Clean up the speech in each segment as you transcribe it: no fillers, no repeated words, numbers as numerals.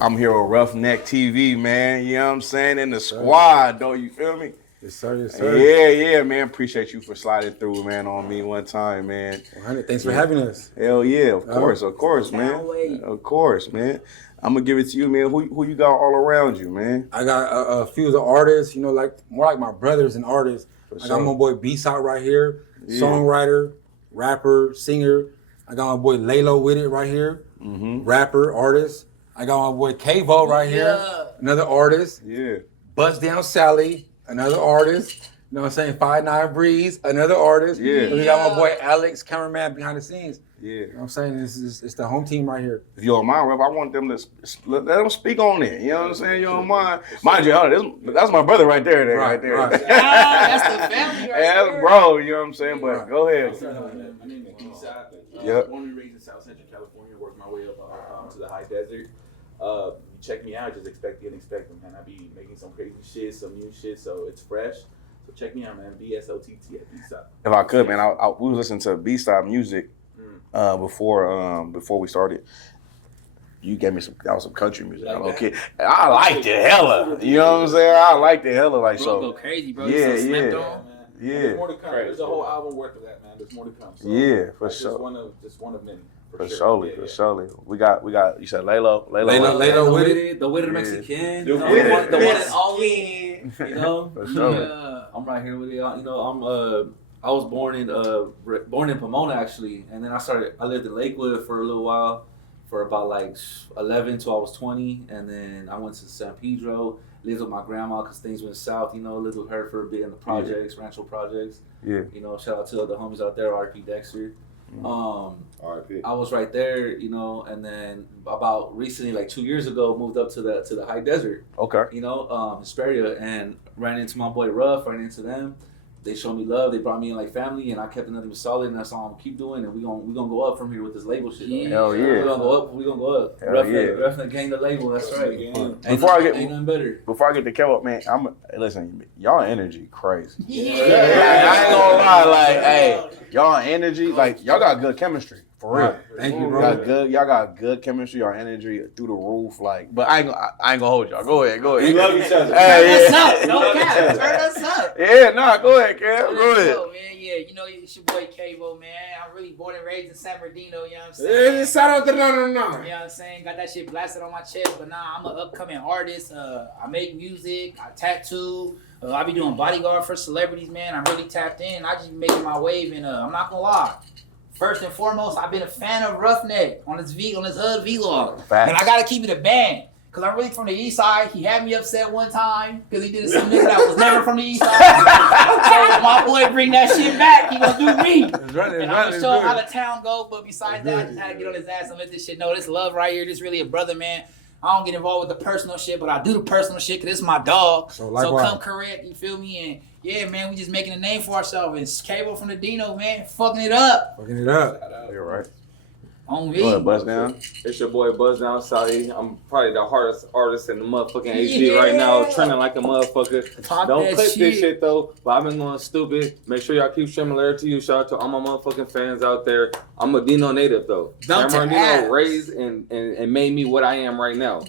I'm here with RuffneckTV, man. You know what I'm saying? In the squad, though. You feel me? Yes, sir. Yes, sir. Yeah, man. Appreciate you for sliding through, man, on me one time, man. 100. Thanks for having us. Hell yeah, of course, man. Of course, man. I'm gonna give it to you, man. Who you got all around you, man? I got a few of the artists, like more like my brothers and artists. I got my boy B-Side right here, songwriter, rapper, singer. I got my boy Lalo with it right here, rapper, artist. I got my boy Kavo right here, another artist. Yeah. Buzz Down Sally, another artist. You know what I'm saying? 5'9" Breeze, another artist. Yeah. And we got my boy Alex, cameraman behind the scenes. Yeah. You know what I'm saying? It's the home team right here. If you don't mind, Ruff, I want them to let them speak on it. You know what I'm saying? You don't mind. Mind you, that's my brother right there. Right there. That's the family right there. there. Bro, you know what I'm saying? But go ahead. My name is B-Side. Yep. Born and raised in South Central California, worked my way up to the high desert. Check me out, just expect the unexpected, man. I be making some crazy shit, some new shit, so it's fresh. So check me out, man. BSOTT at B-Side. If I could, man, we was listening to B-Side music before we started. You gave me that was some country music. Okay, I liked it hella. You know what I'm saying? I liked it hella. Like, so go crazy, bro. Yeah. There's more to come. There's a whole album worth of that, man. There's more to come. So yeah, for sure. Just one of many. For surely. We got. You said Lalo with it. The way to the Mexican. The one and only. You know. For sure. I'm right here with it. I was born in Pomona actually, and then I lived in Lakewood for a little while, for about like 11 till I was 20, and then I went to San Pedro, lived with my grandma because things went south. Lived with her for a bit in the projects, Rancho projects. Yeah. Shout out to the homies out there, RP Dexter. RP. I was right there, and then about recently, like 2 years ago, moved up to the high desert. Okay. Hesperia, and ran into my boy Ruff, ran into them. They showed me love. They brought me in like family, and I kept nothing but solid, and that's all I'm gonna keep doing. And we gonna go up from here with this label shit. Hell yeah. We gonna go up. Ruffneck gang the label. That's right. Ain't nothing better. Before I get to Kevo, man, listen. Y'all energy crazy. Yeah. I ain't gonna lie. Like, hey, y'all energy, like y'all got good chemistry. For real. Thank you, bro. Y'all got good chemistry, y'all energy through the roof, like. But I ain't gonna hold y'all. Go ahead. We love each other. Hey, Turn us up. No cap. Turn us up. Yeah, nah, go ahead, Cam. Go ahead. Man, yeah, it's your boy Kavo, man. I'm really born and raised in San Bernardino, you know what I'm saying? Shout out to no. You know what I'm saying? Got that shit blasted on my chest, but nah, I'm an upcoming artist. I make music, I tattoo. I be doing bodyguard for celebrities, man. I'm really tapped in. I just be making my wave, and I'm not gonna lie. First and foremost, I've been a fan of Ruffneck on his HUD vlog. Facts. And I gotta keep it a band. Cause I'm really from the east side. He had me upset one time because he did some nigga that was never from the east side. So my boy bring that shit back, he gonna do me. And I'm gonna show him how the town go. But besides that, I just had to get on his ass and let this shit know. This love right here, this really a brother, man. I don't get involved with the personal shit, but I do the personal shit because this is my dog. So come correct, you feel me? And yeah, man, we just making a name for ourselves. It's Cable from the Dino, man, fucking it up. You're right. On me. Go ahead, Buzz Down. It's your boy Buzz Down Sally. I'm probably the hardest artist in the motherfucking HD right now, trending like a motherfucker. Don't clip this shit though, but I've been going stupid. Make sure y'all keep streaming Larry to you. Shout out to all my motherfucking fans out there. I'm a Dino native though. San Bernardino raised and made me what I am right now.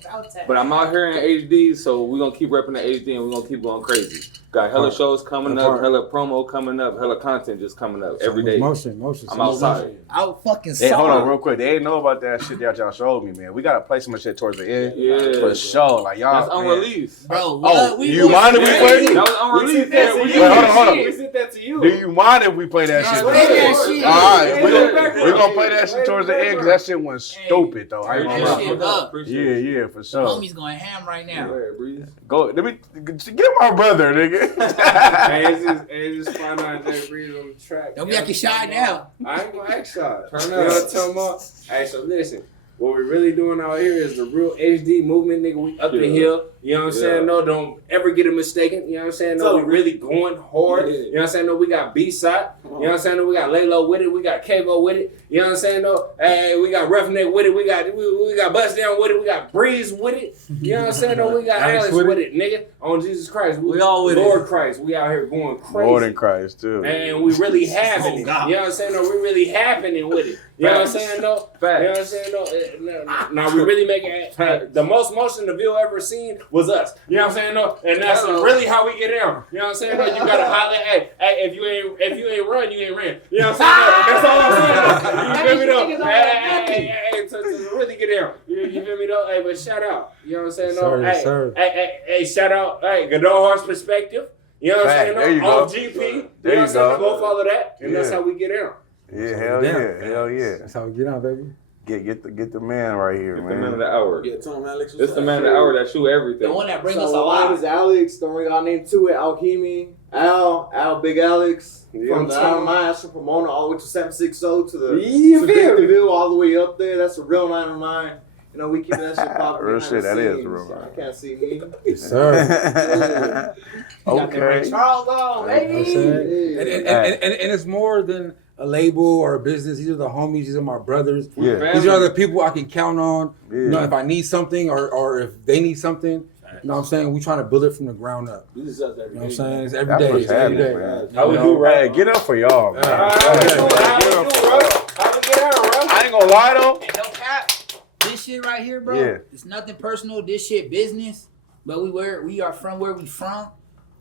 But I'm out here in HD, so we're gonna keep repping the HD and we're gonna keep going crazy. Got hella shows coming up, hella promo coming up, hella content just coming up every day. Motion. I'm outside. Out fucking Hey, hold on real quick. They ain't know about that shit that y'all showed me, man. We gotta play some shit towards the end. Yeah. For sure. Like y'all. That's unreleased. Bro, Oh, you mind if we play? That was unreleased. Hold on. We sent that to you. Do you mind if we play that shit? play that shit. Alright, we're gonna play that shit towards the end because that shit went stupid though. I ain't gonna That lie. shit up. Yeah, for sure. Homie's going ham right now. Go, let me get my brother, nigga. Hey, just find out that Breeze on the track. Don't be acting shy now. I ain't gonna act shy. Turn up. You know what I'm talking about? Hey, so listen. What we're really doing out here is the real HD movement, nigga. We up the hill. You know what I'm saying? No, don't ever get it mistaken. You know what I'm saying? No, we really going hard. You know what I'm saying? No, we got B-Side. You know what I'm saying? No, we got Lalo with it. We got Kavo with it. You know what I'm saying? No, hey, we got Ruffneck with it. We got Bust Down with it. We got Breeze with it. You know what I'm saying? No, we got Alex with it, nigga. On Jesus Christ. We all with Lord Christ. We out here going crazy. More than Christ, too. And we really having it. You know what I'm saying? No, we really happening with it. You know what I'm saying though? You know what I'm saying though? Now we really make it. The most motion the view ever seen was us. You know what I'm saying though? And that's really how we get down. You know what I'm saying though? You gotta holler. Hey, if you ain't run, you ain't ran. You know what I'm saying? That's all I'm saying. You feel me though? Hey, to really get down. You feel me though? Hey, but shout out. You know what I'm saying though? Hey, shout out. Hey, Godot Horse Perspective. You know what I'm saying? There you Off go. GP. There You know what I'm saying? go. Go follow that. And that's how we get down. Yeah, hell yeah. That's how we get on, baby. Get the man right here, The man. man of the hour. Yeah, tell him Alex. It's the man of the hour that shoot everything. The one that brings So us a my name lot. is Alex. Don't ring our name to it. Alchemy. Al, Big Alex. From the Isle of Mines, from Pomona all the way to 760 to the Victorville, all the way up there. That's a real 909. You know, we keep that shit popping. Real behind shit, the that is scenes. real. I can't see me. Yes, sir. Got the Ray Okay. Charles on, You know what I'm baby. saying? And it's more than a label or a business. These are the homies. These are my brothers. Yeah. These are the people I can count on. Yeah. You know, if I need something or if they need something, you know what I'm saying? We trying to build it from the ground up. This is us every You know what I'm day. saying? It's every That's day. what's It's every happening, day. man. How we You do, know, right? hey, get up for y'all, man. How we do, Ruff? How we get out, Ruff? I ain't gonna lie though. And no cap, this shit right here, bro. Yeah. It's nothing personal. This shit business. But we are from where we from.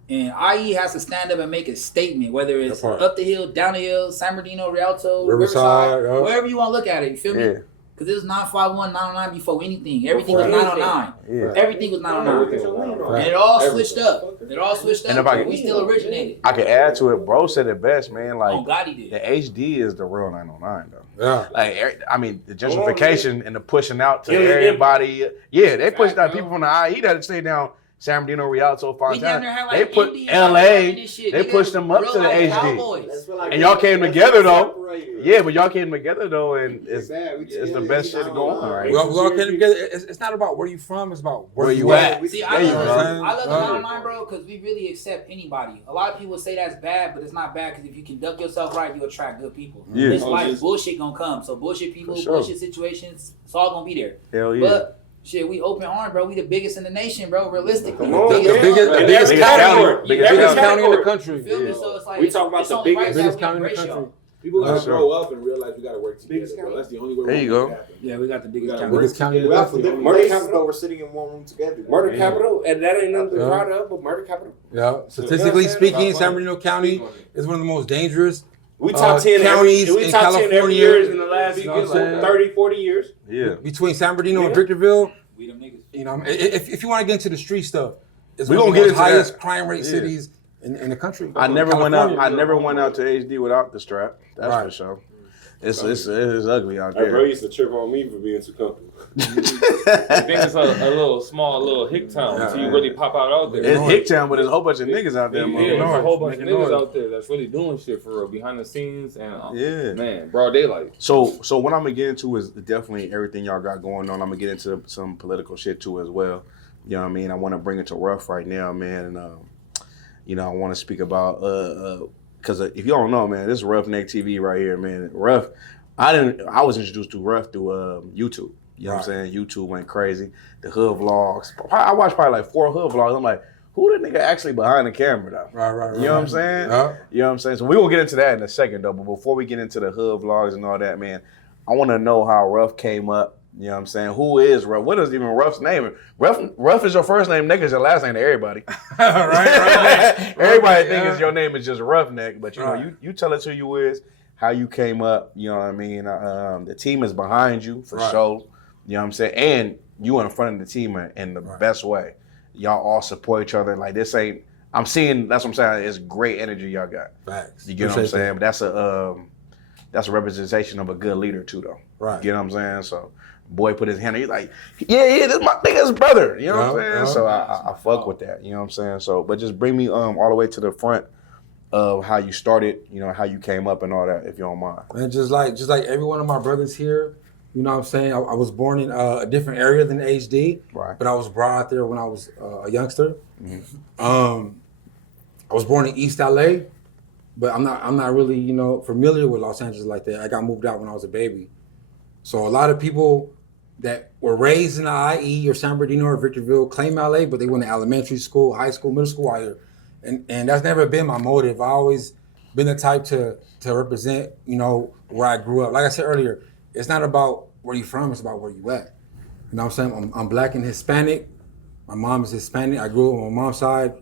And IE has to stand up and make a statement, whether it's That part. up the hill, down the hill, San Bernardino, Rialto, Riverside, Riverside, wherever you want to look at it. You feel me? Yeah. Because it was 951, 909 before anything. Everything was 909. Yeah. Everything was 909. Right. And it all switched up. It all switched And up. if I- But we still originated. I can add to it. Bro said it best, man. Like Oh, God, he the did. HD is the real 909 though. Yeah. Like I mean, the gentrification and the pushing out to Yeah, everybody. Yeah, they pushed out people from the IE that stay down San Bernardino, Rialto, We down there Fontana. had They like put Indians LA. running this shit. They Nigga, pushed them up real to the life HD. Cowboys. And y'all came together though. Yeah, but y'all came together though, and it's the best shit going right. We all came together. It's not about where you from. It's about where you at. at. See, There I you love, go. I love the 909, bro, because we really accept anybody. A lot of people say that's bad, but it's not bad because if you conduct yourself right, you attract good people. Yeah. It's like bullshit gonna come. So bullshit people, For sure. bullshit situations, it's all gonna be there. Hell yeah. But shit, we open arms, bro. We the biggest in the nation, bro. Realistically, Come on, The man. biggest Every category. biggest Biggest category. county in the You country. feel me? So it's like We talk about it's the only right biggest that county in we the embrace country. y'all. People gotta Sure. grow up and realize we gotta work together, bro. That's the only way. There you go. Yeah, we got the biggest gotta county. Biggest county in the We're out for country. different Murder places, capital. but we're sitting in one room together. Murder capital, and that ain't nothing to be Yeah. proud of, but murder capital. Yeah. Statistically Yeah, speaking, about San Bernardino County is one of the most dangerous. We top 10 counties we in top 10 every California. year in the last You know what I'm saying? 30, 40 years. Yeah. Between San Bernardino and Yeah. Victorville, We them niggas. you know, if you want to get into the street stuff, it's We one of gonna the get most into highest that. crime rate Yeah. cities in the country. I never went out. I California. never went out to HD without the strap. That's Right. for sure. It's ugly out Hey, bro, there. used to trip on me for being too comfortable. I think it's a small hick town until you really pop out there. It's Hicktown, but there's a whole bunch of niggas out there. Yeah, motherfucker. there's a whole bunch of Making niggas noise. out there that's really doing shit for real behind the scenes and Yeah. man, broad daylight. So what I'm gonna get into is definitely everything y'all got going on. I'm gonna get into some political shit too as well. You know what I mean? I want to bring it to Ruff right now, man, and you know I want to speak about because if you don't know, man, this is RuffneckTV right here, man. Ruff, I was introduced to Ruff through YouTube. You know what I'm saying? YouTube went crazy. The hood vlogs. I watched probably like 4 hood vlogs. I'm like, who the nigga actually behind the camera though? Right. You know what I'm saying? Yeah. You know what I'm saying? So we're going to get into that in a second, though. But before we get into the hood vlogs and all that, man, I want to know how Ruff came up. You know what I'm saying? Who is Ruff? What is even Ruff's name? Ruff is your first name, nigga. It's your last name to everybody. right. Everybody Yeah. thinks your name is just Ruffneck. But, you know, Right. you tell us who you is, how you came up. You know what I mean? The team is behind you for Right. sure. You know what I'm saying? And you in front of the team in the best way. Y'all all support each other. Like, this ain't, I'm seeing, that's what I'm saying. It's great energy y'all got. Facts. You get what I'm Appreciate saying? But that's a representation of a good leader too, though. Right. You know what I'm saying? So, boy put his hand. He's like, yeah, this my nigga's brother. You know what I'm saying? Yeah. So I fuck with that. You know what I'm saying? So, but just bring me all the way to the front of how you started. You know how you came up and all that, if you don't mind. And just like every one of my brothers here, you know what I'm saying? I was born in a different area than HD, Right. but I was brought out there when I was a youngster. Mm-hmm. I was born in East LA, but I'm not really, you know, familiar with Los Angeles like that. I got moved out when I was a baby. So a lot of people that were raised in the IE or San Bernardino or Victorville claim LA, but they went to elementary school, high school, middle school out here. And that's never been my motive. I always been the type to represent, you know, where I grew up. Like I said earlier, it's not about where you from, it's about where you at. You know what I'm saying? I'm black and Hispanic. My mom is Hispanic. I grew up on my mom's side,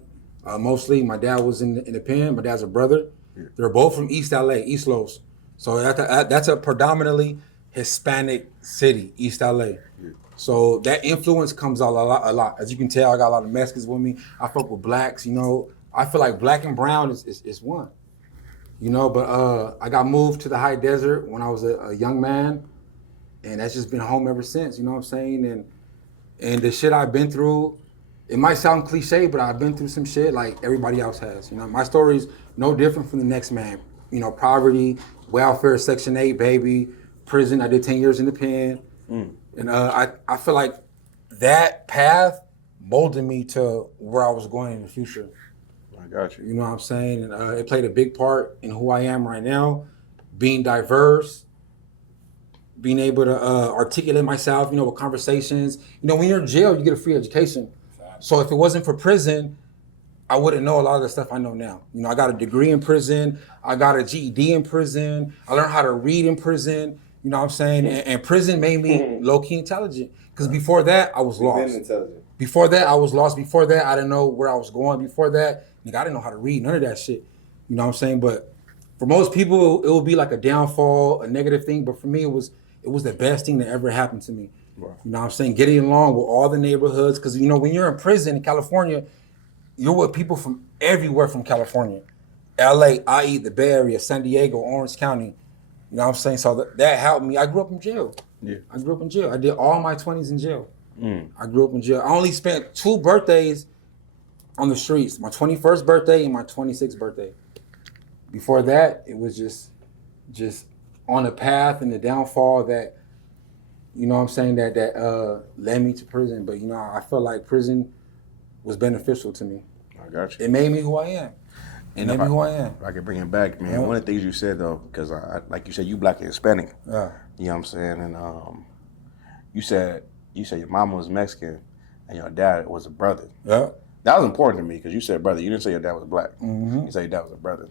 mostly. My dad was in the pen. My dad's a brother. Yeah. They're both from East LA, East Los. So that's a predominantly Hispanic city, East LA. Yeah. So that influence comes out a lot. As you can tell, I got a lot of Mexicans with me. I fuck with blacks, you know. I feel like black and brown is one. You know, but I got moved to the high desert when I was a young man, and that's just been home ever since, you know what I'm saying? And the shit I've been through, it might sound cliche, but I've been through some shit like everybody else has. You know, my story's no different from the next man. You know, poverty, welfare, Section 8, baby, prison. I did 10 years in the pen. And I feel like that path molded me to where I was going in the future. I got you. You know what I'm saying? And it played a big part in who I am right now, being diverse, being able to articulate myself, you know, with conversations. You know, when you're in jail, you get a free education. So if it wasn't for prison, I wouldn't know a lot of the stuff I know now. You know, I got a degree in prison. I got a GED in prison. I learned how to read in prison. You know what I'm saying? And prison made me low-key intelligent. Because before that, I was lost. Before that, I was lost. Before that, I didn't know where I was going. Before that, nigga, I didn't know how to read, none of that shit. You know what I'm saying? But for most people, it will be like a downfall, a negative thing. But for me, it was the best thing that ever happened to me. Right. You know what I'm saying? Getting along with all the neighborhoods. Because, you know, when you're in prison in California, you're with people from everywhere from California. LA, i.e. the Bay Area, San Diego, Orange County. You know what I'm saying? So that helped me. I grew up in jail. Yeah. I grew up in jail. I did all my 20s in jail. I grew up in jail. I only spent 2 birthdays on the streets. My 21st birthday and my 26th birthday. Before that, it was just on the path and the downfall that, you know what I'm saying, that led me to prison. But, you know, I felt like prison was beneficial to me. I got you. It made me who I am. If I could bring it back, man. One of the things you said, though, because I like you said, you black and Hispanic. Yeah. You know what I'm saying? And you said your mama was Mexican and your dad was a brother. Yeah. That was important to me because you said brother. You didn't say your dad was black. You said your dad was a brother.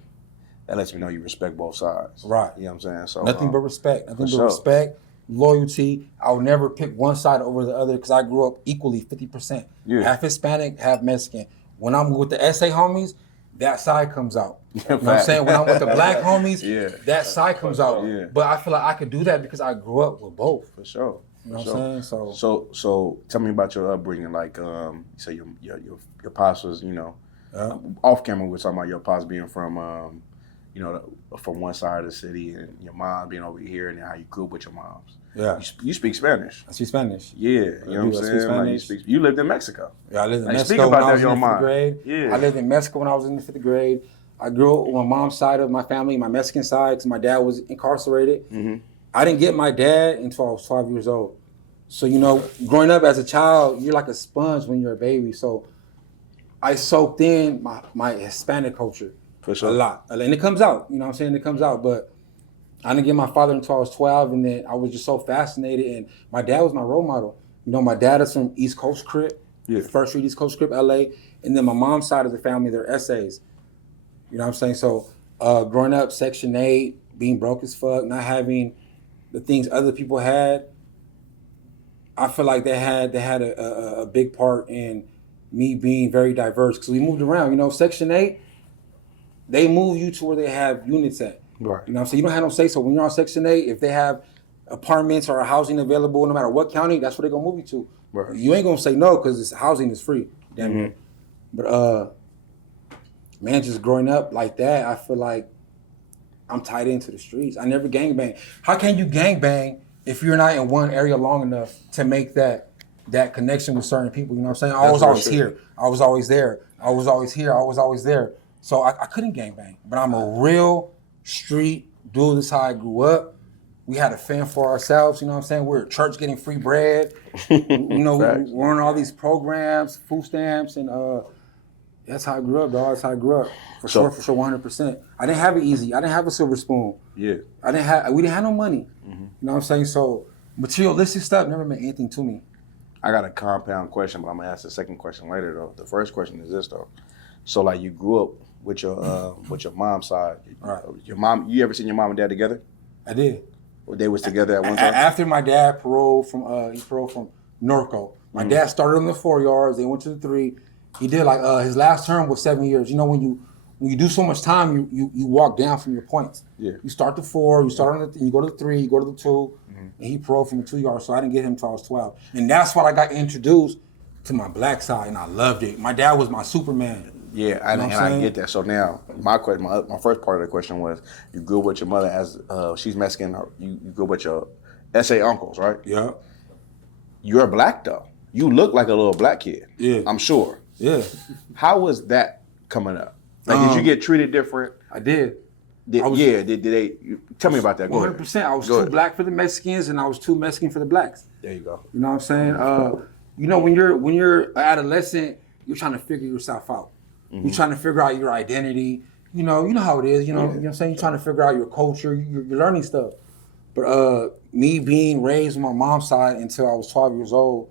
That lets me know you respect both sides. Right. You know what I'm saying? So nothing but respect. Nothing but respect, loyalty. I would never pick one side over the other because I grew up equally 50%. Yeah. Half Hispanic, half Mexican. When I'm with the SA homies, that side comes out. You know what I'm saying? When I'm with the black homies, that side comes out. Yeah. But I feel like I could do that because I grew up with both. For sure. You know what I'm saying? So tell me about your upbringing. Like, you say your pops was, you know, off camera we were talking about your pops being from, you know, from one side of the city, and your mom being over here, and how you grew up with your moms. Yeah. You speak Spanish. I speak Spanish. Yeah. You know what I'm saying? Like you lived in Mexico. Yeah, I lived in Mexico when I was in the 5th grade. Yeah. I lived in Mexico when I was in the 5th grade. I grew up with my mom's side of my family, my Mexican side, because my dad was incarcerated. I didn't get my dad until I was 12 years old. So, you know, growing up as a child, you're like a sponge when you're a baby. So I soaked in my Hispanic culture. For sure. A lot. And it comes out, you know what I'm saying? It comes out. But I didn't get my father until I was 12, and then I was just so fascinated. And my dad was my role model. You know, my dad is from East Coast Crip, First Street, East Coast Crip, LA. And then my mom's side of the family, they're essays. You know what I'm saying? So growing up, Section 8, being broke as fuck, not having the things other people had, I feel like they had a big part in me being very diverse. Because we moved around. You know, Section 8, they move you to where they have units at. Right. You know what I'm saying? You don't have no say. So when you're on Section 8, if they have apartments or housing available, no matter what county, that's where they're going to move you to. Right. You ain't going to say no because housing is free. Damn near. But, man, just growing up like that, I feel like I'm tied into the streets. I never gangbang. How can you gangbang if you're not in one area long enough to make that connection with certain people? You know what I'm saying? I was always here. I was always there. I was always here. I was always there. So I couldn't gangbang. But I'm a real street dude. This is how I grew up. We had a fan for ourselves. You know what I'm saying? We're at church getting free bread. You know, we're on all these programs, food stamps, and that's how I grew up, dog. That's how I grew up. For sure, 100%. I didn't have it easy. I didn't have a silver spoon. Yeah. We didn't have no money. You know what I'm saying? So materialistic stuff never meant anything to me. I got a compound question, but I'm gonna ask the second question later though. The first question is this though. So like you grew up with your mom's side. Right. Your mom, you ever seen your mom and dad together? I did. They was together at one time? After my dad paroled from Norco. My dad started in the 4 yards. They went to the 3. He did like his last term was 7 years. You know, when you do so much time, you walk down from your points. Yeah. You start the 4, you start on you go to the 3, you go to the 2, and he paroled from the 2 yards. So I didn't get him until I was 12, and that's when I got introduced to my black side, and I loved it. My dad was my Superman. Yeah, and I get that. So now my question, my first part of the question was: you grew up with your mother as she's Mexican. You grew up with your SA uncles, right? Yeah. You're black though. You look like a little black kid. Yeah. I'm sure. Yeah. How was that coming up? Like, did you get treated different? I did. Did they? Tell me about that. 100%. I was too black for the Mexicans, and I was too Mexican for the blacks. There you go. You know what I'm saying? You know, when you're an adolescent, you're trying to figure yourself out. Mm-hmm. You're trying to figure out your identity. You know how it is. You know what I'm saying? You're trying to figure out your culture. You're learning stuff. But me being raised on my mom's side until I was 12 years old,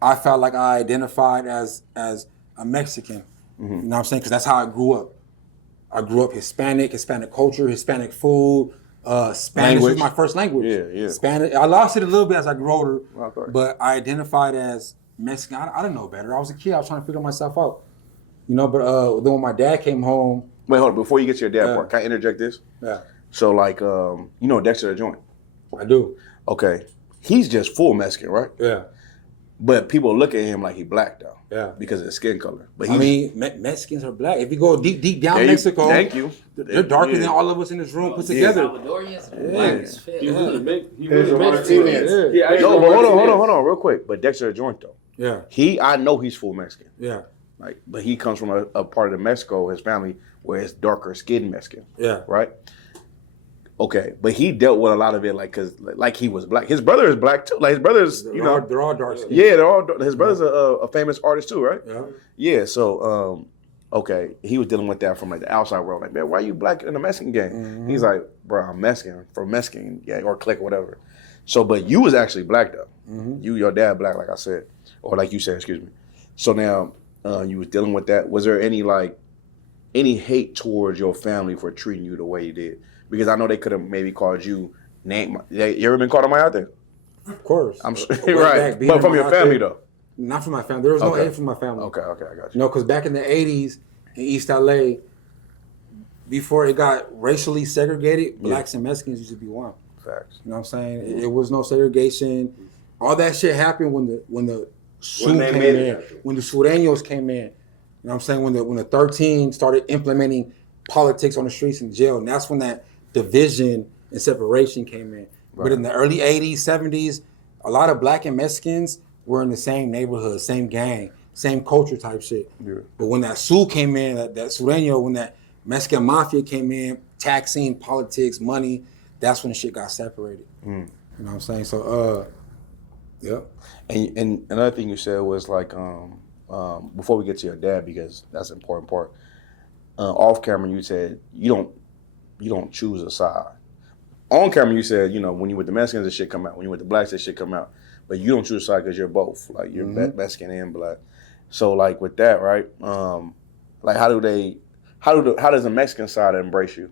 I felt like I identified as a Mexican. Mm-hmm. You know what I'm saying? Because that's how I grew up. I grew up Hispanic culture, Hispanic food. Spanish was my first language. Yeah. Spanish. I lost it a little bit as I grew older, but I identified as Mexican. I didn't know better. I was a kid. I was trying to figure myself out. You know, but then when my dad came home. Wait, hold on. Before you get to your dad part, can I interject this? Yeah. So, like, you know Dexter the Joint? I do. Okay. He's just full Mexican, right? Yeah. But people look at him like he black though. Yeah. Because of his skin color. But Mexicans are black. If you go deep down Mexico, they're darker than all of us in this room put together. Salvadorians, black as fit. He really Mexican. Yeah. No, but hold on, real quick. But Dexter the Joint though. Yeah. I know he's full Mexican. Yeah. Like, but he comes from a part of Mexico, his family, where it's darker skinned Mexican. Yeah. Right? Okay, but he dealt with a lot of it, like he was black. His brother is black too. Like his brother's, they're all dark skinned. Yeah, they're all. His brother's a famous artist too, right? Yeah. Yeah. So, okay, he was dealing with that from like the outside world. Like, man, why are you black in the Mexican gang? Mm-hmm. He's like, bro, I'm Mexican from Mexican gang or clique or whatever. So, but you was actually black though. Mm-hmm. Your dad black, like I said, or like you said, excuse me. So now you was dealing with that. Was there any hate towards your family for treating you the way you did? Because I know they could have maybe called you name. You ever been called on my out there? Of course. I'm sure. Right. But from your family though? Not from my family. There was no hate from my family. Okay, I got you. You know, because back in the 80s in East LA, before it got racially segregated, blacks and Mexicans used to be one. Facts. You know what I'm saying? It was no segregation. All that shit happened when the Sureños came in. You know what I'm saying? When the 13 started implementing politics on the streets and jail, and that's when that division and separation came in. Right. But in the early 80s, 70s, a lot of black and Mexicans were in the same neighborhood, same gang, same culture type shit. Yeah. But when that Sul came in, that Sureño, when that Mexican mafia came in, taxing, politics, money, that's when the shit got separated. Mm. You know what I'm saying? So, yeah. And another thing you said was like, before we get to your dad, because that's an important part, off camera you said you don't choose a side. On camera you said, when you with the Mexicans, this shit come out. When you with the blacks, this shit come out. But you don't choose a side because you're both. Like, you're Mexican and black. So, like, with that, right, like, how does the Mexican side embrace you?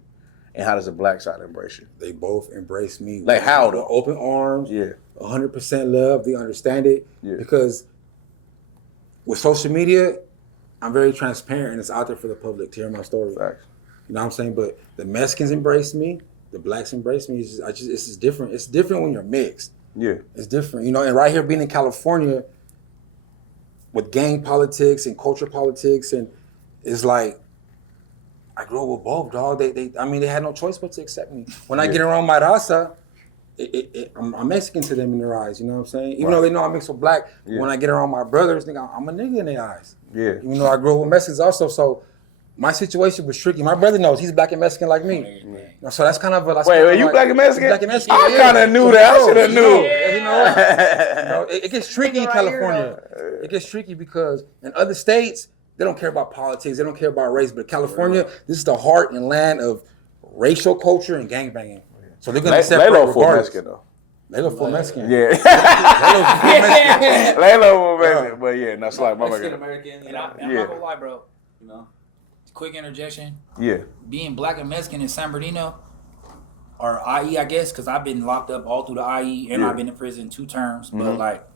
And how does the black side embrace you? They both embrace me. Like, how though? Open arms. Yeah. 100% love. They understand it. Yeah. Because with social media, I'm very transparent and it's out there for the public to hear my story. Facts. You know what I'm saying? But the Mexicans embrace me. The blacks embrace me. It's just different. It's different when you're mixed. Yeah. It's different. And right here being in California with gang politics and culture politics, and it's like, I grew up with both, dog. They had no choice but to accept me. When I get around my raza, I'm Mexican to them in their eyes, you know what I'm saying? Even though they know I'm mixed with black, when I get around my brothers, I'm a nigga in their eyes. Yeah. Even though I grew up with Mexicans also, so my situation was tricky. My brother knows he's black and Mexican like me. So that's kind of a... Wait, you black and Mexican? Black and Mexican, I kind of knew that. I should have knew. It gets tricky in California. It gets tricky because in other states, they don't care about politics. They don't care about race. But California, this is the heart and land of racial culture and gangbanging. So they're going to separate regardless. Full Mexican, though. Layla full Mexican. Yeah. Layla full Mexican. But yeah, that's like my Mexican American. I'm not gonna lie, bro. Quick interjection. Yeah. Being black and Mexican in San Bernardino, or IE, I guess, because I've been locked up all through the IE and I've been in prison 2 terms. But like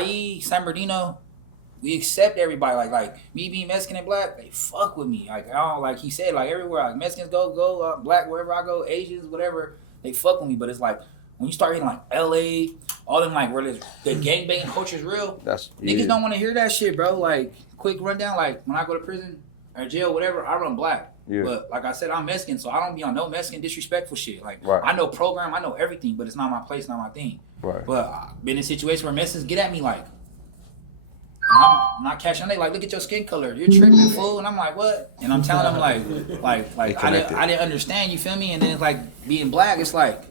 IE, San Bernardino, we accept everybody. Like me being Mexican and black, they fuck with me. Like I don't, like he said, like everywhere, like Mexicans go, black wherever I go, Asians, whatever, they fuck with me. But it's like when you start hitting like LA, all them like where the gangbanging culture is real. Niggas don't want to hear that shit, bro. Like quick rundown, like when I go to prison or jail, whatever, I run black. Yeah. But like I said, I'm Mexican, so I don't be on no Mexican disrespectful shit. Like I know program, I know everything, but it's not my place, not my thing. Right. But I've been in situations where Mexicans get at me like, I'm not catching on. They like, look at your skin color, you're tripping, fool. And I'm like, what? And I'm telling them like I didn't understand. You feel me? And then it's like being black. It's like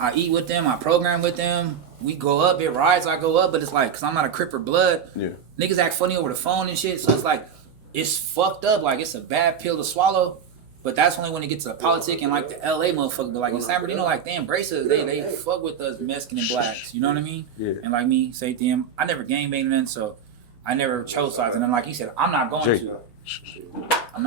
I eat with them, I program with them. We go up, it rides, I go up. But it's like, cause I'm not a Crip or Blood. Yeah. Niggas act funny over the phone and shit. So it's like, it's fucked up. Like it's a bad pill to swallow. But that's only when it gets to politic and like the LA motherfucker. But like in San Bernardino, like they embrace us. They fuck with us Mexican and blacks. You know what I mean? Yeah. And like me, say to them, I never gangbanged them, so I never chose sides. And then like he said, I'm not going to. I'm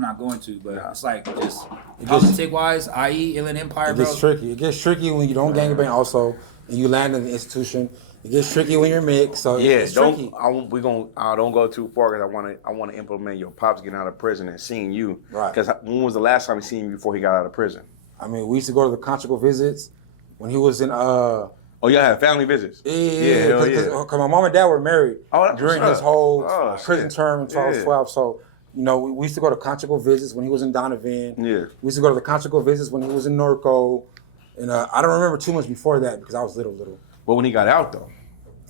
not going to. But it's like just politic wise, i.e. Inland Empire, it gets tricky. It gets tricky when you don't gangbang also and you land in the institution. It gets tricky when you're mixed. So it's tricky. Don't go too far because I want to implement your pops getting out of prison and seeing you. Right. Because when was the last time you seen you before he got out of prison? I mean, we used to go to the conjugal visits when he was in Oh, y'all had family visits? Yeah. Because my mom and dad were married during his whole prison term in 12. So, you know, we used to go to conjugal visits when he was in Donovan. Yeah. We used to go to the conjugal visits when he was in Norco. And I don't remember too much before that because I was little. But when he got out, though?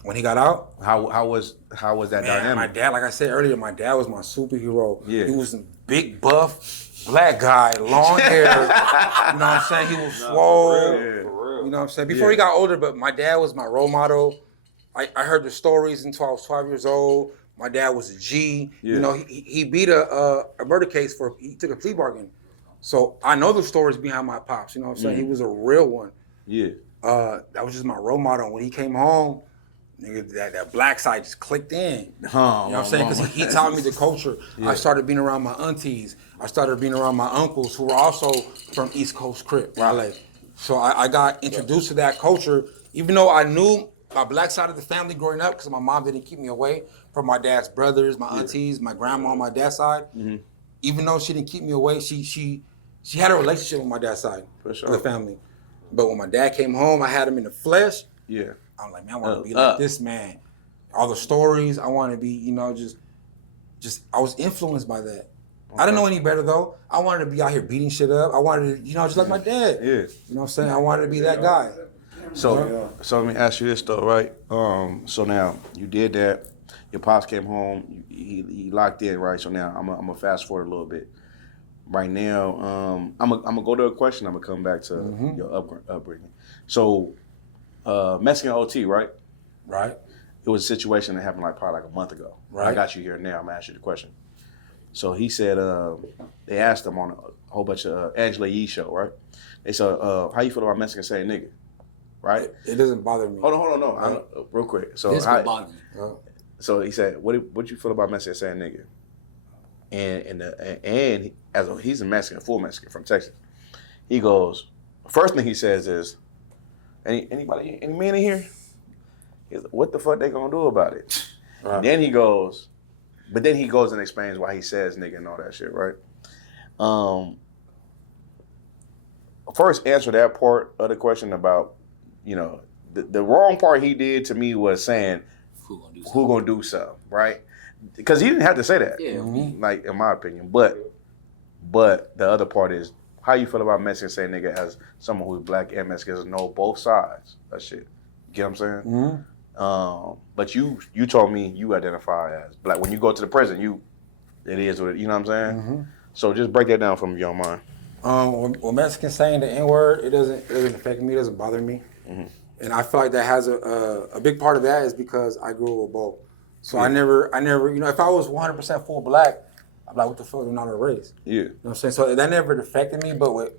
When he got out? How was that dynamic? My dad, like I said earlier, my dad was my superhero. Yeah. He was a big, buff, black guy, long hair. You know what I'm saying? He was swole. For real. You know what I'm saying? Before he got older, but my dad was my role model. I heard the stories until I was 12 years old. My dad was a G. Yeah. You know, he beat a murder case he took a plea bargain. So I know the stories behind my pops. You know what I'm saying? He was a real one. Yeah. That was just my role model. When he came home, nigga, that black side just clicked in. You know what I'm saying? Because he taught me the culture. Yeah. I started being around my aunties. I started being around my uncles who were also from East Coast Crip, right? So I got introduced to that culture, even though I knew my black side of the family growing up because my mom didn't keep me away from my dad's brothers, my aunties, my grandma on my dad's side. Mm-hmm. Even though she didn't keep me away, she had a relationship with my dad's side of the family. But when my dad came home, I had him in the flesh. Yeah. I'm like, man, I want to be like this man. All the stories, I want to be, you know, just I was influenced by that. Okay. I didn't know any better though. I wanted to be out here beating shit up. I wanted to, you know, just like my dad. Yeah. You know what I'm saying? I wanted to be that guy. So let me ask you this though, right? So now you did that. Your pops came home. He locked in, right? So now I'm gonna fast forward a little bit. Right now, I'm gonna go to a question. I'm gonna come back to your upbringing. So, Mexican OT, right? Right. It was a situation that happened probably a month ago. Right. I got you here now. I'm gonna ask you the question. So he said they asked him on a whole bunch of Angela Yee show, right? They said, how you feel about Mexicans saying nigga? Right? It doesn't bother me. Hold on, no. Real quick. So this will bother me. So he said, what you feel about Mexicans saying nigga? And he's a Mexican, full Mexican from Texas. He goes, first thing he says is, any man in here? He's like, what the fuck they gonna do about it? Right. Then he goes and explains why he says nigga and all that shit, right? First answer that part of the question about, you know, the wrong part he did to me was saying, who gonna do something, right? Because he didn't have to say that, like in my opinion. But the other part is how you feel about Mexicans saying nigga as someone who's black and Mexicans know both sides of shit. You get what I'm saying? Mm-hmm. But you told me you identify as black. When you go to the prison, it is what it, you know what I'm saying? Mm-hmm. So just break that down for me, if you don't mind. When Mexicans saying the N-word, it doesn't affect me. It doesn't bother me. Mm-hmm. And I feel like that has a big part of that is because I grew up with both. So I never, you know, if I was 100% full black, I'm like, what the fuck, they're not a race. Yeah. You know what I'm saying? So that never affected me, but with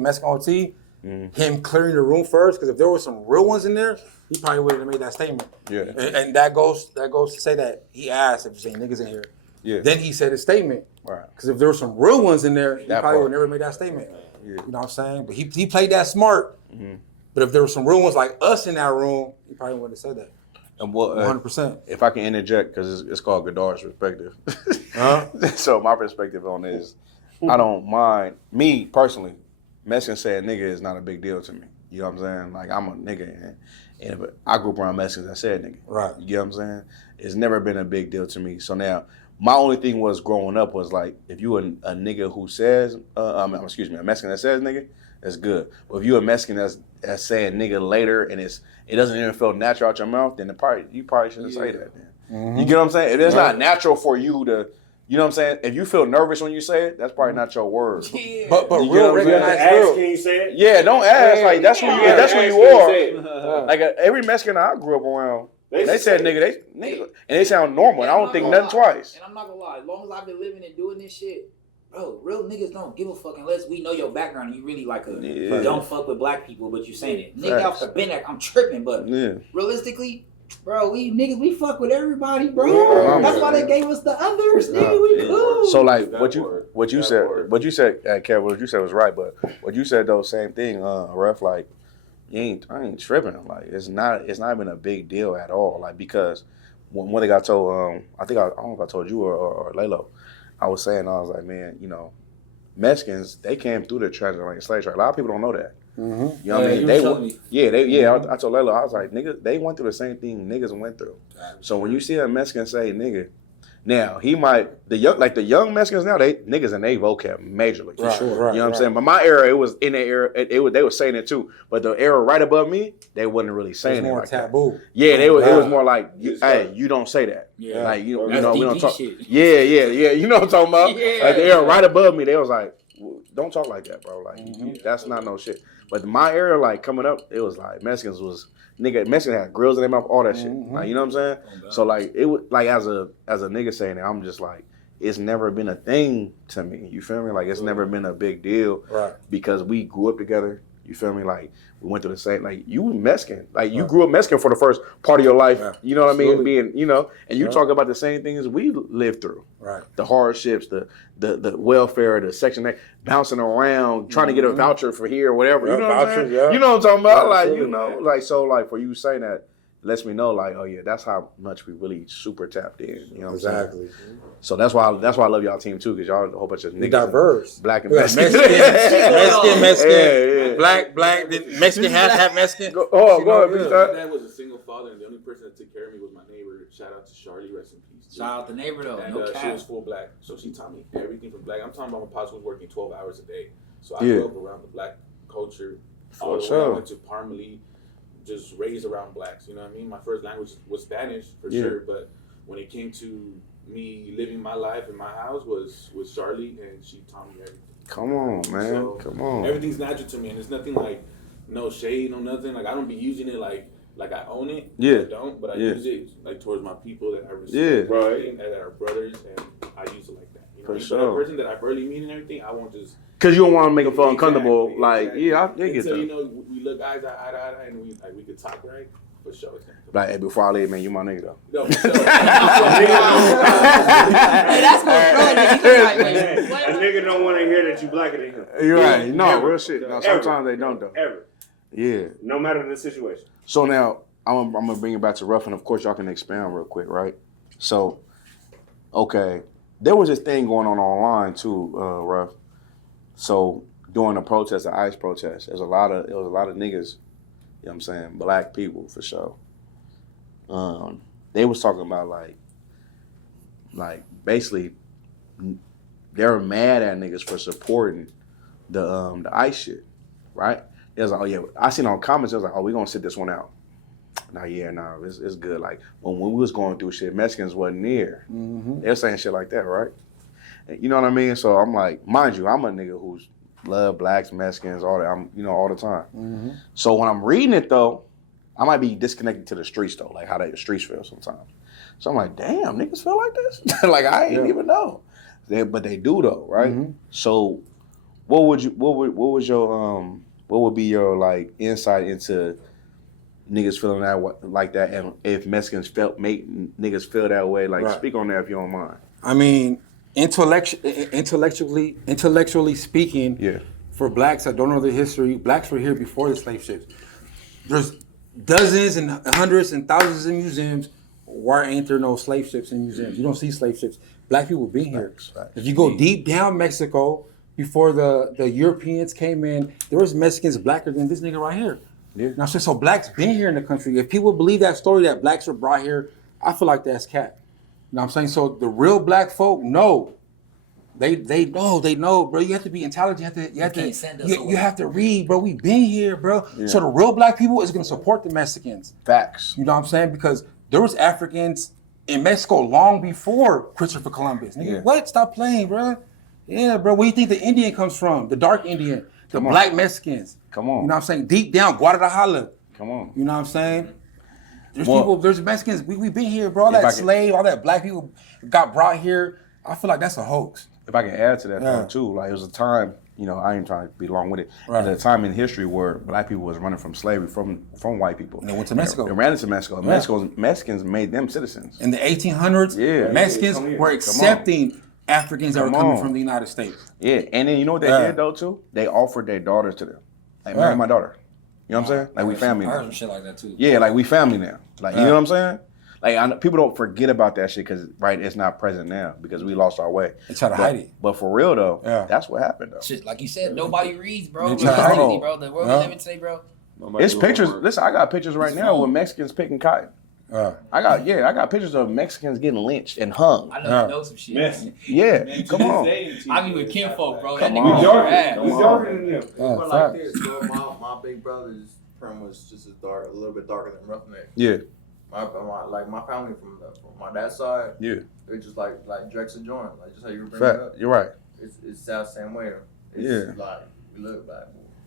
Mexican OT, him clearing the room first, because if there were some real ones in there, he probably wouldn't have made that statement. Yeah. And that goes to say that he asked if there's any niggas in here. Yeah. Then he said his statement. Right. Because if there were some real ones in there, he probably would have never made that statement. You know what I'm saying? But he played that smart. Mm-hmm. But if there were some real ones like us in that room, he probably wouldn't have said that. And what, 100%. If I can interject, because it's called Godar's perspective. So my perspective on this, I don't mind, me personally, Mexicans saying nigga is not a big deal to me. You know what I'm saying? Like, I'm a nigga, and if I grew up around Mexicans that said nigga. Right. You know what I'm saying? It's never been a big deal to me. So now, my only thing was growing up was like, if you a nigga who says, a Mexican that says nigga, that's good. But if you a Mexican that's saying nigga later and it doesn't even feel natural out your mouth, then you probably shouldn't say that then. Mm-hmm. You get what I'm saying? If it's not natural for you to, you know what I'm saying? If you feel nervous when you say it, that's probably not your word. Yeah. But real recognize real. Can you say it? Yeah, don't ask. Like, that's who you are. Like, every Mexican I grew up around, they said nigga, and they sound normal. And I don't think nothing twice. And I'm not gonna lie, as long as I've been living and doing this shit, bro, real niggas don't give a fuck unless we know your background and you really like don't fuck with black people, but you saying it. Nigga off the bench, I'm tripping, but realistically, bro, we fuck with everybody, bro. That's why they gave us the others, nigga. We cool. So like what you said, Kev, what you said was right, but what you said though, same thing, Ruff, like I ain't tripping. Like it's not even a big deal at all. Like because one thing I told I don't know if I told you or Lalo, I was like, man, you know, Mexicans, they came through the transatlantic slave trade. A lot of people don't know that. Mm-hmm. You know what I mean? I told Lalo, I was like, nigga, they went through the same thing niggas went through. So when you see a Mexican say nigga, now he might the young Mexicans now, niggas in they vocab majorly. Right, sure. You know what I'm saying? But my era, it was in that era, they were saying it too. But the era right above me, they wasn't really saying it. More like taboo. That. Yeah, it was more like, hey, you don't say that. Yeah. Like you know, we don't talk. Shit. Yeah. You know what I'm talking about? Yeah. Like the era right above me, they was like, don't talk like that, bro. Like that's not no shit. But my era, like coming up, it was like Mexicans had grills in their mouth, all that shit. Like, you know what I'm saying? So like it was like as a nigga saying it, I'm just like, it's never been a thing to me. You feel me? Like it's never been a big deal. Right. Because we grew up together. You feel me? Like we went through the same. Like you Mexican. Like you grew up Mexican for the first part of your life. Yeah. You know what I mean? Being, you know, and you talk about the same things we lived through. Right. The hardships, the welfare, the Section 8, bouncing around, trying to get a voucher for here or whatever. You know what I'm saying? Yeah. You know what I'm talking about? Like, you know, like so like for you saying that lets me know like, oh yeah, that's how much we really super tapped in. You know what I'm saying? Exactly. So that's why I love y'all team too, because y'all a whole bunch of niggas. Diverse. Black and Mexican. Mexican. Black, Mexican, half Mexican. Go ahead, my dad was a single father, and the only person that took care of me was my neighbor. Shout out to Charlie, rest in peace. Shout out the neighbor though. And she was full black, so she taught me everything from black. I'm talking about my pops was working 12 hours a day, so I grew up around the black culture. All the way I went to Parmalee, just raised around blacks. You know what I mean? My first language was Spanish for sure, but when it came to me living my life in my house was Charlie, and she taught me everything. Come on, man. So come on. Everything's natural to me, and it's nothing like no shade, no nothing. Like I don't be using it like I own it. Yeah. I don't, but I use it like towards my people that I respect, right? That are brothers, and I use it like that. You know what I mean? But a person that I barely meet and everything, I won't just. Cause you don't want to make them feel uncomfortable. Like, yeah, I get that. You know, we look eyes eye to eye, and we could talk right. For sure. Like, hey, before I leave, man, you my nigga though. No, for sure. Hey, that's what a nigga don't want to hear that you blacker than him. You're right. No, real shit. No, sometimes they don't though. Ever. Yeah. No matter the situation. So now I'm gonna bring it back to Ruff, and of course y'all can expand real quick, right? So, okay, there was this thing going on online too, Ruff. So during the protest, the ICE protest, there was a lot of niggas. You know what I'm saying? Black people for sure. They was talking about like basically they were mad at niggas for supporting the ICE shit, right? It was like, oh yeah, I seen on comments, it was like, oh, we gonna sit this one out. It's good. Like when we was going through shit, Mexicans wasn't near. Mm-hmm. They were saying shit like that, right? You know what I mean? So I'm like, mind you, I'm a nigga who's love blacks, Mexicans, all that. I'm, all the time. Mm-hmm. So when I'm reading it though, I might be disconnected to the streets though, like how the streets feel sometimes. So I'm like, damn, niggas feel like this? Like I ain't even know. But they do though, right? Mm-hmm. So what would be your like insight into niggas feeling that like that, and if Mexicans make niggas feel that way? Like speak on that if you don't mind. I mean, intellectually speaking, for blacks that don't know the history, blacks were here before the slave ships. There's dozens and hundreds and thousands of museums. Why ain't there no slave ships in museums? You don't see slave ships. Black people been here. If you go deep down Mexico, before the Europeans came in, there was Mexicans blacker than this nigga right here. Yeah. Now, so blacks been here in the country. If people believe that story that blacks were brought here, I feel like that's cap. You know what I'm saying? So the real black folk know. They know, bro. You have to be intelligent. You have to read, bro. We been here, bro. Yeah. So the real black people is gonna support the Mexicans. Facts. You know what I'm saying? Because there was Africans in Mexico long before Christopher Columbus. Nigga, what? Stop playing, bro. Yeah, bro. Where do you think the Indian comes from? The dark Indian, the black Mexicans. Come on. You know what I'm saying? Deep down, Guadalajara. Come on. You know what I'm saying? There's Mexicans. We been here, bro. All that slave, all that black people got brought here. I feel like that's a hox. If I can add to that though, too, like it was a time, you know, I ain't trying to be long with it. Right. At a time in history where black people was running from slavery from white people. And they went to Mexico. They ran into Mexico. Yeah. Mexicans made them citizens. In the 1800s, Mexicans were accepting Africans that were coming from the United States. Yeah, and then you know what they did though too? They offered their daughters to them. Like, marry my daughter. You know what I'm saying? Like we family now. I heard some shit like that too. Yeah, like we family now. Like you know what I'm saying? Like people don't forget about that shit because it's not present now because we lost our way. They try to hide it. But for real though, that's what happened though. Shit, like you said, nobody reads, bro. They try to hide it. Bro. The world we live in today, bro. It's pictures. Listen, I got pictures right now with Mexicans picking cotton. I got pictures of Mexicans getting lynched and hung. I know some shit. Yeah, come on. I be with kinfolk, bro. Come that on. nigga We darker than them. But like this, bro, my big brother's perm was just as dark, a little bit darker than Roughneck. Yeah. My family from my dad's side. Yeah. It's just like Drex and Jordan, like just how you were bringing it up. You're right. It's that same way. It's like we look back,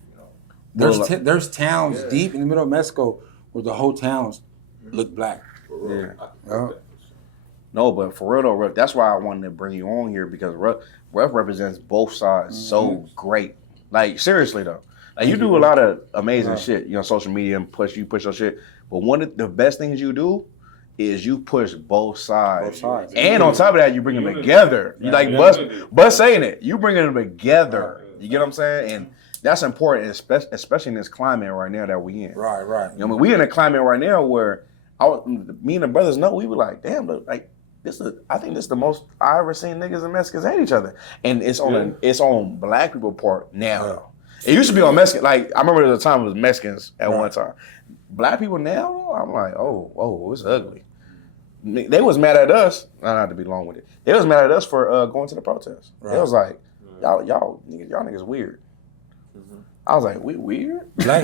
you know. There's towns deep in the middle of Mexico where the whole towns look black. No, but for real though, Ruff, that's why I wanted to bring you on here because Ruff represents both sides so great. Like seriously though, like you do a lot of amazing shit. You know, social media and you push your shit. But one of the best things you do is you push both sides. And on top of that, you bring them together. You like Buzz saying it. You bring them together. You get what I'm saying? And that's important, especially in this climate right now that we in. Right. You know, I mean, we in a climate right now where me and the brothers know we were like, damn, like I think this is the most I ever seen niggas and Mexicans hate each other, and it's on black people part now. It used to be on Mexican. Like I remember there was a time it was Mexicans at one time. Black people now, I'm like, oh, it's ugly. They was mad at us. Not to be long with it. They was mad at us for going to the protest. They was like, y'all niggas weird. I was like, we weird? Black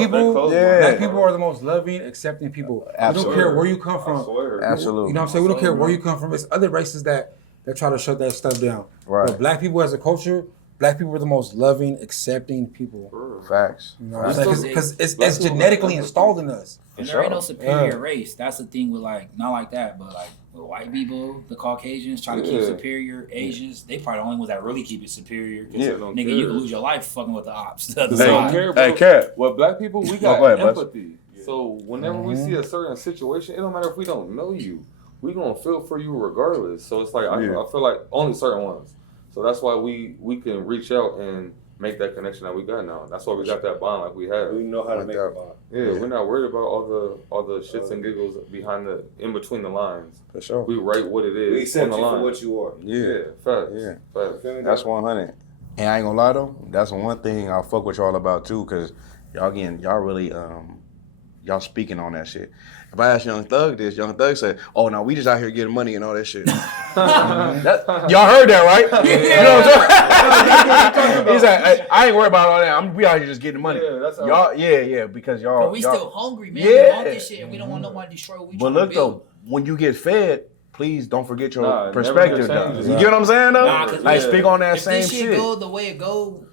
people are the most loving, accepting people. Absolutely. We don't care where you come from. Absolutely. You know what I'm saying? We don't care where you come from. It's other races that try to shut that stuff down. Right. But black people as a culture, black people are the most loving, accepting people. Facts. You know what I'm saying? Because it's genetically installed in us. And there ain't no superior race. That's the thing with like, not like that, but like with white people, the Caucasians try to keep superior Asians. They probably the only ones that really keep it superior. Nigga, you can lose your life fucking with the ops. Hey, Cat. Well, black people, we got empathy. So whenever we see a certain situation, it don't matter if we don't know you. We gonna feel for you regardless. So it's like, I feel like only certain ones. So that's why we can reach out and make that connection that we got now. That's why we got that bond like we have. We know how to make a bond. Yeah, we're not worried about all the shits and giggles in between the lines. For sure. We write what it is. We accept on the you line. for what you are. Yeah, facts. Yeah. Facts. That's 100. And I ain't gonna lie though, that's one thing I'll fuck with y'all about too, cause y'all really y'all speaking on that shit. If I ask Young Thug this, Young Thug said, "Oh no, we just out here getting money and all that shit." Y'all heard that, right? Yeah. You know what I'm saying? He's like, I ain't worried about all that. We out here just getting money. Yeah, that's y'all. Because y'all. But we still hungry, man. We want this shit, and we don't want nobody to destroy what we But look though, when you get fed, please don't forget your perspective. Though. You get what I'm saying though? Like speak on that same shit. If this shit go the way it go,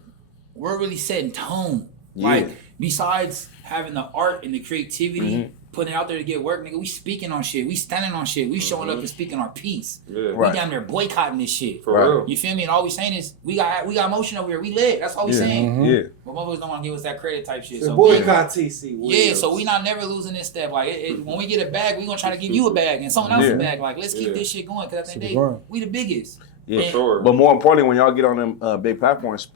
we're really setting tone. Like besides having the art and the creativity, putting it out there to get work, nigga, we speaking on shit. We standing on shit. We showing up and speaking our piece. Yeah. We down there boycotting this shit. For real. You feel me? And all we saying is we got motion over here. We lit. That's all we saying. Yeah. But motherfuckers don't want to give us that credit type shit. So boycott TC. Yeah, so we not never losing this step. Like when we get a bag, we gonna try to give you a bag and someone else a bag. Like let's keep this shit going because at the end of the day, we the biggest. Yeah, for sure. But more importantly, when y'all get on them big platforms,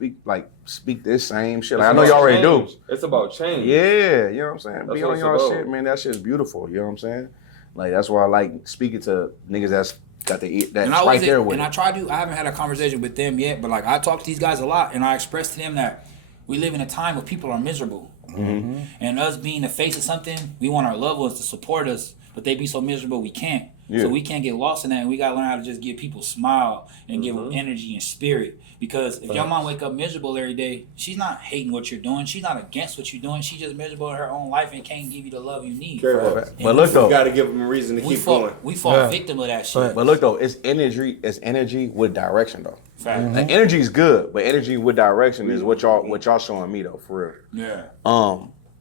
speak this same shit. Like, I know y'all already do. It's about change. Yeah, you know what I'm saying? That's Be on y'all shit, man. That shit's beautiful. You know what I'm saying? Like, that's why I like speaking to niggas that's got that's right there with it. And I haven't had a conversation with them yet, but like I talk to these guys a lot, and I express to them that we live in a time where people are miserable. Mm-hmm. And us being the face of something, we want our loved ones to support us, but they be so miserable we can't. Yeah. So we can't get lost in that, and we gotta learn how to just give people smile and give them energy and spirit. Because if your mom wake up miserable every day, she's not hating what you're doing. She's not against what you're doing. She's just miserable in her own life and can't give you the love you need. But look though, you gotta give them a reason to keep going. We fall victim of that shit. But look though, it's energy with direction though. Like, energy is good, but energy with direction is what y'all showing me though, for real. Yeah.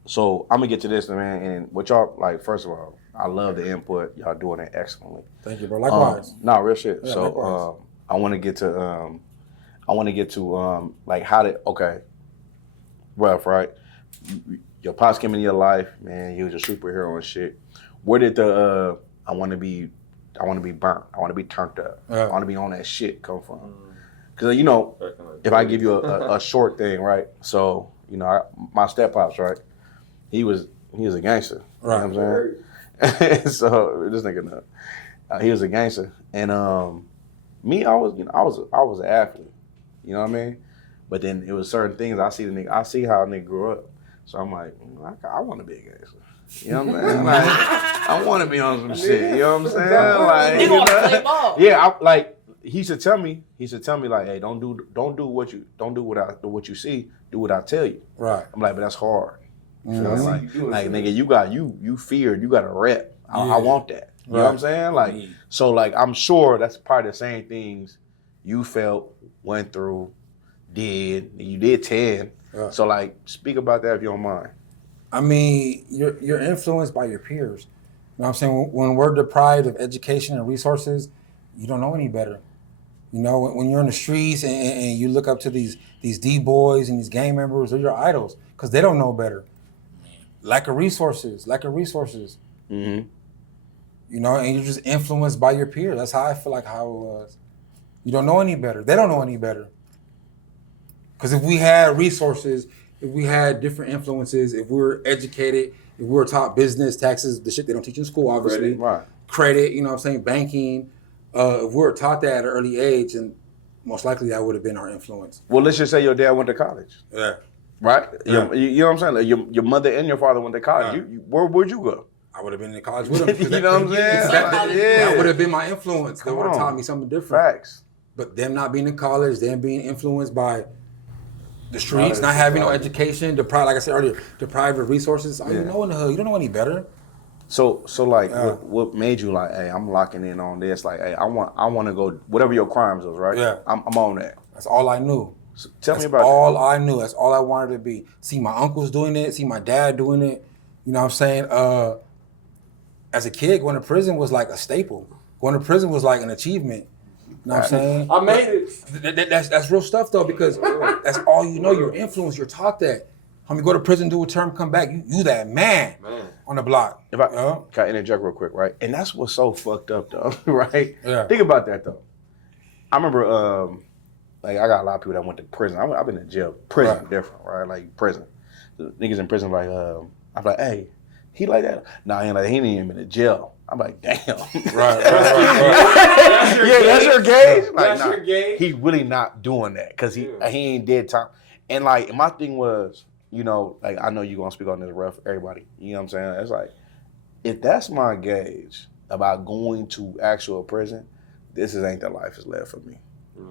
So I'm gonna get to this, man, and what y'all like. First of all, I love the input. Y'all doing it excellently. Thank you, bro. Likewise. Real shit. Yeah, so I want to get to like how did Ruff, right? Your pops came into your life, man. He was a superhero and shit. Where did the I want to be burnt, I want to be turned up, I want to be on that shit come from? Because you know, if I give you a short thing, right? So you know, my step pops, right? He was a gangster. Right. You know what I'm saying? So this nigga, he was a gangster, and me, I was an athlete. You know what I mean? But then it was certain things I see how a nigga grew up. So I'm like, I want to be a gangster. You know what I'm saying? Like, I want to be on some shit. You know what I'm saying? Like, You want to play ball? Yeah, he used to tell me like, hey, don't do what you see, do what I tell you. Right. I'm like, but that's hard. Like nigga, you got a rep. I want that. You know what I'm saying? Like, so like I'm sure that's probably the same things you felt, went through, did. You did 10. Right. So like, speak about that if you don't mind. I mean, you're influenced by your peers. You know what I'm saying? When we're deprived of education and resources, you don't know any better. You know, when you're in the streets and you look up to these D-boys and these gang members, they're your idols because they don't know better. Lack of resources. Mm-hmm. You know, and you're just influenced by your peers. That's how I feel like how it was. You don't know any better. They don't know any better. Because if we had resources, if we had different influences, if we were educated, if we were taught business, taxes, the shit they don't teach in school, obviously. Credit, you know what I'm saying, banking. If we were taught that at an early age, and most likely that would have been our influence. Well, let's just say your dad went to college. Yeah. Right? Yeah. You know what I'm saying? Like your mother and your father went to college. Yeah. Where'd you go? I would have been in college with them. You know what I'm saying? That would have been my influence. They would have taught me something different. Facts. But them not being in college, them being influenced by the streets, not having no education, deprived, like I said earlier, deprived of resources. You know in the hood, you don't know any better. So like, what made you like, hey, I'm locking in on this? Like, hey, I want to go, whatever your crimes was, right? Yeah. I'm on that. That's all I knew. So tell me about That's all I knew. That's all I wanted to be. See my uncles doing it, see my dad doing it. You know what I'm saying? As a kid, going to prison was like a staple. Going to prison was like an achievement. You know what I'm saying? I made it. That's real stuff though, because that's all you know. You're influenced. You're taught that. Homie, go to prison, do a term, come back. You that man on the block. If I can I interject real quick, right? And that's what's so fucked up though, right? Yeah. Think about that though. I remember, like I got a lot of people that went to prison. I've been in jail. Prison different, right? Like prison. The niggas in prison like, I'm like, hey, he like that? Nah, he ain't like, he ain't even been in jail. I'm like, damn. Right. That's your gauge? Like, That's your gauge? He really not doing that because he ain't dead time. And like, my thing was, you know, like, I know you're going to speak on this, Ruff, everybody. You know what I'm saying? It's like, if that's my gauge about going to actual prison, this ain't the life is left for me.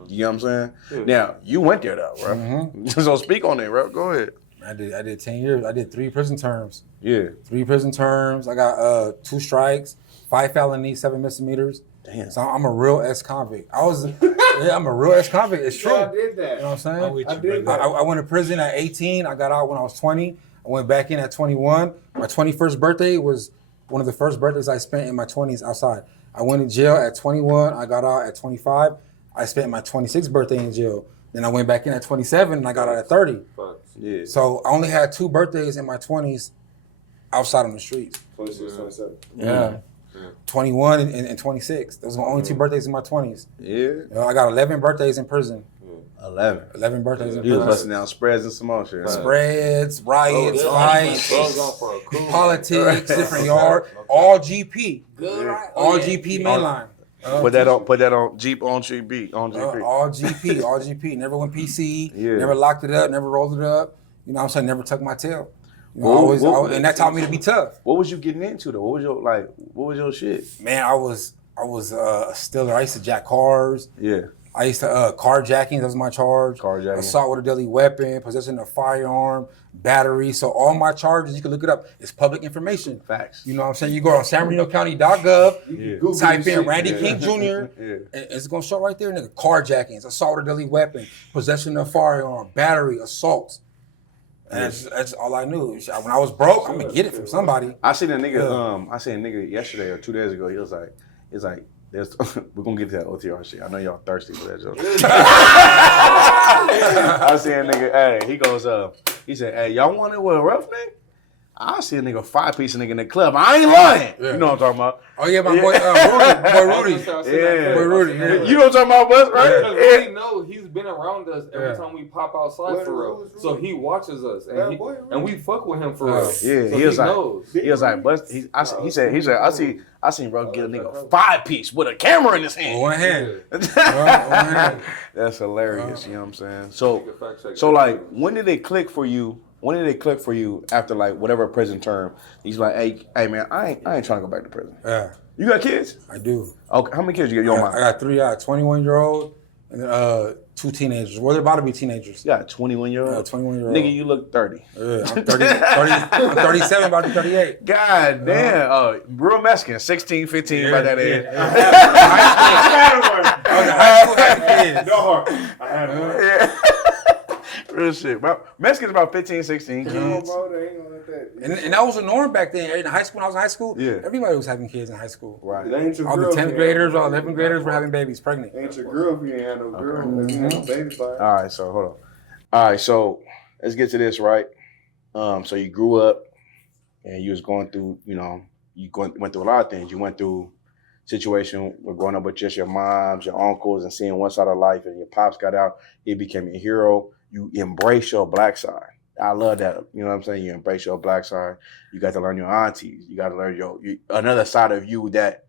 You know what I'm saying? Now, you went there though, Ruff. Mm-hmm. So speak on it, Ruff. Go ahead. I did 10 years. I did 3 prison terms. Yeah. 3 prison terms. I got 2 strikes, 5 felonies, 7 misdemeanors. Damn. So I'm a real ex-convict. I'm a real ex-convict. It's true. I did that. You know what I'm saying? I did that. I went to prison at 18. I got out when I was 20. I went back in at 21. My 21st birthday was one of the first birthdays I spent in my 20s outside. I went in jail at 21. I got out at 25. I spent my 26th birthday in jail. Then I went back in at 27 and I got out at 30. Yeah. So I only had 2 birthdays in my 20s outside on the streets. 26, 27. Yeah. 21 and 26. Those were my only 2 birthdays in my 20s. Yeah. You know, I got 11 birthdays in prison. 11 birthdays in You was prison. busting down spreads and some more shit. Spreads, riots, fights, politics, different yard, all GP. Good, right? All GP mainline. Put that on Jeep on GP on GP. All GP. Never went PC. Yeah. Never locked it up. Never rolled it up. You know what I'm saying? Never tucked my tail. You know, and that taught me to be tough. What was you getting into though? What was your shit? Man, I was a stealer. I used to jack cars. Yeah. I used to carjacking. That was my charge. Carjacking. Assault with a deadly weapon, possession of firearm, battery. So all my charges, you can look it up. It's public information. Facts. You know what I'm saying? You go on SanBernardinoCounty.gov, Yeah. type in Randy King Jr. Yeah. And it's gonna show right there, nigga. Carjackings, assault with a deadly weapon, possession of firearm, battery, assault. And that's all I knew. When I was broke, I'm gonna get it from somebody. I seen a nigga yesterday or 2 days ago. He was like, we're gonna get to that OTR shit. I know y'all thirsty for that joke. I see a nigga, hey, he said, hey, y'all want it with a Roughneck? I see a nigga 5-piece nigga in the club. I ain't lying. Yeah. You know what I'm talking about. Oh yeah, my boy Rudy. Yeah. Boy Rudy. Yeah. You know what I'm talking about, Bus, right? Because we know he's been around us every time we pop outside for real. So he watches us and we fuck with him for real. Yeah, So he was like, Bus. He said, I seen Ruff get a nigga 5-piece with a camera in his hand. One hand. That's hilarious. You know what I'm saying? So like, when did it click for you? When did it click for you after like whatever prison term? He's like, hey man, I ain't trying to go back to prison. Yeah. You got kids? I do. Okay, how many kids you got? I got 3. I got a 21-year-old and 2 teenagers. Well, they're about to be teenagers. You got a 21-year-old? 21-year-old. Nigga, you look 30. Yeah, I'm 37, about to be 38. God damn. Real Mexican, 16, 15 by that age. I had one. Real shit. Mexicans about 15, 16 kids. And that was a norm back then. In high school, when I was in high school, yeah, everybody was having kids in high school. Right. All the 10th graders, all 11th graders were having babies, pregnant. Ain't your girl if you ain't had no girl. You ain't no baby by it. All right, so hold on. All right, so let's get to this, right? So you grew up and you was going through, went through a lot of things. You went through situation with growing up with just your moms, your uncles, and seeing one side of life, and your pops got out. He became a hero. You embrace your black side. I love that. You know what I'm saying? You embrace your black side. You got to learn your aunties. You got to learn another side of you that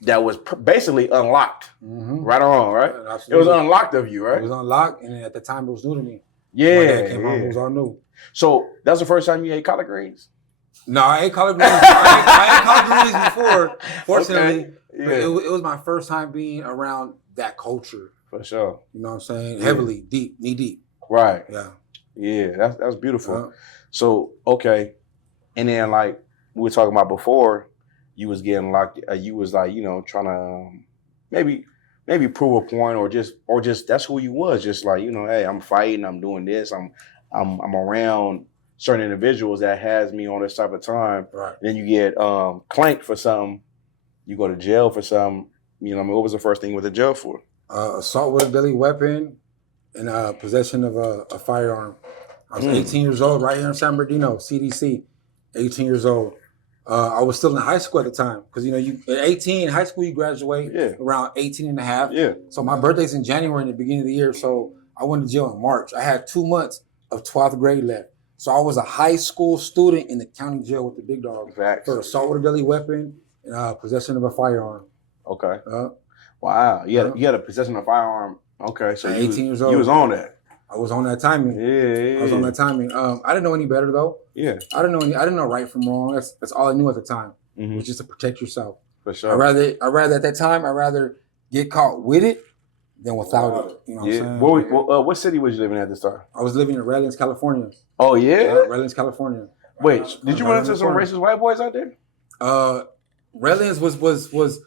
was basically unlocked. Mm-hmm. Right or wrong, right? Yeah, it was unlocked of you, right? It was unlocked, and at the time it was new to me. Yeah. When that came home, it was all new. So that was the first time you ate collard greens? No, I ate collard greens. I ate collard greens before, fortunately. Okay. Yeah. But it was my first time being around that culture. For sure. You know what I'm saying? Yeah. Heavily, deep, knee deep. Right. Yeah. Yeah, that's beautiful. So, okay. And then like we were talking about before, you was getting locked, you was like, trying to maybe prove a point or just that's who you was. Just like, hey, I'm fighting, I'm doing this, I'm around certain individuals that has me on this type of time. Right. Then you get clanked for something, you go to jail for something. What was the first thing you went to jail for? Assault with a deadly weapon and possession of a firearm. I was 18 years old, right here in San Bernardino, CDC. 18 years old. I was still in high school at the time because you at 18 in high school you graduate around 18 and a half. Yeah. So my birthday's in January in the beginning of the year, so I went to jail in March. I had 2 months of 12th grade left. So I was a high school student in the county jail with the big dog for assault with a deadly weapon and possession of a firearm. Okay. Wow. You had a possession of a firearm. Okay. So 18 years old. You was on that. I was on that timing. Yeah. I was on that timing. I didn't know any better though. Yeah. I didn't know right from wrong. That's all I knew at the time. Mm-hmm. Was just to protect yourself. For sure. I rather at that time, I'd rather get caught with it than without it. You know what I'm saying? What city was you living at this time? I was living in Redlands, California. Oh yeah? Redlands, California. Wait, did you run into some racist white boys out there? Redlands was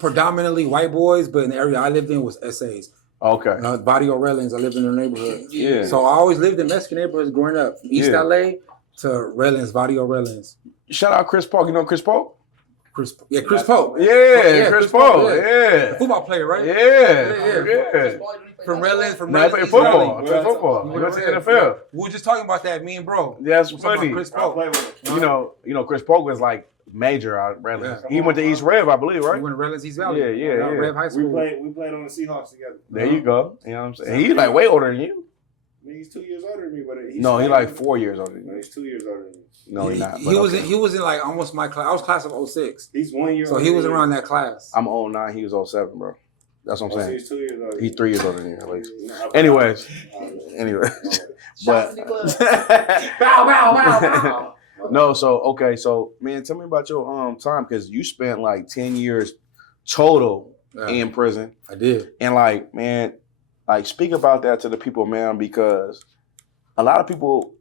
predominantly white boys, but in the area I lived in was essays. Okay. Barrio Redlands, I lived in their neighborhood. Yeah. So I always lived in Mexican neighborhoods growing up. From East LA to Redlands, Barrio Redlands. Shout out Chris Polk. You know Chris Polk? Chris Polk. Yeah, Chris Polk. Yeah. The football player, right? Yeah. From Redlands, from Redlands. Football. He went to the NFL. We were just talking about that, me and bro. That's funny. Chris Polk. You know, Chris Polk was like major out of Redlands. Yeah. He went to East Rev, I believe, right? He went to Redlands East Valley. Yeah. Rev High School. We played on the Seahawks together. There you go. You know what I'm saying? He's like way older than you. I mean, he's 2 years older than me, but he's No, he's like 4 years older than No, you. he's 2 years older than me. No, he's not. He was in like almost my class. I was class of 06. He's 1 year So older. he was around that class. I'm 09, he was 07, bro. That's what I'm So saying. he's 2 years older. He's 3 years older than you, at least. No, Anyways. Shots But in the club. Bow, bow, bow, bow. no, so man, tell me about your time, because you spent like 10 years total in prison. I did. And like, man, like speak about that to the people, man, because a lot of people,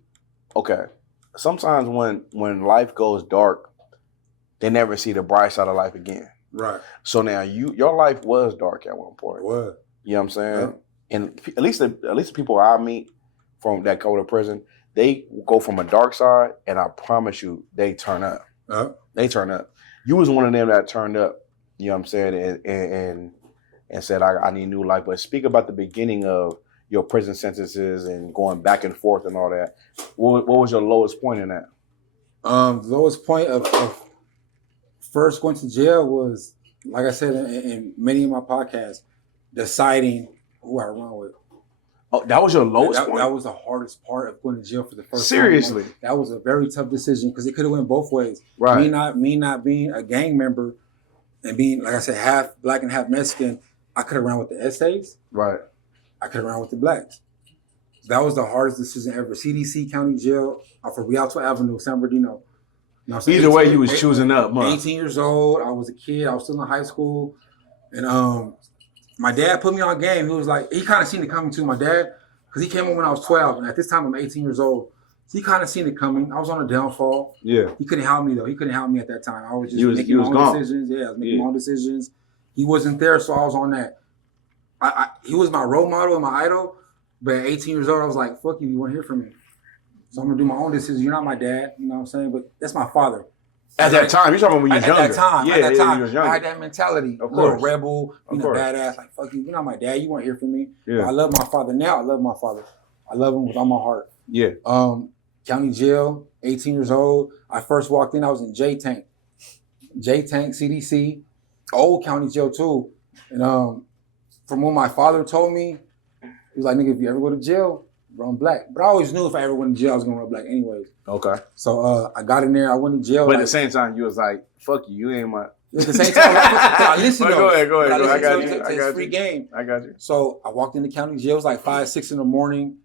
okay, sometimes when life goes dark, they never see the bright side of life again. Right. So now your life was dark at one point. It was. You know what I'm saying? Yeah. And at least the people I meet from that go to prison, they go from a dark side, and I promise you, they turn up. They turn up. You was one of them that turned up. You know what I'm saying? And said, I need new life. But speak about the beginning of your prison sentences and going back and forth and all that. What was your lowest point in that? The lowest point of first going to jail was, like I said in many of my podcasts, deciding who I run with. Oh, that was your lowest point? That was the hardest part of going to jail for the first Seriously? time. That was a very tough decision because it could have went both ways. Right. Me not being a gang member and being, like I said, half black and half Mexican, I could have ran with the essays. Right. I could have ran with the blacks. That was the hardest decision ever. CDC County Jail off of Rialto Avenue, San Bernardino. You know, Either way, you was choosing up, man. 18 years old. I was a kid. I was still in high school. And my dad put me on game. He was like, he kind of seen it coming too, my dad, because he came in when I was 12. And at this time, I'm 18 years old. So he kind of seen it coming. I was on a downfall. Yeah. He couldn't help me, though. He couldn't help me at that time. I was just you making my was own gone. decisions. Yeah, I was making my own decisions. He wasn't there, so I was on that. He was my role model and my idol. But at 18 years old, I was like, fuck you won't hear from me. So I'm going to do my own decisions. You're not my dad. You know what I'm saying? But that's my father. At that time, you're talking about when you was younger. At that time, you was younger. I had that mentality. Of little course. rebel, Of a course. badass. Like, fuck you, you're not my dad. You won't hear from me. Yeah. But I love my father now. I love my father. I love him with all my heart. Yeah. County jail, 18 years old. I first walked in, I was in J-Tank. J-Tank, CDC, old county jail too. And from what my father told me, he was like, nigga, if you ever go to jail, run black. But I always knew if I ever went to jail, I was gonna run black anyways. Okay. So I got in there, I went to jail. But at the same time, you was like, fuck you ain't my... At the same time, I listened Go ahead. I I got listened you. to his free game. I got you. So I walked into county jail. It was like 5, 6 in the morning.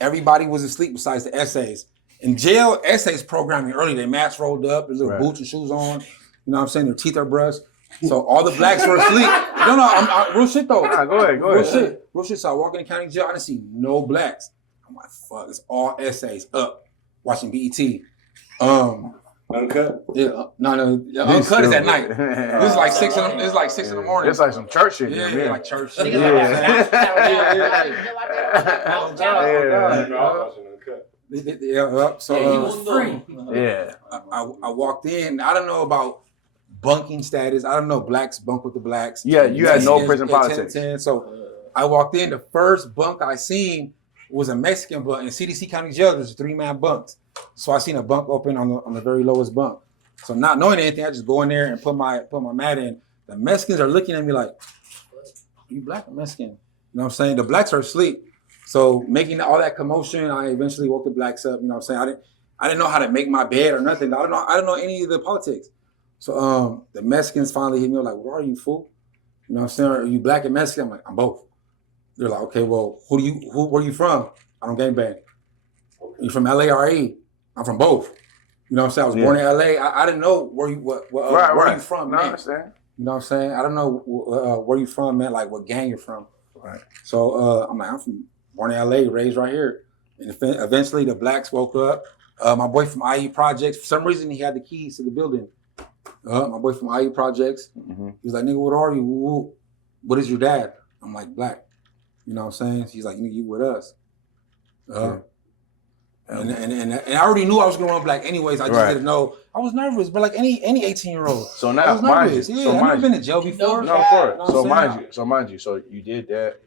Everybody was asleep besides the essays. In jail, essays programming early. Their masks rolled up, their little boots and shoes on. You know what I'm saying? Their teeth are brushed. So all the blacks were asleep. No, I'm real shit though. Nah, go ahead. Real shit. So I walk into county jail. I didn't see no blacks. I'm like, fuck, it's all essays up. Watching BET. Uncut? Yeah, no. Uncut is at night. This is like 6 in the, it's like 6 in the morning. It's like some church shit. Yeah, like church shit. So free. Yeah. I walked in. I don't know about bunking status. I don't know blacks bunk with the blacks. Yeah, you had no prison Yeah, politics. 10. So I walked in. The first bunk I seen was a Mexican bunk. In CDC County Jail, there's 3-man bunks. So I seen a bunk open on the very lowest bunk. So not knowing anything, I just go in there and put my mat in. The Mexicans are looking at me like, you black or Mexican? You know what I'm saying? The blacks are asleep. So making all that commotion, I eventually woke the blacks up. You know what I'm saying? I didn't know how to make my bed or nothing. I don't know any of the politics. So the Mexicans finally hit me up like, "What are you, fool? You know what I'm saying? Are you black and Mexican?" I'm like, "I'm both." They're like, "Okay, well, where you from?" I don't gangbang. You from LA or E? I'm from both. You know what I'm saying? I was born in LA. I didn't know where you from, No, man. I understand. You know what I'm saying? I don't know where you from, man, like what gang you're from. Right. So I'm like, I'm from born in LA, raised right here. And eventually the blacks woke up. My boy from IE Projects, for some reason he had the keys to the building. My boy from IE Projects, he was like, "Nigga, what are you? What is your dad?" I'm like, "Black." You know what I'm saying? He's like, "Nigga, you with us." And I already knew I was gonna run black anyways. I just didn't know. I was nervous, but like any 18-year-old. So I now, was nervous. I've never been to jail before. No, of course. You know what I'm So mind you, so you did that.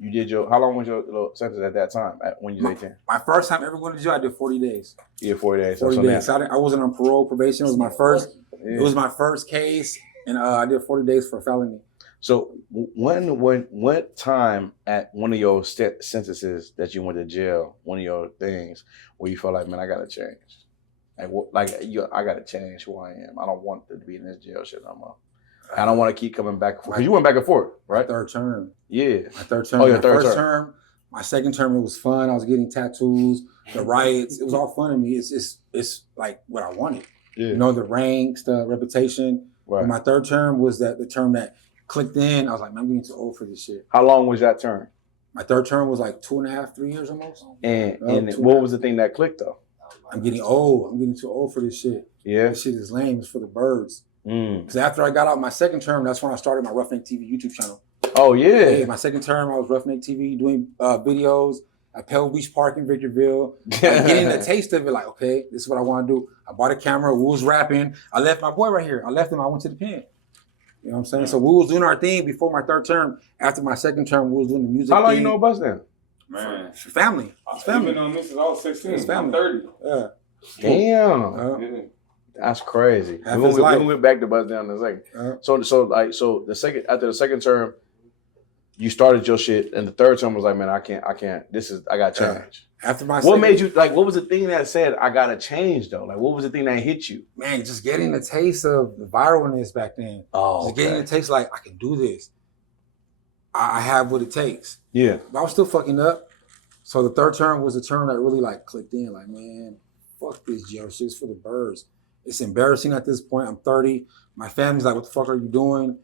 You did your. How long was your little sentence at that time? When you was 18? My first time ever going to jail, I did 40 days. Yeah, 40 days. 40 days. So I wasn't on parole, probation. It was my first. Yeah. It was my first case, and I did 40 days for a felony. So what time at one of your sentences that you went to jail, one of your things where you felt like, man, I gotta change, I gotta change who I am. I don't want to be in this jail shit no more. I don't want to keep coming back and forth. Because you went back and forth, right? My third term. Yeah. My third term. Oh, your my third first term. My second term, it was fun. I was getting tattoos, the riots. It was all fun to me. It's like what I wanted. Yeah. You know, the ranks, the reputation. Right. And my third term was the term that clicked in. I was like, man, I'm getting too old for this shit. How long was that term? My third term was like 2.5, 3 years almost. And what was the thing that clicked though? I'm getting old. I'm getting too old for this shit. Yeah. This shit is lame. It's for the birds. Mm. Because after I got out my second term, that's when I started my RuffneckTV YouTube channel. Oh yeah. My second term, I was RuffneckTV doing videos at Pebble Beach Park in Victorville. Getting the taste of it, like, okay, this is what I want to do. I bought a camera. We was rapping. I left my boy right here. I left him. I went to the pen. You know what I'm saying? So we was doing our thing before my third term. After my second term, we was doing the music. How long thing. you know Buzz now? Man, it's family. It's family. I've been on this since I was 16. It's family. I'm 30. Yeah. Damn. Yeah. That's crazy. Half We're his gonna life. get back to Buzz down in a second. So the second after the second term, you started your shit, and the third term was like, man, I can't. I got to change. After my What made you like? What was the thing that said I gotta change though? Like, what was the thing that hit you? Man, just getting the taste of the viralness back then. Oh, Just getting the taste like I can do this. I have what it takes. Yeah. But I was still fucking up. So the third term was the term that really like clicked in. Like, man, fuck this jail shit. It's for the birds. It's embarrassing at this point. I'm 30. My family's like, what the fuck are you doing?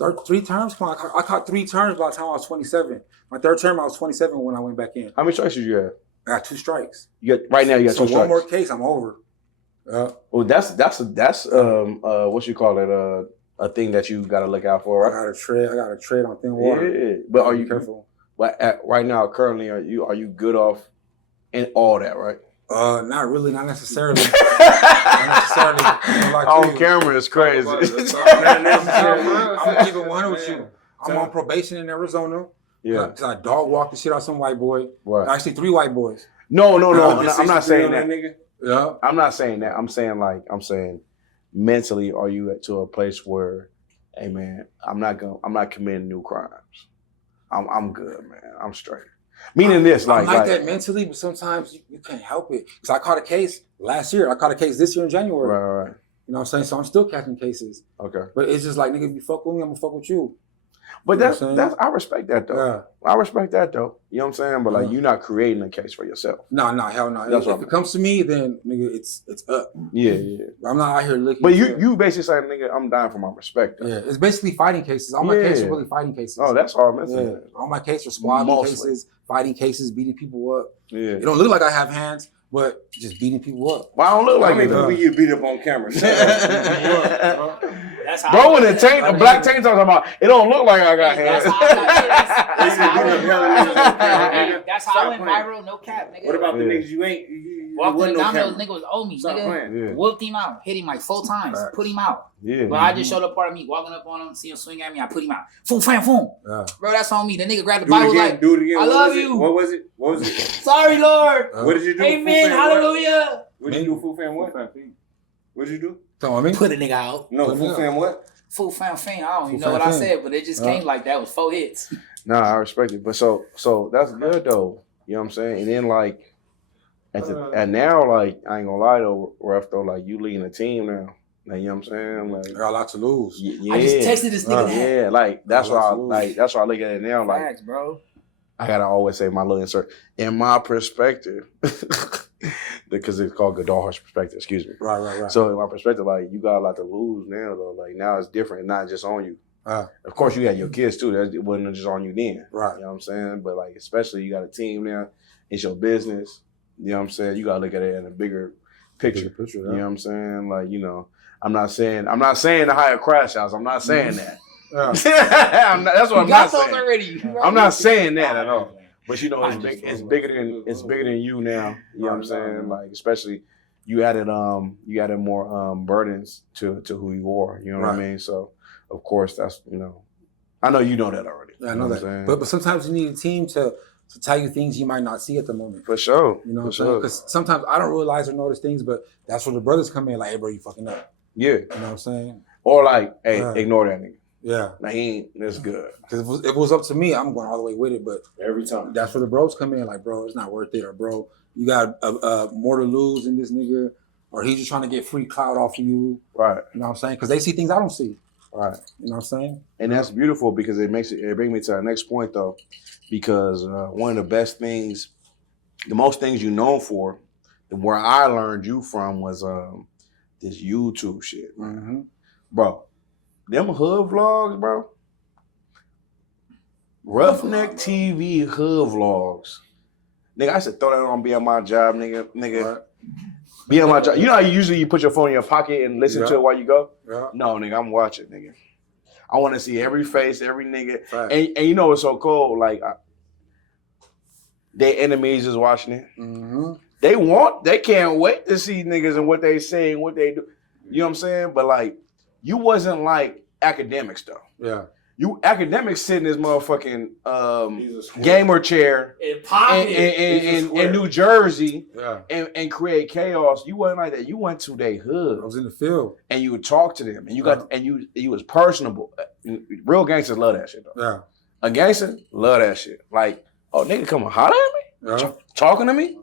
3 terms? Come on. I caught 3 terms by the time I was 27. My third term, I was 27 when I went back in. How many strikes did you have? I got 2 strikes. You got right now. You got So 2 strikes. one more case, I'm over. Well, that's what you call it? A thing that you got to look out for, I right? gotta tread on thin water. Yeah. But are Be you careful? But right now, currently, are you good off in all that, right? Not really, not necessarily. Not necessarily. On camera, it's crazy. I'm gonna keep it 100 with you. I'm on probation in Arizona. Yeah. Because I dog walked the shit out some white boy. Right. Actually, 3 white boys. No. I'm not saying that. Yeah. I'm not saying that. I'm saying mentally, are you to a place where, hey man, I'm not committing new crimes. I'm good, man. I'm straight. Meaning this, I'm like that mentally, but sometimes you can't help it. Because I caught a case last year. I caught a case this year in January. Right. You know what I'm saying? So I'm still catching cases. Okay. But it's just like, nigga, if you fuck with me, I'm gonna fuck with you. But You know that's what I'm saying? I respect that though. Yeah. I respect that though. You know what I'm saying? But like, Yeah. you're not creating a case for yourself. No, hell no. That's If what it comes to me, then nigga, it's up. Yeah. I'm not out here looking. But you basically saying, nigga, I'm dying for my respect. Though. Yeah, it's basically fighting cases. All my cases are really fighting cases. Oh, that's all I'm missing. Yeah. All my cases are squabbling Mostly. cases, fighting cases, beating people up. Yeah. It don't look like I have hands, but just beating people up. Well, I don't look How like many it. people you beat up on camera? That's how Bro, when a black tank talking about, it don't look like I got hands. That's how I went viral, no cap, nigga. What about the niggas you ain't? You Walked wasn't him no down, those camera. niggas was owe me, Stop nigga. playing. Yeah. Whooped him out, hit him like 4 times, put him out. Yeah. But I just showed up part of me walking up on him, see him swing at me, I put him out. Boom, fam, boom. Yeah. Bro, that's on me. The nigga grabbed the Do it Bible again. like, Do it again. I What love was it? you. What was it? What was it? sorry, Lord. What did you do? Amen, Full fan what? hallelujah. What did you do? Full fan what? What did you do? Talking about me? Put a nigga out. No, Put full me fan what? Full fam, I don't even Full know what fam I fan. said, but it just came like that. Was 4 hits. Nah, I respect it. But so that's good though. You know what I'm saying? And then like and now, like, I ain't gonna lie though, Ruff though, like you leading the team now. Like, you know what I'm saying? Like, I got a lot to lose. yeah. I just texted this nigga that. Yeah, like that's why Absolutely. that's why I look at it now. Like, Facts, bro. I gotta always say my little insert. In my perspective, because it's called Godar's perspective, excuse me. Right. So in my perspective, like, you got a lot to lose now though. Like, now it's different, not just on you. Of course you had your kids too. That wasn't just on you then. Right. You know what I'm saying? But like, especially you got a team now, it's your business. You know what I'm saying? You gotta look at it in a bigger picture. You know what I'm saying? Like, you know, I'm not saying to hire crash outs. I'm not saying that. That's what I'm not saying. Already. I'm not saying that at all. But you know, it's bigger than you now. You know what I'm saying? Like, especially you added more burdens to who you are. You know what I mean? So of course that's, you know, I know you know that already. Yeah, I know that. But sometimes you need a team to tell you things you might not see at the moment. For sure. You know what I'm saying? Because sometimes I don't realize or notice things, but that's where the brothers come in like, hey, bro, you fucking up. Yeah. You know what I'm saying? Or like, hey, ignore that nigga. Yeah. Nah, he ain't, that's good. Because if it was up to me, I'm going all the way with it. But every time. That's where the bros come in like, bro, it's not worth it. Or, bro, you got more to lose in this nigga. Or he's just trying to get free clout off of you. Right. You know what I'm saying? Because they see things I don't see. Right. You know what I'm saying? And that's beautiful because it brings me to our next point though. Because one of the best things, the most things you're known for, where I learned you from was this YouTube shit, man. Mm-hmm. Bro, them hood vlogs, bro. RuffneckTV hood vlogs. Nigga, I used to throw that on, be on my job, nigga. Right. Be on my job. You know how you put your phone in your pocket and listen to it while you go? Yeah. No, nigga, I'm watching, nigga. I want to see every face, every nigga. Right. And you know what's so cool? Like, their enemies is watching it. Mm-hmm. They can't wait to see niggas and what they say and what they do. You know what I'm saying? But like, you wasn't like academics though. Yeah. You academics sit in this motherfucking gamer chair in New Jersey and create chaos. You wasn't like that. You went to their hood. I was in the field. And you would talk to them. And you got you was personable. Real gangsters love that shit though. Yeah. A gangster love that shit. Like, oh nigga come and holler at me? Yeah. Talking to me?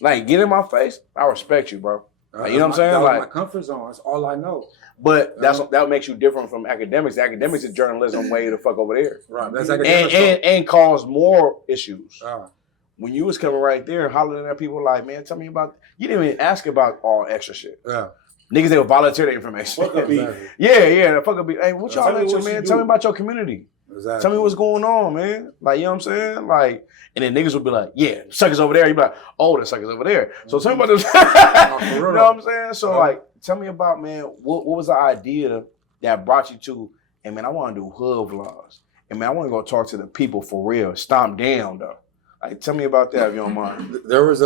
Like, get in my face? I respect you, bro. Like, you know what I'm saying? That was like my comfort zone. That's all I know. But that makes you different from academics. Academics is journalism way the fuck over there. Right. That's and cause more issues. When you was coming right there hollering at people like, man, tell me about, you didn't even ask about all extra shit. Yeah. Niggas, they would volunteer the information. Fuck a beef. Yeah, the fuck a beef. Hey, what y'all lecture, man? Tell me about your community. Exactly. Tell me what's going on, man. Like, you know what I'm saying? Like, and then niggas would be like, yeah, suckers over there. You'd be like, oh, the suckers over there. So tell me about this. You know what I'm saying? So like, tell me about, man, what was the idea that brought you to, and man, I want to do hood vlogs. And man, I want to go talk to the people for real. Stomp down though. Like, tell me about that if you don't mind. There was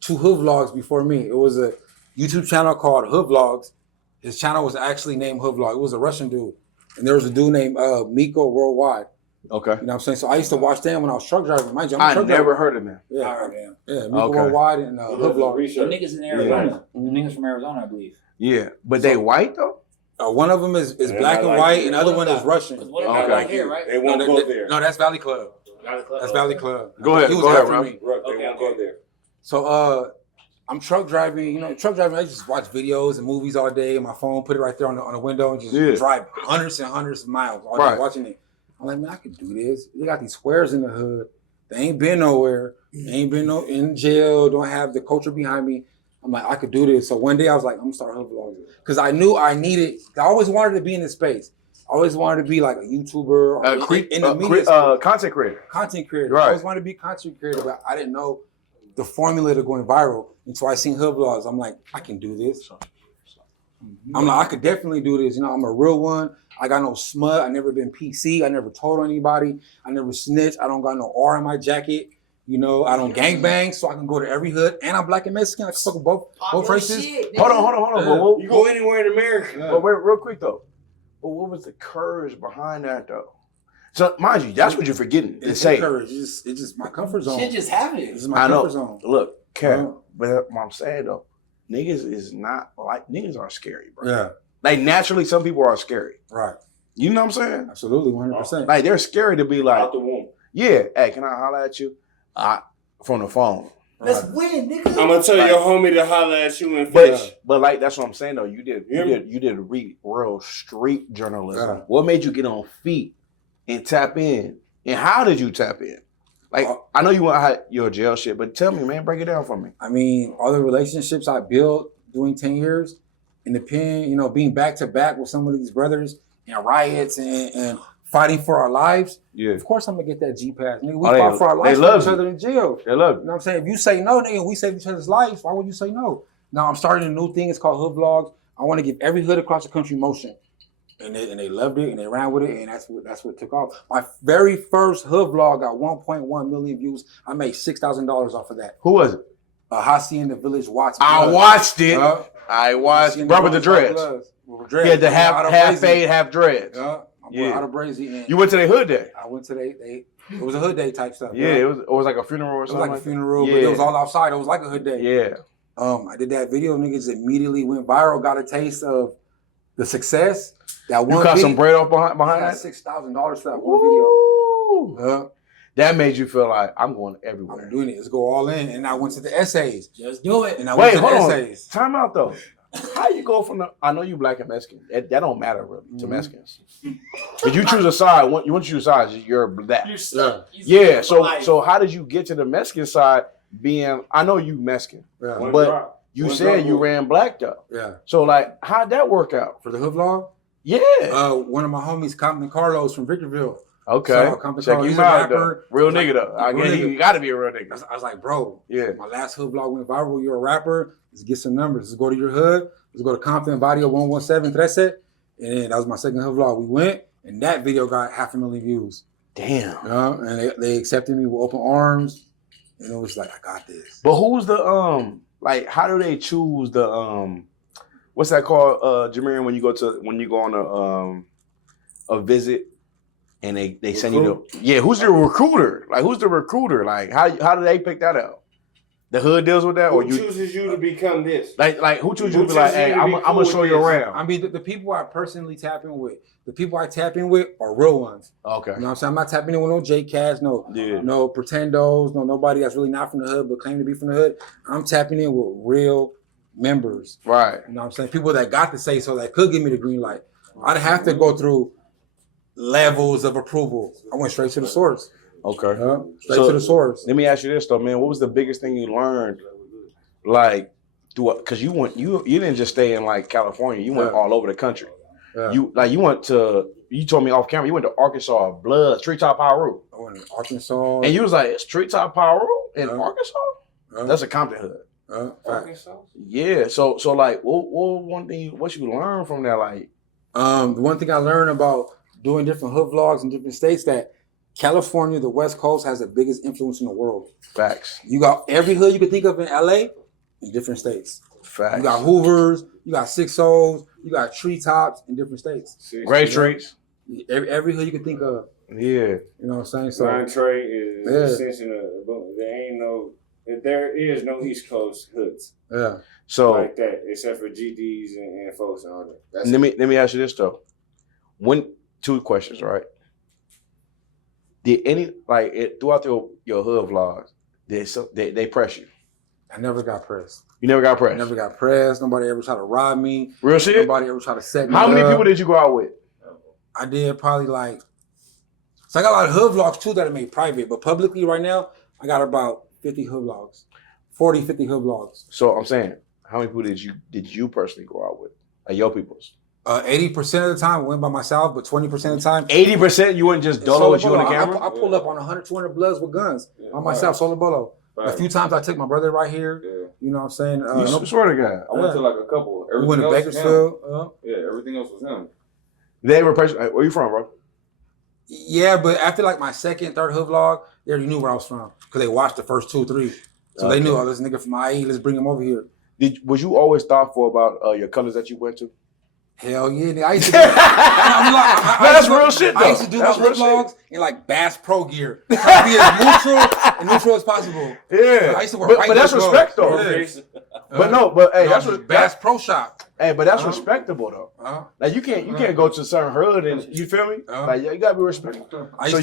two hood vlogs before me. It was a YouTube channel called Hood Vlogs. His channel was actually named Hood Vlog. It was a Russian dude. And there was a dude named Miko Worldwide. Okay. You know what I'm saying? So I used to watch them when I was truck driving. Mind you, I never heard of them. Yeah. I heard him. Yeah, Miko Worldwide and Hood Vlog. The niggas in Arizona. The niggas from Arizona, I believe. Yeah. But they white though? One of them is black and white, and the other one is Russian. Right here, right? They won't go there. No, that's Valley Club. That's Valley Club. Go ahead. He was go ahead, after Ruff. me. They won't go there. So I'm truck driving. You know, truck driving, I just watch videos and movies all day on my phone, put it right there on the window, and just drive hundreds and hundreds of miles all day watching it. I'm like, man, I could do this. They got these squares in the hood. They ain't been nowhere. They ain't been in jail. Don't have the culture behind me. I'm like, I could do this. So one day I was like, I'm gonna start hood vlogging because I knew I needed. I always wanted to be in this space. I always wanted to be like a YouTuber or in the media space. Content creator. Content creator. Right. I always wanted to be content creator, but I didn't know the formula to going viral. And so I seen hood vlogs. I'm like, I can do this. I'm like, I could definitely do this. You know, I'm a real one. I got no smut. I never been PC. I never told on anybody. I never snitched. I don't got no R in my jacket. You know, I don't gangbang, so I can go to every hood. And I'm black and Mexican. I can fuck with both races. Hold on. You go anywhere in America. But wait, real quick though. But what was the courage behind that though? So mind you, that's what you're forgetting to say. Courage. It's just my comfort zone. Shit just happened. This is my comfort zone. Look, Kev, but what I'm saying though, niggas is not like, niggas are scary, bro. Yeah. Like naturally, some people are scary. Right. You know what I'm saying? Absolutely, 100%. Like they're scary to be like, Out the womb. yeah, hey, can I holler at you? From the phone. Let's win, nigga. I'm gonna tell your homie to holler at you and fish. But like that's what I'm saying though. You did real street journalism. Yeah. What made you get on feet and tap in? And how did you tap in? Like I know you want your jail shit, but tell me, man, break it down for me. I mean, all the relationships I built doing 10 years in the pen, you know, being back to back with some of these brothers and riots and fighting for our lives. Yeah. Of course I'm gonna get that G pass. Nigga, we fought for our lives for each other in jail. They love you. You know what I'm saying? If you say no, nigga, we save each other's lives, why would you say no? Now I'm starting a new thing, it's called Hood Vlogs. I want to give every hood across the country motion. And they loved it and they ran with it, and that's what took off. My very first hood vlog got 1.1 million views. I made $6,000 off of that. Who was it? Hasi in the Village Watts. I watched it. I watched Robert the Dreads. He had the half fade, half dreads. My boy out of Brazy. And you went to their hood day? I went to it was a hood day type stuff. Yeah, it was like a funeral or something. It was like a funeral, but it was all outside. It was like a hood day. Yeah. I did that video. Niggas immediately went viral. Got a taste of the success. That one. You got some bread off behind that? $6,000 for that one video. That made you feel like I'm going everywhere. I'm doing it. Let's go all in. And I went to the essays. Just do it. And I went to the essays. Time out though. How you go from I know you black and Mexican. That don't matter really to Mexicans. But you choose a side. You want to choose sides. You're black. You're stuck. Yeah. So how did you get to the Mexican side? Being I know you Mexican, but you said you ran black though. Yeah. So like, how'd that work out for the hood vlog? Yeah. One of my homies, Compton Carlos from Victorville. Okay. Check him out. Real nigga though. I guess you gotta be a real nigga. I was like, bro. Yeah. My last hood vlog went viral. You're a rapper. Let's get some numbers. Let's go to your hood. Let's go to Compton, Barrio 11713. And then that was my second hood vlog. We went, and that video got 500,000 views. Damn. And they accepted me with open arms. And it was like, I got this. But who's the like? How do they choose the what's that called, Jameer? When you go on a visit, and they send you to who's your recruiter? Like who's the recruiter? Like how do they pick that out? The hood deals with that, who or you chooses you to become this? Like who chooses you to be like, hey, I'm gonna show you around. I mean, the people I personally tap in with, are real ones. Okay. You know what I'm saying? I'm not tapping in with no J-Cats, no pretendos, nobody that's really not from the hood but claim to be from the hood. I'm tapping in with real members. Right. You know what I'm saying? People that got to say so that could give me the green light. I'd have to go through levels of approval. I went straight to the source. Okay. Straight to the source. Let me ask you this though, man. What was the biggest thing you learned? Like, because you didn't just stay in like California. You went all over the country. Yeah. You told me off camera, you went to Arkansas, Treetop Piru. I went to Arkansas. And you was like, it's Treetop Piru in Arkansas? That's a Compton hood. Arkansas? Yeah. So like, what you learned from that? Like, the one thing I learned about doing different hood vlogs in different states that California, the West Coast, has the biggest influence in the world. Facts. You got every hood you can think of in LA in different states. Facts. You got Hoovers, you got 6-0s, you got Treetops in different states. Great Streets. Every hood you can think of. Yeah. You know what I'm saying? So Line Trey is essentially there is no East Coast hoods. Yeah. So like that, except for GDs and folks and all that. Let me ask you this though. Two questions, right? Did any throughout your hood vlogs, they press you? I never got pressed. You never got pressed? I never got pressed. Nobody ever tried to rob me. Real shit? Nobody ever tried to set me up. How many people did you go out with? I did probably so I got a lot of hood vlogs too that I made private, but publicly right now, I got about 50 hood vlogs. 40, 50 hood vlogs. So I'm saying, how many people did you personally go out with? Like your peoples? 80% of the time I went by myself, but 20% of the time. 80% you wouldn't just dolo with you on the camera? I pulled up on 100, 200 bloods with guns on myself, solo bolo. Right. A few times I took my brother right here. Yeah. You know what I'm saying? You swear to God. I went to like a couple. We went to Bakersfield. Yeah, everything else was him. They ever pressure? Where you from, bro? Yeah, but after like my second, third hood vlog, they already knew where I was from because they watched the first 2, 3. So they knew, this nigga from IE, let's bring him over here. Was you always thoughtful about your colors that you went to? Hell yeah, nigga. I used to do that's real shit, though. I used to do my hood vlogs in like Bass Pro gear. Try to be as neutral as possible. Yeah. I used to wear but that's respect, though. But hey, that's Bass Pro Shop. Hey, but that's respectable though. Like you can't go to a certain hood and you feel me? Like you gotta be respectful. I used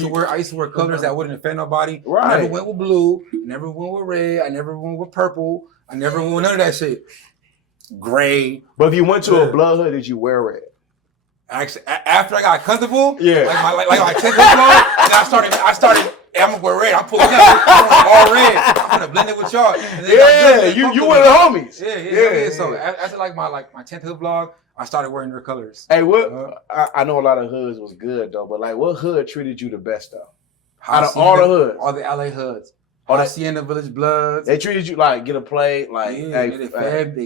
to wear colors that wouldn't offend nobody. Right. I never went with blue. Never went with red. I never went with purple. I never went with none of that shit. Gray. But if you went to a blood hood, did you wear red? Actually, after I got comfortable, yeah, like my 10th vlog, then I started. Hey, I'm gonna wear red. I'm pulling up. I'm all red. I'm gonna blend it with y'all. Yeah, you one of the homies. Yeah. So after like my 10th hood vlog, I started wearing their colors. Hey, what? I know a lot of hoods was good though, but like, what hood treated you the best though? Out of all the hoods, all the LA hoods. Hacienda Village Bloods. They treated you like get a plate, like they fed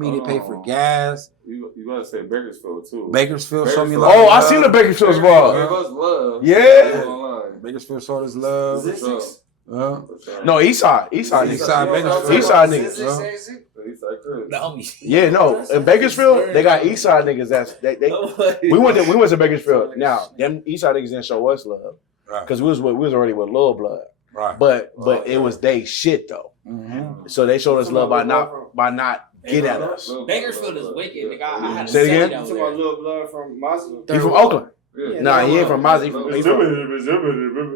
me. They paid for gas. You gotta say Bakersfield too. Bakersfield showed me love. Oh, I seen the Bakersfield's vlog. Yeah. Bakersfield showed us love. No, Eastside. Eastside niggas. The homies. Yeah, no. In Bakersfield, they got East Side niggas. We went to Bakersfield. Now, them East Side niggas didn't show us love because we was already with Lil Blood. Right. But it was they shit though. Mm-hmm. So they showed us love by not get at us. Bakersfield is wicked. Nigga, I had to say it say again. You talking about Lil Blood from Mazda? He from Oakland. Yeah. Nah, he ain't from Mazda. He from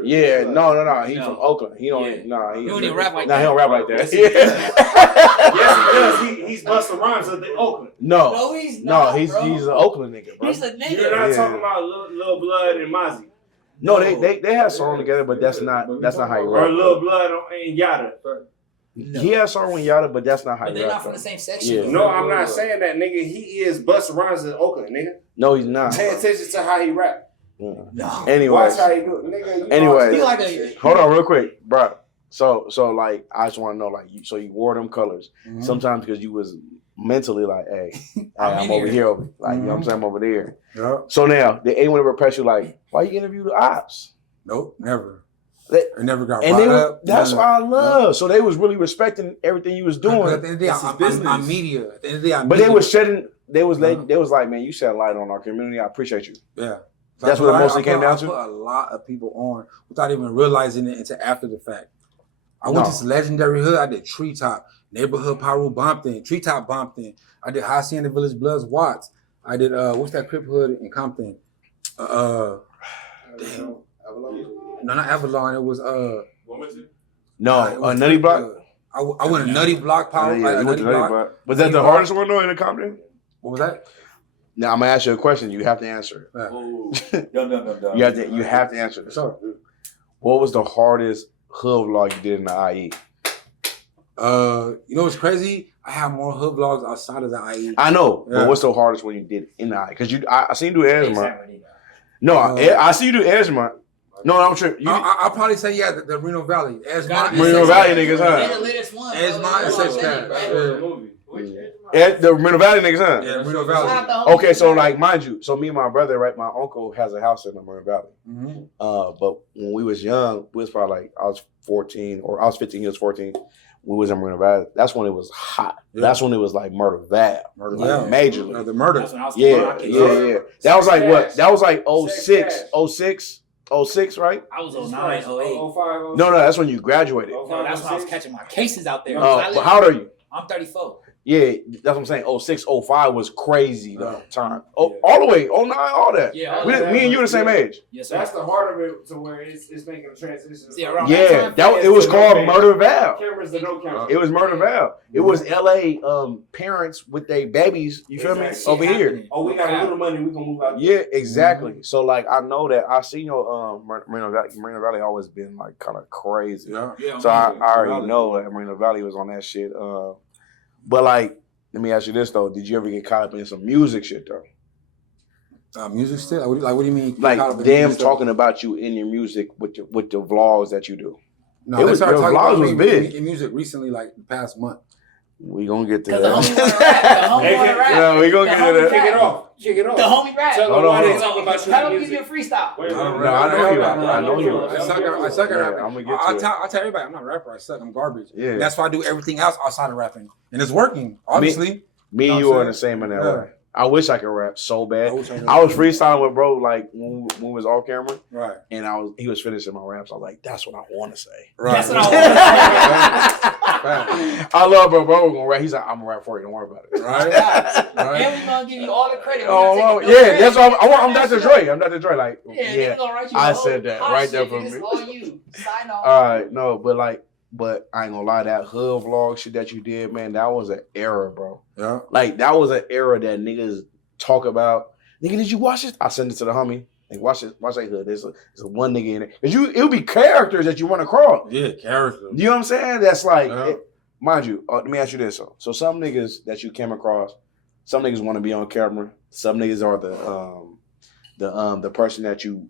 yeah, no. He from Oakland. He don't. Yeah. Nah, He don't even rap like that. Nah, he don't rap like that. Yes, he does. He's Busta Rhymes of the Oakland. No, he's not. No, he's an Oakland nigga, bro. He's a nigga. You're not talking about Lil Blood and Mozzie. No, they have song together, but that's not how he Or rap. Lil Blood and Yada. No. He has song with Yada, but that's not how But he they're rap. not from the same section. Yeah. No, I'm not saying that, nigga. He is Busta Rhymes in Oakland, nigga. No, he's not. Pay attention to how he rap. No. Anyways, Watch how he do it, nigga. Anyways. He like a, hold on real quick, bro. So like, I just want to know, like, so you wore them colors sometimes because you was mentally like, hey, I'm over here, like, you know what I'm saying, I'm over there. Yeah. So now, did anyone ever press you like, why you interview the ops? Nope, never. They never got and brought up. that's what I love. So they was really respecting everything you was doing. At the end of the day, I'm media. At the end of the day, I'm But media. they was shedding. They was like, man, you shed light on our community. I appreciate you. Yeah. That's what it mostly came down to? I put a lot of people on without even realizing it until after the fact. I went to this legendary hood. I did Treetop, Neighborhood Paru Bompton, Treetop Bompton. I did Hacienda Village Bloods Watts. I did, what's that Crip hood in Compton? Damn. No, not Avalon. It was, Nutty Block? I went to Nutty Block Power. You went to Nutty Block. Was that the hardest one though in the Compton? What was that? Now I'm gonna ask you a question. You have to answer. No. You have to answer this. Sure. What was the hardest hood vlog you did in the IE? You know what's crazy? I have more hood vlogs outside of the IE. I know, Yeah. but what's the hardest one you did in the IE? Because I seen you do Edgemont. No, I see you do Edgemont. No, I'm sure. I'll probably say the Reno Valley. Edgemont. Reno Valley niggas, huh? They're the latest one. Edgemont and such that. The Reno Valley niggas, huh? Yeah, Reno Valley. Okay, so like, mind you, so me and my brother, right, my uncle has a house in the Reno Valley. Mm-hmm. But when we was young, we was probably like, I was 14, or I was 15, he was 14. We was in Reno Valley. That's when it was hot. Yeah. That's when it was like murder bad. Majorly. The murder. Yeah. That was like what? That was like 06, right? I was 09, 08. 05. No, that's when you graduated. No, that's when I was catching my cases out there. But how old are you? I'm 34. Yeah, that's what I'm saying. 06, 05 was crazy though. Time. Oh, all the way. 09, all that. Yeah. Me and you the same age. Yes, sir. That's the heart of it, to where it's making a transition. Yeah, it was called Murder Val. Cameras that don't count. It was Murder Val. It was LA parents with their babies. You feel me? Over here. Oh, we got a little money. We gonna move out. Yeah, exactly. Mm-hmm. So like, I know that I see your Marina Valley always been like kind of crazy. Yeah. So I already know that Marina Valley was on that shit. But like, let me ask you this though: did you ever get caught up in some music shit though? Music still? Like, what do you mean? Like them talking about you in your music with the vlogs that you do. No, they started talking about me in music recently, like the past month. We gonna get to that. The homie wanna rap. No, we gonna get to that. Kick it off. The homie rap. Tell them why they talking about you. Tell them give you a freestyle. I know you. I suck at rapping. I'm gonna get to I tell everybody I'm not a rapper. I suck. I'm garbage. Yeah. That's why I do everything else outside of rapping, and it's working. Obviously, me and you are the same in that way. I wish I could rap so bad. I was freestyling with bro like when we was off camera, right? And he was finishing my raps. I was like, "That's what I want to say." Right. That's what I want to say. I love bro. Bro, gonna rap. He's like, "I'm gonna rap for you. Don't worry about it." Right. And we gonna give you all the credit. Yeah, that's what I'm Dr. Dre. I'm Dr. Dre. Like, yeah. Gonna write you I said that right there for me. It's all you. Sign off. All right, no, but I ain't gonna lie, that hood vlog shit that you did, man, that was an era, bro. Yeah. Like, that was an era that niggas talk about. Nigga, did you watch this? I sent it to the homie. Like, watch that hood. There's a one nigga in it. It'll be characters that you run across. Yeah, characters. You know what I'm saying? That's like, mind you, let me ask you this. So some niggas that you came across, some niggas want to be on camera. Some niggas are the person that you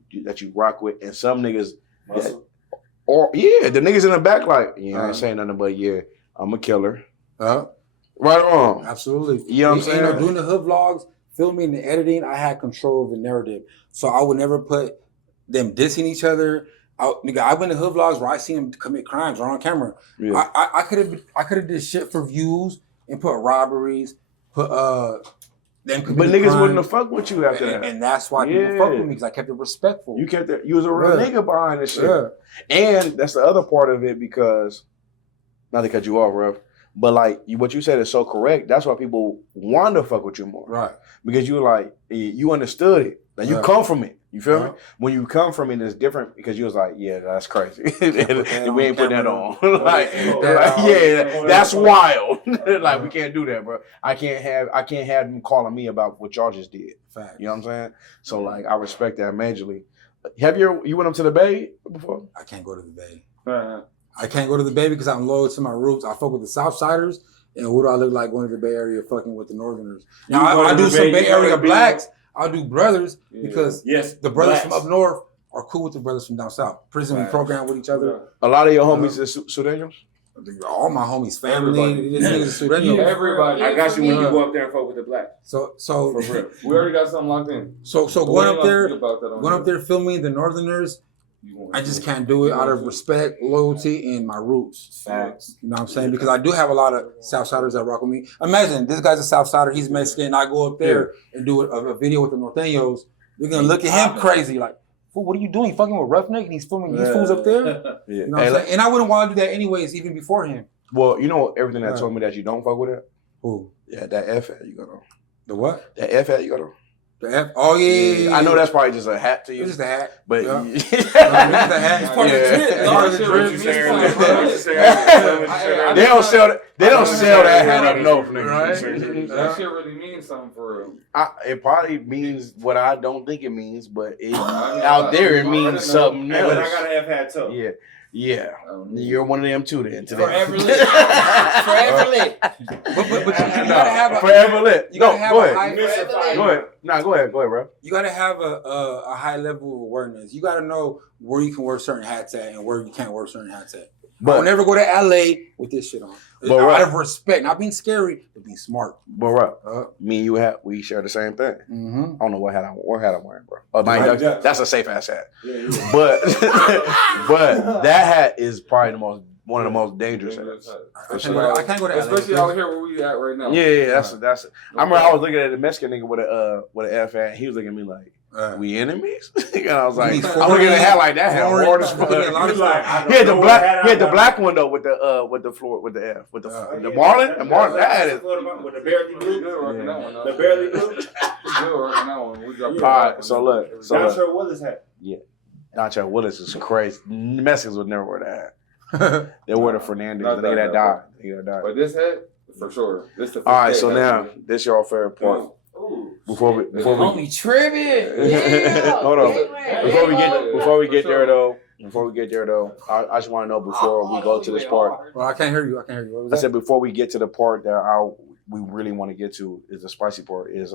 rock with, and some niggas the niggas in the back like, I ain't saying nothing but I'm a killer. Right or wrong? Absolutely. You know what I'm saying? You know, doing the hood vlogs, filming, the editing, I had control of the narrative. So I would never put them dissing each other. I've been in hood vlogs where I see them commit crimes right on camera. Yeah. I could have did shit for views and put robberies, put them. But niggas wouldn't have fucked with you after that. And that's why people fuck with me, because I kept it respectful. You kept it. You was a real nigga behind this shit. And that's the other part of it, because not to cut you off, Ruff, but like what you said is so correct. That's why people want to fuck with you more, right? Because you like you understood it. Like you come from it. You feel me? When you come from it, it's different because you was like, yeah, that's crazy. and we ain't put that on. That's wild. Like we can't do that, bro. I can't have them calling me about what y'all just did. Fact. You know what I'm saying? So like I respect that majorly. Have you went up to the Bay before? I can't go to the Bay. I can't go to the Bay because I'm loyal to my roots. I fuck with the Southsiders, and what do I look like going to the Bay Area fucking with the Northerners? Now I do some Bay Area blacks. I'll do brothers because the brothers from up north are cool with the brothers from down south. Prison, we program with each other. A lot of your homies is Sudanos? All my homies, family, everybody. I got you when you go up there and fuck with the black. So for real. We already got something locked in. So going up there filming the Northerners, I just can't do it out of respect, loyalty, and my roots. Facts. You know what I'm saying? Because I do have a lot of Southsiders that rock with me. Imagine, this guy's a Southsider, he's Mexican, I go up there and do a video with the Norteños. You're going to look at him crazy, like, fool, what are you doing? Fucking with Ruffneck and he's filming these fools up there? You know what I'm saying? And I wouldn't want to do that anyways, even before him. Well, you know everything that told me that you don't fuck with it? Who? Yeah, that F hat you got on. The what? That F hat you got on. The F? Oh, yeah. I know that's probably just a hat to you. It's just a hat. But it's the hat. It's part of the drip. They don't sell that hat up north, nigga. Right? That shit really means something for real. It probably means what I don't think it means, but out there it means something else. But I got an F hat too. Yeah. Yeah, you're one of them too then. Forever lit. Forever lit. But you gotta have a forever lit. You gotta have go a ahead. Go ahead. Nah, go ahead, bro. You gotta have a high level of awareness. You gotta know where you can wear certain hats at and where you can't wear certain hats at. But I'll never go to LA with this shit on. Out of respect, not being scary, but being smart. But me and you we share the same thing. Mm-hmm. I don't know what hat I'm wearing, bro. Oh, that's a safe ass hat. But but that hat is probably one of the most dangerous hats. I can't go to LA. Especially out here where we at right now. Yeah, that's it. I remember I was looking at a Mexican nigga with an F hat. He was looking at me like, we enemies? And I was like, I'm looking at a hat like that. He had the black one though with the F with the Marlin. The Marlin that hat is with the barely blue. The barely blue. All right, so look. Dontrell Willis hat. Yeah, Dontrell Willis is crazy. Mexicans would never wear that hat. They wear the Fernandez. The nigga that died. But this hat, for sure. All right, so now this your favorite part. Before we tripping. Hold on. Before we get there though, I just want to know before we go to this part. Well, I can't hear you. What was I that? said before we get to the part that we really want to get to is the spicy part. Is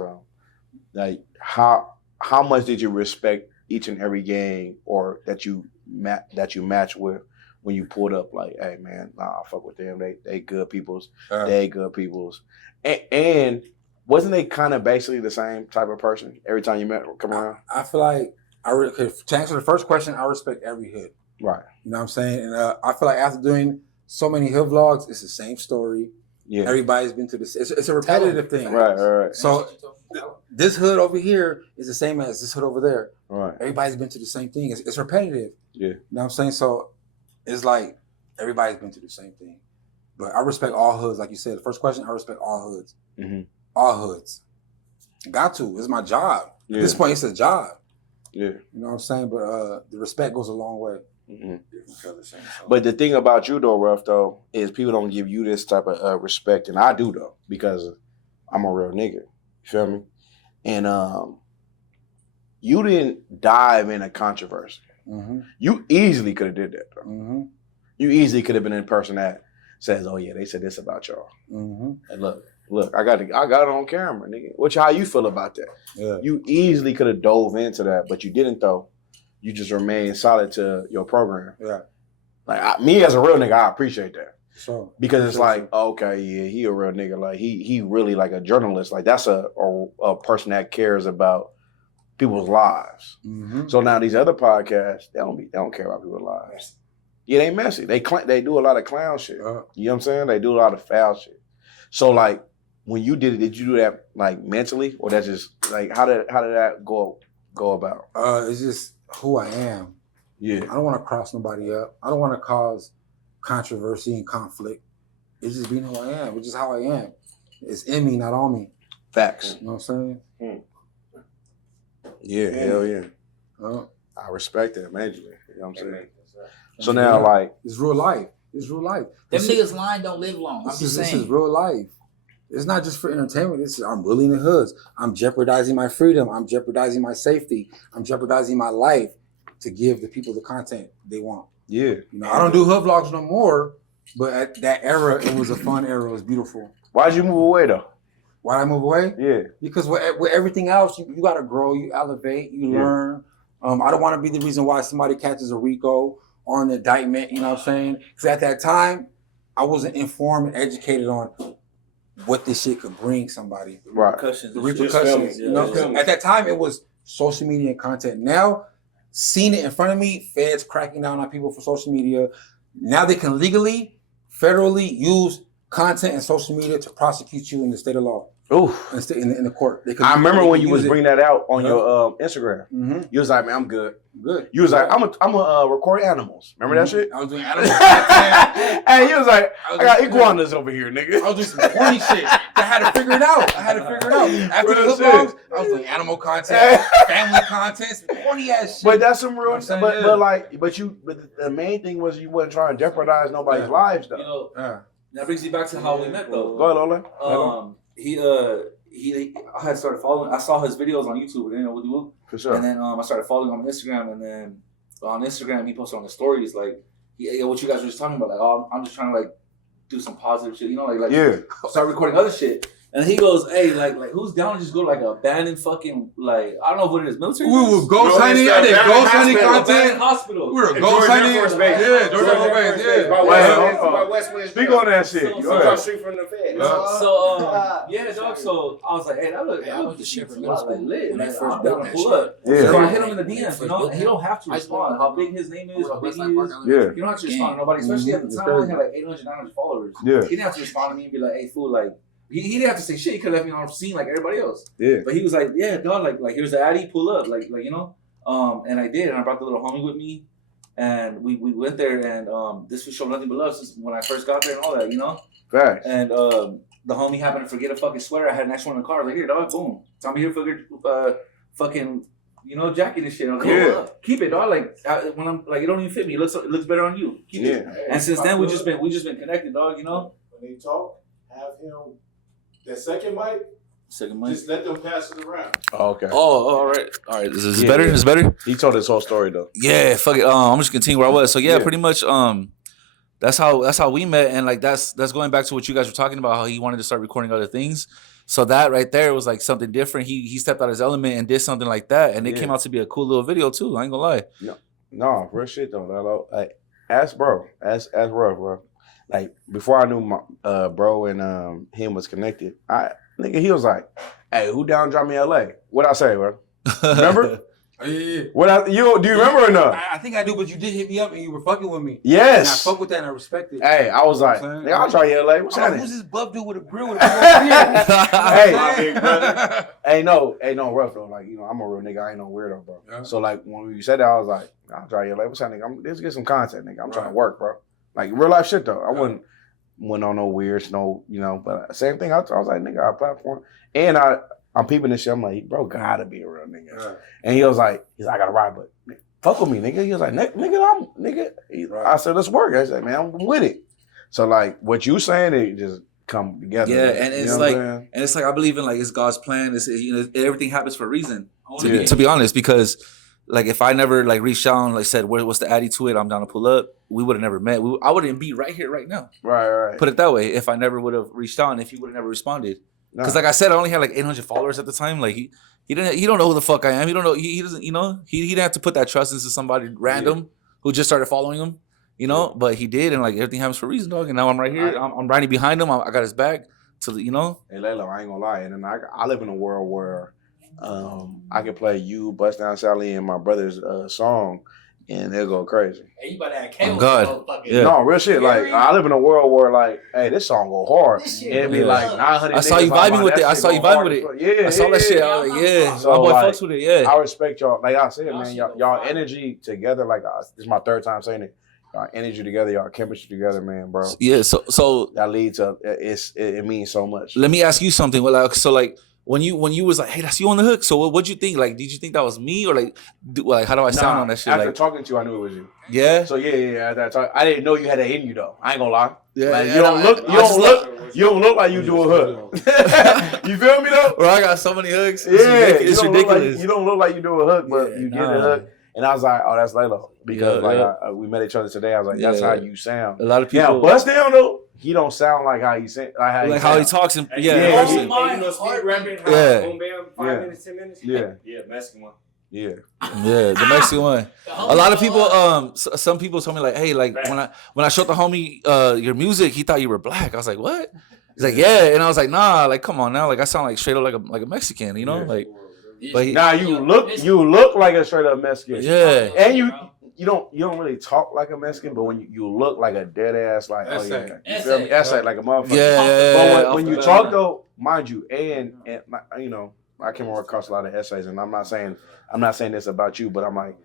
like how much did you respect each and every gang or that you match with when you pulled up? Like, hey man, I fuck with them. They good peoples. They good peoples. And wasn't they kind of basically the same type of person every time you met come around? I feel like to answer the first question, I respect every hood. Right. You know what I'm saying? And I feel like after doing so many hood vlogs, it's the same story. Yeah. Everybody's been to this. It's a repetitive thing. Right. So this hood over here is the same as this hood over there. Right. Everybody's been to the same thing. It's repetitive. Yeah. You know what I'm saying? So it's like everybody's been to the same thing. But I respect all hoods. Like you said, the first question, I respect all hoods. Mm-hmm. All hoods. Got to. It's my job. Yeah. At this point, it's a job. Yeah. You know what I'm saying? But the respect goes a long way. Mm-hmm. But the thing about you though, Ruff, though, is people don't give you this type of respect, and I do though, because I'm a real nigga. You feel me? And you didn't dive in a controversy. Mm-hmm. You easily could have did that though. Mm-hmm. You easily could have been a person that says, "Oh yeah, they said this about y'all." Mm-hmm. And look, I got it on camera, nigga. How you feel about that? Yeah. You easily could have dove into that, but you didn't though. You just remain solid to your program. Yeah. Like me as a real nigga, I appreciate that. So because it's like, okay, yeah, he a real nigga. Like he really like a journalist. Like that's a person that cares about people's lives. Mm-hmm. So now these other podcasts, they don't care about people's lives. Yeah, they messy. They do a lot of clown shit. You know what I'm saying? They do a lot of foul shit. So like when you did you do that like mentally, or that just like how did that go about? It's just who I am. Yeah. I don't want to cross nobody up. I don't want to cause controversy and conflict. It's just being who I am. It's just how I am. It's in me, not on me. Facts. You know what I'm saying? Yeah, hell yeah. I respect that majorly. You know what I'm saying? So Yeah. now, like, it's real life. It's real life. Them niggas lying don't live long. I'm just saying. This is real life. It's not just for entertainment. I'm really in the hoods. I'm jeopardizing my freedom. I'm jeopardizing my safety. I'm jeopardizing my life to give the people the content they want. Yeah. You know, I don't do hood vlogs no more, but at that era, it was a fun era. It was beautiful. Why'd you move away though? Why'd I move away? Yeah. Because with everything else, you got to grow, you elevate, you learn. I don't want to be the reason why somebody catches a RICO or an indictment, you know what I'm saying? Because at that time, I wasn't informed and educated on what this shit could bring somebody. Right. The repercussions. You know, at that time, it was social media and content. Now, seeing it in front of me, feds cracking down on people for social media. Now they can legally, federally use content and social media to prosecute you in the state of law. Oof. In the court. I remember when you was bringing that out on your Instagram. Mm-hmm. You was like, man, I'm good. Good. You was like, I'm a record animals. Remember that shit? I was doing animal content. Hey, you was like, I got iguanas over here, nigga. I was doing some corny shit. I had to figure it out. After the hood vlogs, I was doing animal content, family content, some corny ass shit. But that's some real. But the main thing was you wasn't trying to jeopardize nobody's lives though. You know, that brings me back to how we met though. Go ahead, Lola. I had started following. I saw his videos on YouTube. You know what do? For sure. And then I started following him on Instagram, and then on Instagram he posted on the stories like, what you guys were just talking about. Like, oh, I'm just trying to like do some positive shit. You know, like start recording other shit. And he goes, hey, like who's down to just go to like a abandoned fucking like I don't know what it is, military. We were ghost hunting. I did ghost hunting content. Hospital. We were ghost hunting. Yeah, Georgia Air Force Base. Yeah. Speak on that shit. Street from the Fed. Yeah, dog. So I was like, hey, that look the shit from like lit. When I Like, first I'm built gonna that pull shit. up. Yeah. So I hit him in the DMs, you know, and he don't have to respond. How big his name is, how big he is. Yeah. You don't have to respond to nobody, especially at the time. I only had like 800, 900 followers. Yeah. He didn't have to respond to me and be like, hey, fool, like. He didn't have to say shit. He could have left me on scene like everybody else. Yeah. But he was like, yeah, dog, like here's the Addy, pull up, like you know. And I did, and I brought the little homie with me, and we went there, and this would show nothing but love since when I first got there and all that, you know. Facts. And the homie happened to forget a fucking sweater. I had an extra one in the car. I was like, here, dog, boom. Tommy here for fucking, you know, jacket and shit. I was like, Yeah. keep it, dog. Like when I'm like, it don't even fit me. It looks better on you. Keep it. And since then, we just been connected, dog. You know. When they talk, have him. That second mic, just let them pass it around. Oh, okay. Oh, all right. Is this better? Is better? He told his whole story though. Yeah, fuck it. I'm just continue where I was. So yeah, pretty much. That's how we met, and like that's going back to what you guys were talking about. How he wanted to start recording other things. So that right there was like something different. He stepped out his element and did something like that, and it came out to be a cool little video too. I ain't gonna lie. No, real shit though. Like, ask Ruff, bro. Like before I knew my bro and him was connected, he was like, "Hey, who down drop me LA?" What I say, bro? Remember? Yeah. Do you remember or not? I think I do, but you did hit me up and you were fucking with me. Yes. And I fuck with that and I respect it. Hey, I was like, nigga, I'll try you LA. What's happening? Who's this buff dude with a grill with a Hey, hey, no, Ruff though. Like, you know, I'm a real nigga. I ain't no weirdo, bro. Yeah. So like when we said that, I was like, I'll try you LA. What's happening? Let's get some content, nigga. I'm trying to work, bro. Like real life shit though. I wouldn't on no weird, you know. But same thing. I was like, nigga, our platform, and I'm peeping this shit. I'm like, bro, gotta be a real nigga. Right. And he was like, I gotta ride, but fuck with me, nigga. He was like, nigga. Right. I said, let's work. I said, man, I'm with it. So like, what you saying, it just come together. Yeah, and it's like I believe in like it's God's plan. It's, you know, everything happens for a reason. To be honest, because. Like if I never like reached out and like said what's the addy to it, I'm down to pull up. We would have never met. I wouldn't be right here right now. Right. Put it that way. If I never would have reached out and if he would have never responded, because like I said, I only had like 800 followers at the time. Like he don't know who the fuck I am. He don't know. He doesn't. You know. He didn't have to put that trust into somebody random who just started following him. You know. But he did, and like everything happens for a reason, dog. And now I'm right here. I'm riding behind him. I got his back. So you know. Hey Layla, I ain't gonna lie. And then I live in a world where. I can play you, Bust Down Sally, and my brother's song, and they'll go crazy. Hey, you better have chaos. God. Yeah. No, real shit. Like I live in a world where like, hey, this song go hard. It'd be like 900. I saw you vibing with it. I saw you vibing with it. Yeah, I saw that shit. I was like, yeah. So, My boy like, fucks with it. Yeah. I respect y'all. Like I said, man, y'all energy together. Like this is my third time saying it. Y'all energy together, y'all chemistry together, man, bro. Yeah. So that leads to it means so much. Let me ask you something. Well, so like. When you was like, hey, that's you on the hook. So what'd you think? Like, did you think that was me or like how do I sound on that shit? After like, talking to you, I knew it was you. Yeah. So yeah. I didn't know you had that in you though. I ain't gonna lie. Yeah. Like, you don't look like you do a hook. You feel me though? Bro, I got so many hooks. It's ridiculous. You don't look like you do a hook, but you get a hook. And I was like, oh, that's Laylo. Because we met each other today. I was like, that's how you sound. A lot of people. Now, Bust Down though, he don't sound like how he sound. Like how he talks. Speed rapping. Boom, bam, 5 minutes, 10 minutes. Yeah, Mexican one. Yeah, the Mexican one. A lot of people, some people told me like, hey, like when I showed the homie your music, he thought you were black. I was like, what? He's like, yeah, and I was like, nah, like come on now, like I sound like straight up like a Mexican, you know, like. But now you look like a straight up Mexican. Yeah, and you don't really talk like a Mexican, but when you look like a dead ass, like you feel me? That's like a motherfucker. Yeah. But when you talk though, mind you, and you know, I came across a lot of essays, and I'm not saying this about you, but I'm like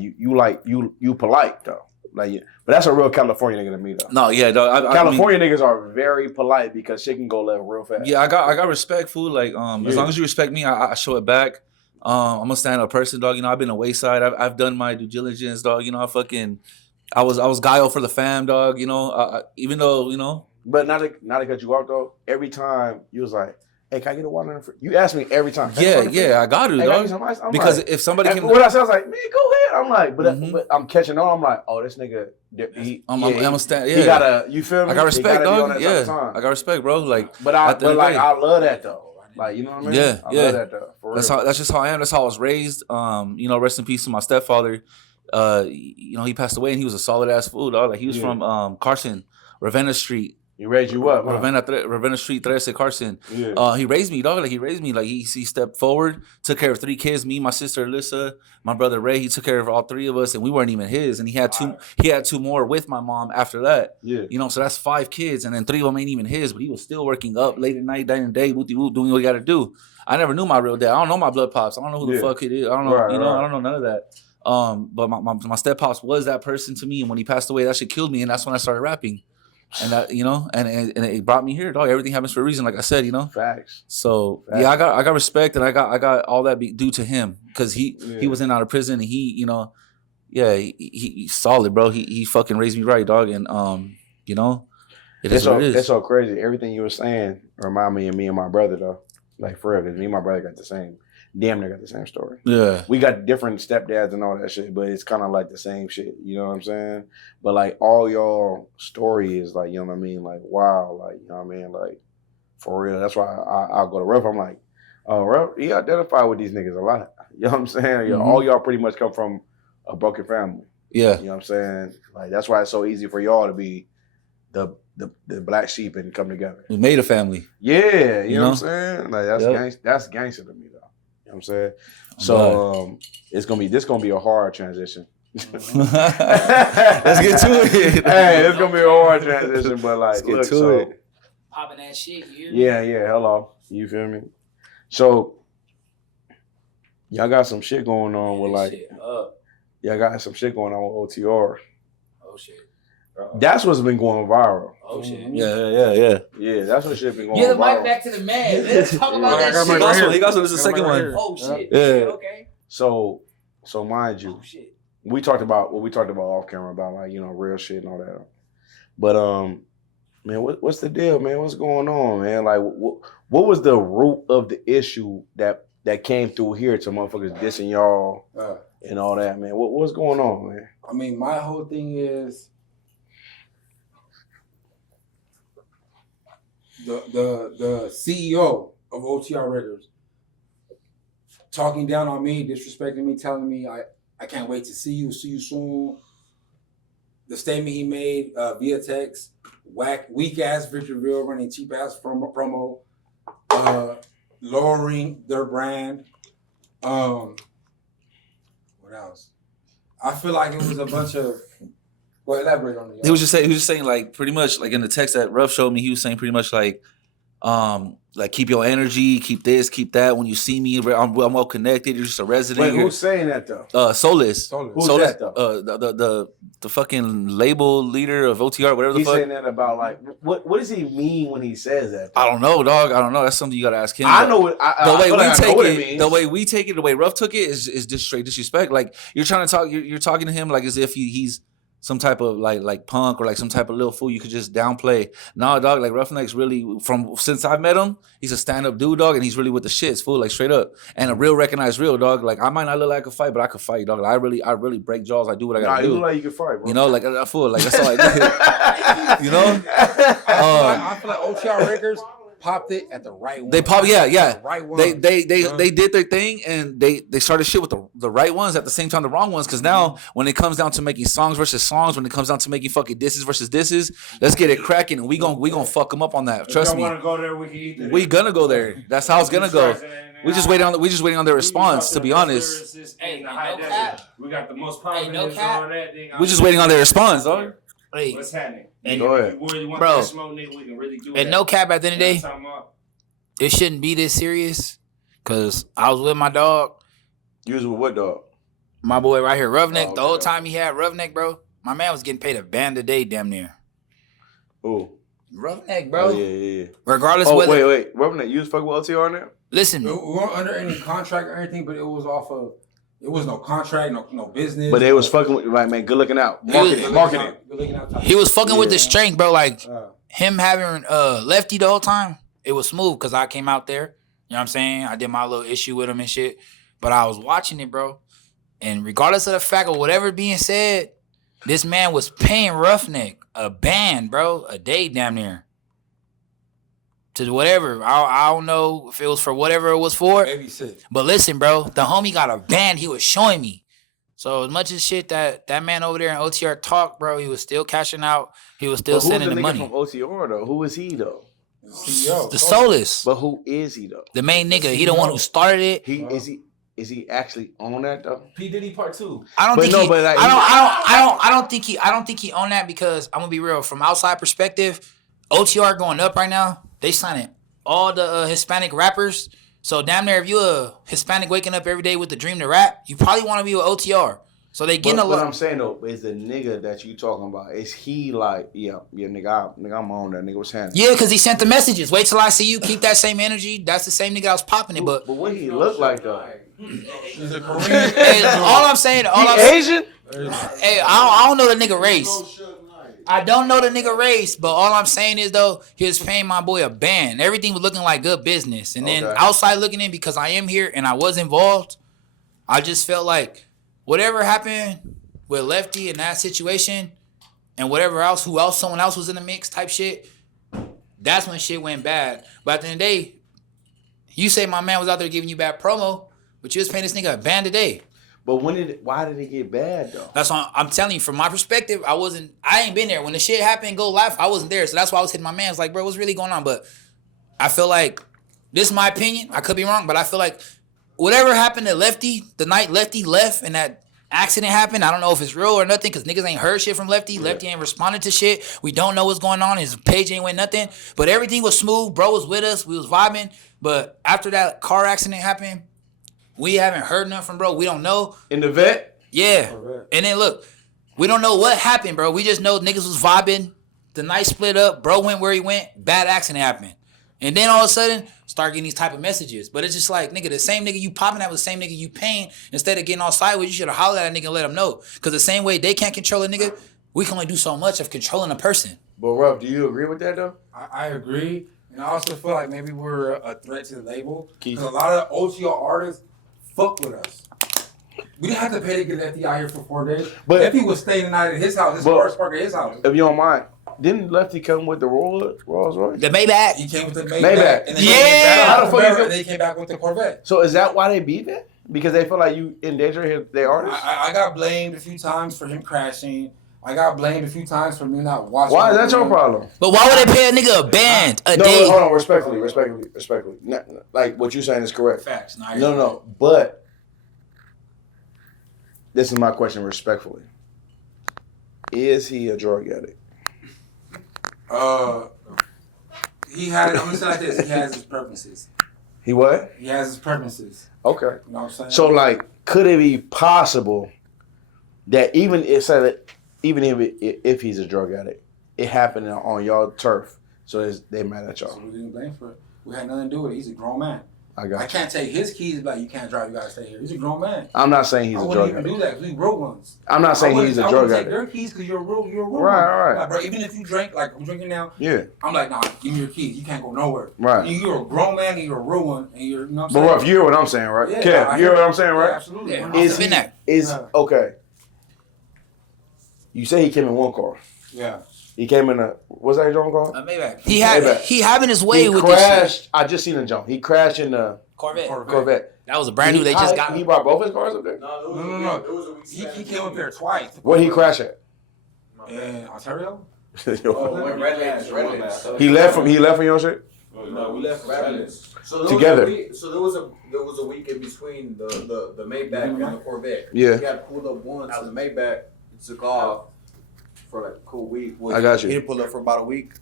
you polite though, like. But that's a real California nigga to me though. No, yeah, dog. California niggas are very polite because shit can go left real fast. Yeah, I got respect, fool. Like, as long as you respect me, I show it back. I'm a stand-up person, dog. You know, I've been a wayside. I've done my due diligence, dog. You know, I was guile for the fam, dog. You know, even though you know. But not to cut you off though. Every time you was like, hey, can I get a water? You ask me every time. Yeah, I got to, dog. Because if somebody came, what I said, I was like, man, go ahead. I'm like, but I'm catching on. I'm like, oh, this nigga, I'm a stand. Yeah, he gotta, you feel me? I got respect, dog. Yeah, I got respect, bro. Like, but I love that though. Like, you know what I mean? Yeah, I love that though. For real. That's just how I am. That's how I was raised. You know, rest in peace to my stepfather. You know, he passed away, and he was a solid ass fool, dog. Like he was from Carson, Ravenna Street. He raised you up, huh? Ravenna Street, 13, Carson. Yeah. He raised me, dog. Like he raised me. Like he stepped forward, took care of 3 kids, me, my sister Alyssa, my brother Ray. He took care of all 3 of us, and we weren't even his. And he had two more with my mom after that. Yeah. You know, so that's 5 kids, and then 3 of them ain't even his. But he was still working up late at night, day and day, whoop doing what he got to do. I never knew my real dad. I don't know my blood pops. I don't know who the fuck it is. I don't know. I don't know none of that. But my step pops was that person to me, and when he passed away, that shit killed me, and that's when I started rapping. And that, you know, and it brought me here, dog. Everything happens for a reason, like I said, you know. Facts. So yeah, I got respect, and I got all that due to him because he was in out of prison, and he, you know, he's solid, bro. He fucking raised me right, dog, and you know, it's what it is. It's so crazy. Everything you were saying remind me of me and my brother, though. Like for real, because me and my brother got the same. Damn near got the same story. Yeah. We got different stepdads and all that shit, but it's kind of like the same shit. You know what I'm saying? But like all y'all story is like, you know what I mean? Like, wow. Like, you know what I mean? Like, for real. That's why I'll go to Ruff. I'm like, Ruff, he identify with these niggas a lot. You know what I'm saying? All y'all pretty much come from a broken family. Yeah. You know what I'm saying? Like, that's why it's so easy for y'all to be the black sheep and come together. We made a family. Yeah. You know what I'm saying? Like, that's gangster to me, though. You know what I'm saying? So this gonna be a hard transition. Let's get to it. Hey, it's gonna be a hard transition, but like, let's get to it. Popping that shit, Yeah. Hello, you feel me? So y'all got some shit going on with like, y'all got some shit going on with OTR. Oh shit. That's what's been going viral. Oh shit. Yeah, that's what shit been going viral. Get the mic back to the man. Let's talk about that shit. He got some. This is the second one. Oh shit. Yeah. Okay. So mind you, we talked about off camera about like, you know, real shit and all that. But man, what's the deal, man? What's going on, man? Like, what was the root of the issue that came through here to motherfuckers dissing y'all and all that, man? What's going on, man? I mean, my whole thing is the CEO of OTR Records talking down on me, disrespecting me, telling me I can't wait to see you soon. The statement he made via text, weak ass Victor Ville running cheap ass promo, lowering their brand. What else? I feel like it was a bunch of. Well, elaborate on it. He was just saying like pretty much like in the text that Ruff showed me. He was saying pretty much like keep your energy, keep this, keep that. When you see me, I'm well connected. You're just a resident. Wait, who's saying that though? Solus. Who's that though? The fucking label leader of OTR, whatever the He's fuck. saying that about like what does he mean when he says that? Though? I don't know, dog. I don't know. That's something you gotta ask him. I know what the way we take it. Means. The way we take it, the way Ruff took it is just straight disrespect. Like you're trying to talk. You're talking to him like as if he's some type of like punk or like some type of little fool you could just downplay. Nah, dog, like Ruffneck's really since I've met him, he's a stand-up dude, dog, and he's really with the shits, fool, like straight up. And a real recognized real, dog. Like I might not look like I could fight, but I could fight, dog. Like, I really break jaws. I do what I gotta do. You look like you can fight, bro. You know, like I fool, like that's all I do. You know? I feel like OTR Records popped it at the right one. They pop, yeah. The right one. They did their thing and they started shit with the right ones at the same time the wrong ones. Cause now when it comes down to making songs versus songs, when it comes down to making fucking disses versus disses, let's get it cracking and we gonna fuck them up on that. Trust me. Go there, we gonna go there. That's how it's gonna go. We just waiting on their response. To be honest, Hey, no cap. We got the most popular. No cap. we just waiting on their response, dog. Hey, What's happening? Go ahead. You want Bro. that smoke, nigga, we can really do and that. no cap at the end of the day, You know what I'm talking about? it shouldn't be this serious. Cause I was with my dog, You was with what dog? my boy right here, Ruffneck. Oh, The whole okay. time he had Ruffneck, bro. My man was getting paid a band a day, damn near. Oh, Ruffneck, bro. yeah. Regardless Oh, whether wait. Ruffneck, you was fucking with LTR now? listen, We weren't under any contract or anything, but it was off of. It was no contract, no business. But they was fucking with, like, man, good looking out. Good Marketing. looking out type. he was fucking with the Yeah. strength, bro. Like Uh, him having Lefty the whole time, it was smooth because I came out there. You know what I'm saying? I did my little issue with him and shit. But I was watching it, bro. And regardless of the fact of whatever being said, this man was paying Ruffneck a band, bro, a day damn near. To whatever. I don't know if it was for whatever it was for. maybe 6. But listen, bro, the homie got a band he was showing me. So as much as shit that man over there in OTR talked, bro, he was still cashing out. He was still But who's sending the the nigga money. from OTR though? Who is he though? CEO. The Solus. But who is he though? The main nigga. He the one who started it. Is he actually on that though? P Diddy Part 2. I don't But think no, he, but like- I don't think he owned that because I'm gonna be real. From outside perspective, OTR going up right now. They signing all the Hispanic rappers. So damn near if you a Hispanic waking up every day with the dream to rap, you probably want to be with OTR. So they getting a What lot. I'm saying though is the nigga that you talking about. Is he like, yeah, nigga, I'm on that nigga. What's happening? Yeah, because he sent the messages. Wait till I see you. Keep that same energy. That's the same nigga I was popping it. But what he look like though? He's a Korean. hey, all I'm saying, Asian? Hey, I don't know the nigga race. I don't know the nigga race, but all I'm saying is though, he was paying my boy a band. Everything was looking like good business. And then Okay. outside looking in, because I am here and I was involved, I just felt like whatever happened with Lefty in that situation and whatever else, someone else was in the mix type shit, that's when shit went bad. But at the end of the day, you say my man was out there giving you bad promo, but you was paying this nigga a band a day. But why did it get bad though? That's why I'm telling you, from my perspective, I ain't been there. When the shit happened, go live, I wasn't there. So that's why I was hitting my man. It's like, bro, what's really going on? But I feel like, this is my opinion. I could be wrong, but I feel like whatever happened to Lefty, the night Lefty left and that accident happened, I don't know if it's real or nothing, because niggas ain't heard shit from Lefty. Yeah. Lefty ain't responded to shit. We don't know what's going on. His page ain't went nothing. But everything was smooth. Bro was with us. We was vibing. But after that car accident happened, we haven't heard nothing from bro. We don't know. In the vet? Yeah. And then look, we don't know what happened, bro. We just know niggas was vibing. The night split up. Bro went where he went. Bad accident happened. And then all of a sudden, start getting these type of messages. But it's just like, nigga, the same nigga you popping at was the same nigga you paying. Instead of getting all sideways, you should have hollered at a nigga and let him know. Because the same way they can't control a nigga, we can only do so much of controlling a person. But Ruff, do you agree with that though? I agree. And I also feel like maybe we're a threat to the label. Because a lot of OTR artists fuck with us. We didn't have to pay to get Lefty out here for 4 days. But Lefty was staying the night at his house. His first park at his house. If you don't mind, didn't Lefty come with the Rolls Royce? The Maybach. He came with the Maybach. Maybach. And Yeah. How the fuck you they came back with the Corvette. So is that why they beefing? Because they feel like you endanger their artists? I got blamed a few times for him crashing. I got blamed a few times for me not watching. Why is that your problem? But why would they pay a nigga a band a No, day? hold on, respectfully. Like what you're saying is correct. Facts. No. But this is my question respectfully. Is he a drug addict? He had. I'm gonna say like this. He has his preferences. He what? He has his preferences. Okay. You know what I'm saying? So like, could it be possible that even if he's a drug addict, it happened on y'all turf, so they mad at y'all? So we didn't blame for it. We had nothing to do with it. He's a grown man. I can't take his keys and be like, you can't drive, you gotta stay here. He's a grown man. I'm not saying he's a drug addict. I wouldn't even do that because we broke ones. I'm not saying he's a drug addict. I wouldn't take their keys because you're a real Right. Like, bro, even if you drink, like I'm drinking now, Yeah. I'm like, nah, give me your keys. You can't go nowhere. Right. You're a grown man and you're a real one. And you're, you know what I'm But saying? Ruff, you hear what I'm saying, right? Yeah, Kev, you hear what I'm saying, right? Yeah, absolutely. Yeah. Okay. You say he came in one car. Yeah. He came in a, what's that your car? Maybach. Maybach. He having his way He with crashed, this shit. I just seen him jump. He crashed in the Corvette. That was a brand new. They just got. He brought both his cars up there? No. He came up there twice. Where he crash at? In Ontario? Redlands. He left from your shit? No, we left Redlands. Together. There was a week in between the Maybach and the Corvette. Yeah. He had pulled up once and the Maybach took off for like a cool week. I got you. He didn't pull up for about a week.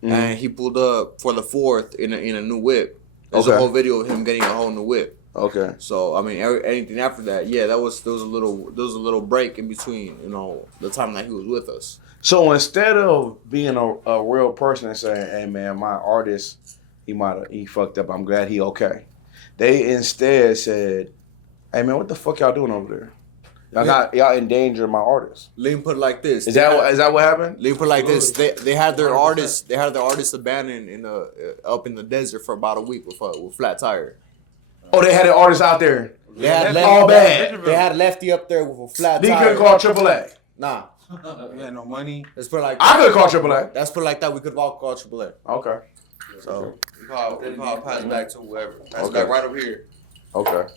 And he pulled up for the 4th in a new whip. There's a whole video of him getting a whole new whip. Okay. So I mean, anything after that, yeah, there was a little break in between, you know, the time that he was with us. So instead of being a real person and saying, "Hey man, my artist, he fucked up. I'm glad he okay," they instead said, "Hey man, what the fuck y'all doing over there? Y'all endangering my artist." Let me put it like this. Is that what happened? Let me put it like this. They had their artists. They had their artists abandoned up in the desert for about a week with flat tire. Oh, they had an artist out there. They had all bad. They had Lefty up there with a flat They tire. couldn't call AAA. Nah. We had no money. Let's put it like I could call AAA. Let's put it like that. We could all call AAA. Okay. So we call pass back to whoever. Pass back right over here. Okay.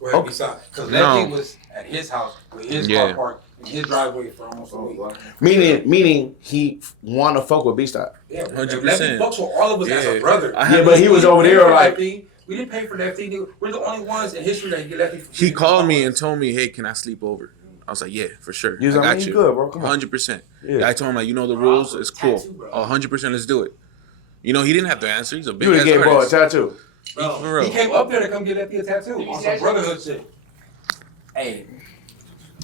Go ahead, beside. Because Lefty was at his house with his car parked in his driveway for almost a week. Meaning he want to fuck with B-Style. Yeah, 100%. Lefty fucks with all of us as a brother. Yeah, but he was over there like. We didn't pay for Lefty. We're the only ones in history that get Lefty. He called me and told me, "Hey, can I sleep over?" I was like, "Yeah, for sure. I got you. Good, bro. Come on. 100%." Yeah. I told him like, "You know the rules. It's cool. 100%. Let's do it." You know, he didn't have to answer. He's a big. You would gave bro a tattoo. He came up there to come get Lefty a tattoo on some brotherhood shit. Hey,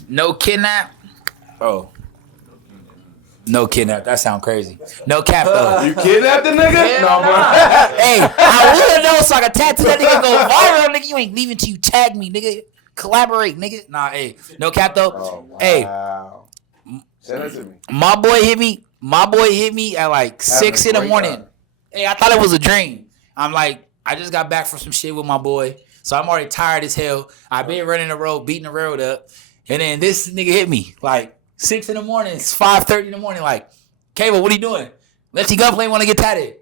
no kidnap. Oh. No kidnap. That sound crazy. No cap though. You kidnapped the nigga? Yeah, no, bro. Hey, I would know so I could tattoo that nigga go viral, nigga. You ain't leaving till you tag me, nigga. Collaborate, nigga. Nah, hey. No cap though. Oh, wow. Hey. Send it to me. My boy hit me at like 6 in the morning. Hey, I thought it was a dream. I'm like, I just got back from some shit with my boy. So I'm already tired as hell. I've been running the road, beating the road up. And then this nigga hit me like 6 in the morning. It's 5:30 in the morning. Like, Cable, what are you doing? Lefty Gunplay want to get tatted.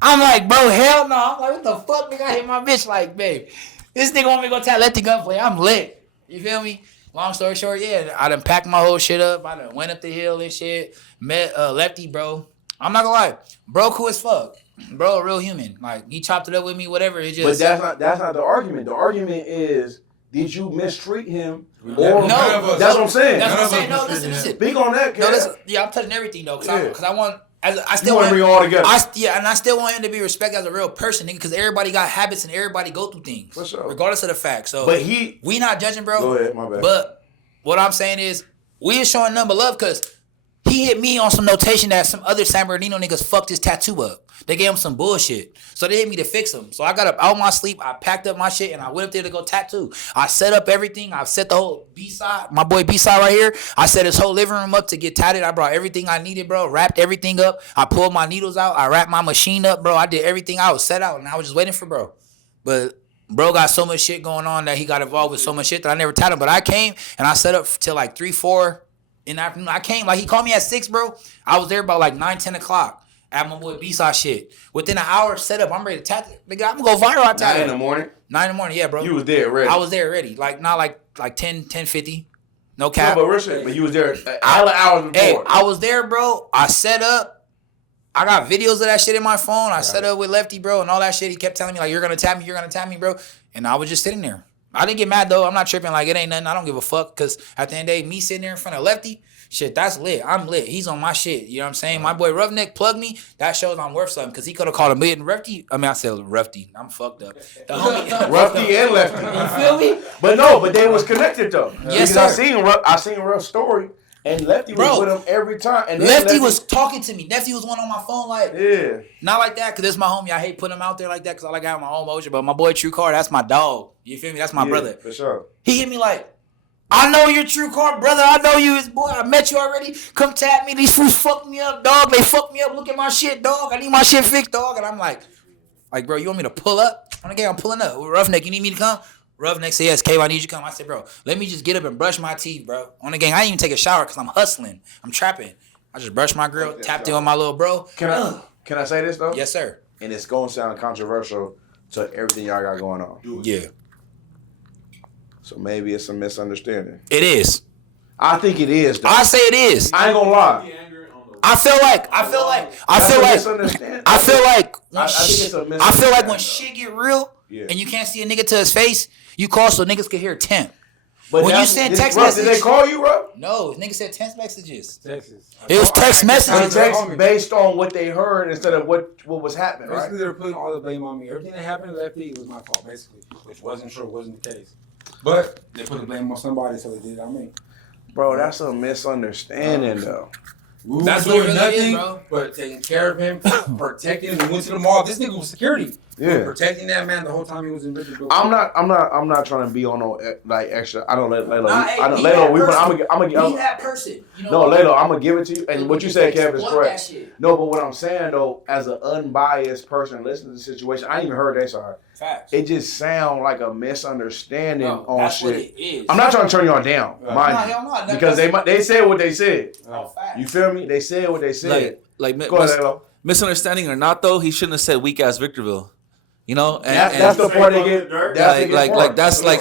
I'm like, bro, hell no. I'm like, what the fuck, nigga? I hit my bitch like, babe. This nigga want me to go tat Lefty Gunplay. I'm lit. You feel me? Long story short, yeah, I done packed my whole shit up. I done went up the hill and shit. Met Lefty, bro. I'm not gonna lie. Bro, cool as fuck. Bro, a real human. Like, he chopped it up with me, whatever. It just. But that's not the argument. The argument is, did you mistreat him? Or No. That's what I'm saying. That's what I'm saying. No, listen. Speak on that, No, listen. Yeah, I'm touching everything, though. Because I want. I still you want to bring it all together. And I still want him to be respected as a real person, nigga, because everybody got habits and everybody go through things. For sure. Regardless of the fact. So, but we not judging, bro. Go ahead, my bad. But what I'm saying is, we is showing number love because he hit me on some notation that some other San Bernardino niggas fucked his tattoo up. They gave him some bullshit. So they hit me to fix him. So I got up out of my sleep. I packed up my shit and I went up there to go tattoo. I set up everything. I set the whole B-side, my boy B-side right here. I set his whole living room up to get tatted. I brought everything I needed, bro. Wrapped everything up. I pulled my needles out. I wrapped my machine up, bro. I did everything. I was set out and I was just waiting for bro. But bro got so much shit going on that he got involved with so much shit that I never tatted him. But I came and I set up till like 3, 4 in the afternoon. I came, like he called me at 6, bro. I was there about like 9, 10 o'clock. At my boy B-side shit. Within an hour set up, I'm ready to tat it. Nigga, I'm gonna go viral. I tat 9 in the morning? 9 in the morning, yeah, bro. You was there already? I was there already. Like, not like 10:50. No cap. No, but you was there hours before. Hey, I was there, bro. I set up. I got videos of that shit in my phone. I set up with Lefty, bro, and all that shit. He kept telling me, like, you're gonna tap me, bro. And I was just sitting there. I didn't get mad though. I'm not tripping. Like it ain't nothing. I don't give a fuck. Cause at the end of the day, me sitting there in front of Lefty, shit, that's lit. I'm lit. He's on my shit. You know what I'm saying? My boy Ruffneck plugged me. That shows I'm worth something. Cause he could have called a million Lefty. I mean, I said Lefty. I'm fucked up. The homie, Ruffy and Lefty. You feel me? But they was connected though. Yes, because sir. I seen Ruff's story. And Lefty was with him every time. And Lefty was talking to me. Lefty was one on my phone like, yeah. Not like that, because this my homie. I hate putting him out there like that because I like having my own motion. But my boy True Car, that's my dog. You feel me? That's my brother. For sure. He hit me like, I know you're True Car, brother. I know you, his boy. I met you already. Come tap me. These fools fucked me up, dog. They fucked me up. Look at my shit, dog. I need my shit fixed, dog. And I'm like, bro, you want me to pull up? On the game, I'm pulling up. Ruffneck, you need me to come? Ruffneck said, yes, K, I need you to come. I said, bro, let me just get up and brush my teeth, bro. On the gang, I didn't even take a shower because I'm hustling. I'm trapping. I just brushed my grill, tapped in with my little bro. Can I say this, though? Yes, sir. And it's going to sound controversial to everything y'all got going on. Yeah. So maybe it's a misunderstanding. It is. I think it is, though. I say it is. I ain't going to lie. I feel like when shit get real and you can't see a nigga to his face, you call so niggas can hear temp. But when you send text messages, did they call you, Ruff? No, niggas said text messages. Texas. It was text messages. Text based on what they heard instead of what was happening, right? Basically, they were putting all the blame on me. Everything that happened to Lefty was my fault, basically, which wasn't true, wasn't the case. But they put the blame on somebody, so they did it on me. Bro, that's a misunderstanding, though. We That's was doing what it really nothing is, bro. but taking care of him, protecting him. We went to the mall. This nigga was security. Yeah. Protecting that man the whole time he was in Richard. I'm not trying to be on no like extra. I don't let Laylo. Be that person. You know, no, Laylo, I'm gonna give it to you. And what you said, Kev, is Exploit correct. that shit. No, but what I'm saying though, as an unbiased person listening to the situation, I ain't even heard their side. Facts. It just sounds like a misunderstanding on that's shit. what it is. I'm not trying to turn y'all down, mind you, hell no. because they said what they said. Facts. You feel me? They said what they said. Like Go ahead, Laylo. misunderstanding or not though, he shouldn't have said weak ass Victorville. You know, That's the part they get.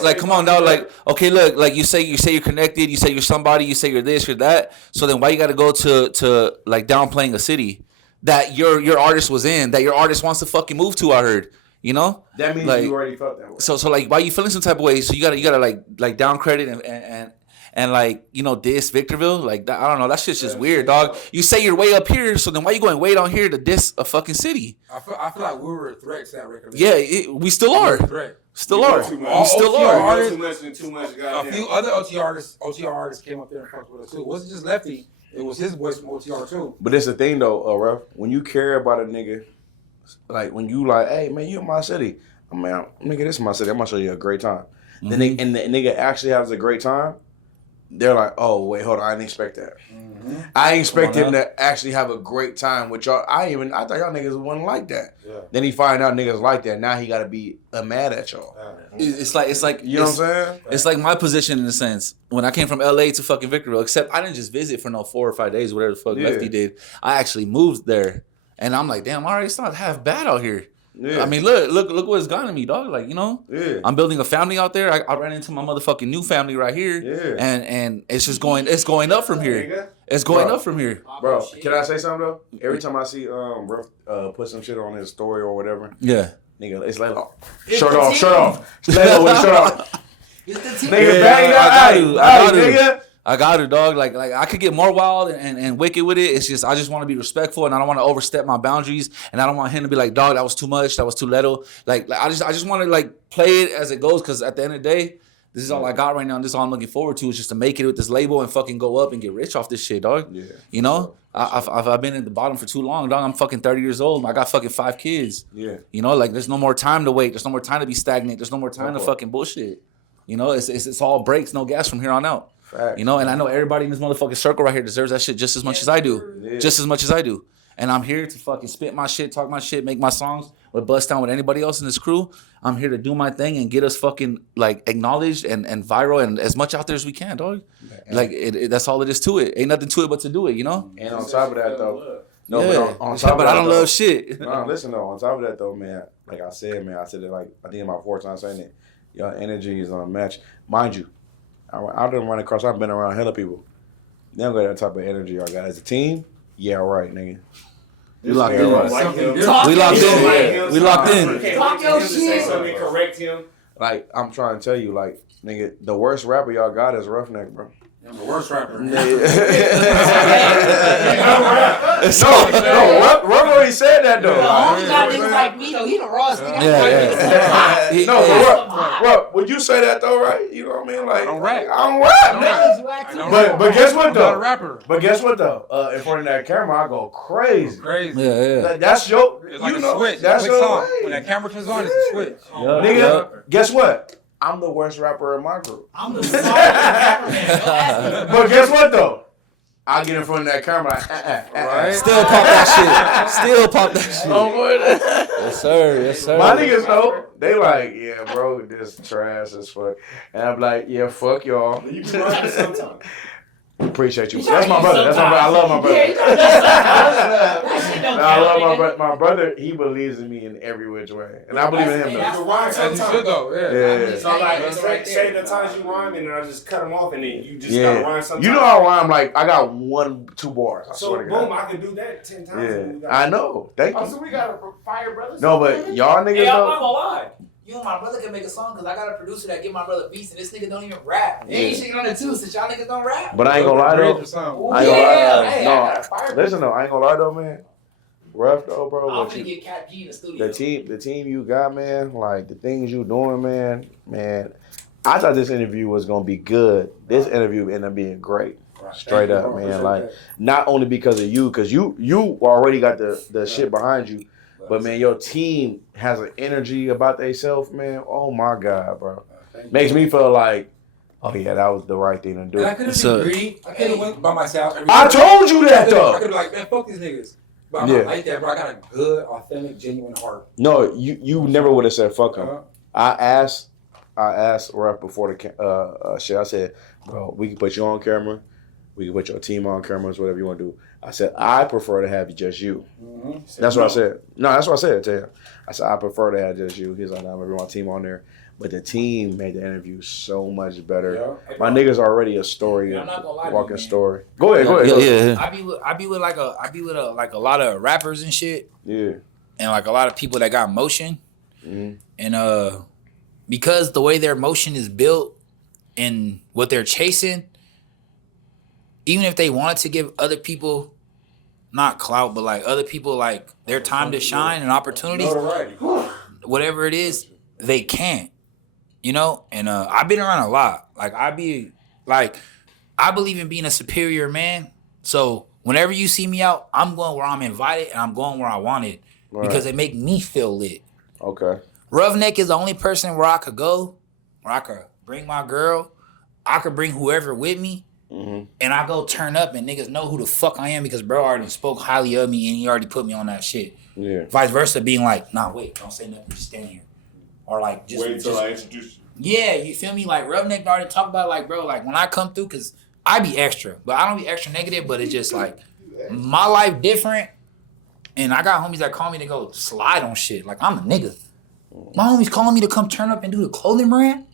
Like come on, dog. Like, okay, look, like you say you're connected. You say you're somebody. You say you're this, you're that. So then why you got to go to like downplaying a city that your artist was in, that your artist wants to fucking move to? I heard. You know, that means like, you already felt that way. So like, why you feeling some type of way? So you gotta like down credit and like, you know, diss Victorville, like that, I don't know, that shit's just weird, dog. You say you're way up here, so then why you going way down here to diss a fucking city? I feel like we were a threat to that record. Yeah, we still are. Still are. We still are. Too much. A few other OTR artists came up there and fucked with us too. It wasn't just Lefty. It was his voice from OTR too. But it's the thing though, Ruff. When you care about a nigga, like when you like, hey man, you in my city. I mean, nigga, this is my city. I'm gonna show you a great time. Mm-hmm. Then the nigga actually has a great time. They're like, oh wait, hold on, I didn't expect that. Mm-hmm. I didn't expect him to actually have a great time with y'all. I thought y'all niggas wouldn't like that. Yeah. Then he find out niggas like that. Now he got to be mad at y'all. It's like you know what I'm saying? It's like my position in a sense. When I came from LA to fucking Victorville, except I didn't just visit for no 4 or 5 days, whatever the fuck Lefty did. I actually moved there, and I'm like, damn, alright, it's not half bad out here. Yeah. I mean, look what it's gotten me, dog. Like, you know, I'm building a family out there. I ran into my motherfucking new family right here, and it's just going up from here. It's going up from here, bro. Can I say something though? Every time I see Ruff put some shit on his story or whatever, nigga, it's Laylo. Shirt off. Laylo with a shirt off. Nigga, bang that nigga. I got it, dog. Like I could get more wild and wicked with it. It's just I just want to be respectful and I don't want to overstep my boundaries and I don't want him to be like, dog, that was too much, that was too little. Like I just want to like play it as it goes because at the end of the day, this is all I got right now and this is all I'm looking forward to is just to make it with this label and fucking go up and get rich off this shit, dog. Yeah. You know, I've been at the bottom for too long, dog. I'm fucking 30 years old. I got fucking 5 kids. Yeah. You know, like there's no more time to wait. There's no more time to be stagnant. There's no more time to fucking bullshit. You know, it's all brakes, no gas from here on out. Fact. You know, and I know everybody in this motherfucking circle right here deserves that shit just as much as I do. Yeah. Just as much as I do. And I'm here to fucking spit my shit, talk my shit, make my songs, with Bust Down with anybody else in this crew. I'm here to do my thing and get us fucking like acknowledged and viral and as much out there as we can, dog. Like that's all it is to it. Ain't nothing to it but to do it, you know? And on top of that though, on top of that, I don't love shit. No, listen though, on top of that though, man, like I said it like I think about 4 times saying it. Your energy is unmatched. Mind you, I didn't run across. I've been around hella people. They don't got that type of energy y'all got. As a team, yeah, right, nigga. We locked in. We locked in. We locked in. Talk your shit. Correct him. like I'm trying to tell you, like nigga, the worst rapper y'all got is Ruffneck, bro. I'm the worst rapper. No, Ruff already said that though. No, homie got niggas like me though. He the rawest nigga. No, but Ruff, would you say that though, right? You know what I mean? Like, I don't rap, nigga. But guess what though? I'm not a rapper. But guess what though? In front of that camera, I go crazy. Yeah. That's your, It's like you a know, switch. that's Quick your song. way. When that camera turns on, it's a switch. Nigga, guess what? I'm the worst rapper in my group. I'm the sorry rapper, man. But guess what though? I get in front of that camera, like, right? Still pop that shit. Still pop that shit. Oh, boy. Yes, sir. Yes, sir. My niggas know. They like, yeah, bro, this trash as fuck. And I'm like, yeah, fuck y'all. You can run it sometimes. Appreciate you. That's my brother. That's my brother. I love my brother. I love my brother. My brother, he believes in me in every which way. And I believe in him. You can rhyme sometimes. Yeah. So like, say the times you rhyme and then I just cut them off and then you just gotta rhyme sometimes. You know how I rhyme, like, I got 1-2 bars. I so swear to God. boom, I can do that 10 times. Yeah. I know. Thank you. So we got a fire brothers. No, but y'all niggas Hey, I'm though. not gonna lie. You and my brother can make a song because I got a producer that give my brother beats and this nigga don't even rap. And he shaking on it too since y'all niggas don't rap. But I ain't gonna lie though. I ain't gonna lie. Hey, I No, got a fire listen though, I ain't gonna lie though, man. Ruff though, bro. I'm gonna get Cat G in the studio. The team you got, man, like the things you doing, man. I thought this interview was gonna be good. This interview ended up being great. Straight up, man. Like not only because of you, because you already got the shit behind you, but man, your team has an energy about themselves, man. Oh my God, bro. Makes me feel like, oh yeah, that was the right thing to do. And I could have been greedy. I could have went by myself. I told you that though. I could have like, man, fuck these niggas. But I'm not like that, bro. I got a good, authentic, genuine heart. No, you never would have said fuck him. I asked Ruff before the shit. I said, bro, we can put you on camera. We can put your team on cameras, whatever you want to do. I said, I prefer to have just you. Mm-hmm. That's what I said. No, that's what I said to him. I said, I prefer to have just you. He's like, nah, I'm going to bring my team on there. But the team made the interview so much better. Yeah. My niggas already a story, walking story. Go ahead. Yeah. I be with a lot of rappers and shit. Yeah. And like a lot of people that got motion. Mm-hmm. And because the way their motion is built and what they're chasing, even if they wanted to give other people, not clout, but like other people like their time to shine and opportunities, whatever it is, they can't, you know? And I've been around a lot. Like I believe in being a superior man. So whenever you see me out, I'm going where I'm invited and I'm going where I wanted because it make me feel lit. Okay. Ruffneck is the only person where I could go, where I could bring my girl, I could bring whoever with me. Mm-hmm. And I go turn up and niggas know who the fuck I am because bro already spoke highly of me and he already put me on that shit. Yeah. Vice versa, being like, nah, wait, don't say nothing, just stand here. Or like, just wait until I introduce you. Yeah, you feel me? Like Ruffneck already talked about like, bro, like when I come through, cause I be extra, but I don't be extra negative, but it's just like my life different. And I got homies that call me to go slide on shit. Like I'm a nigga. My homies calling me to come turn up and do the clothing brand.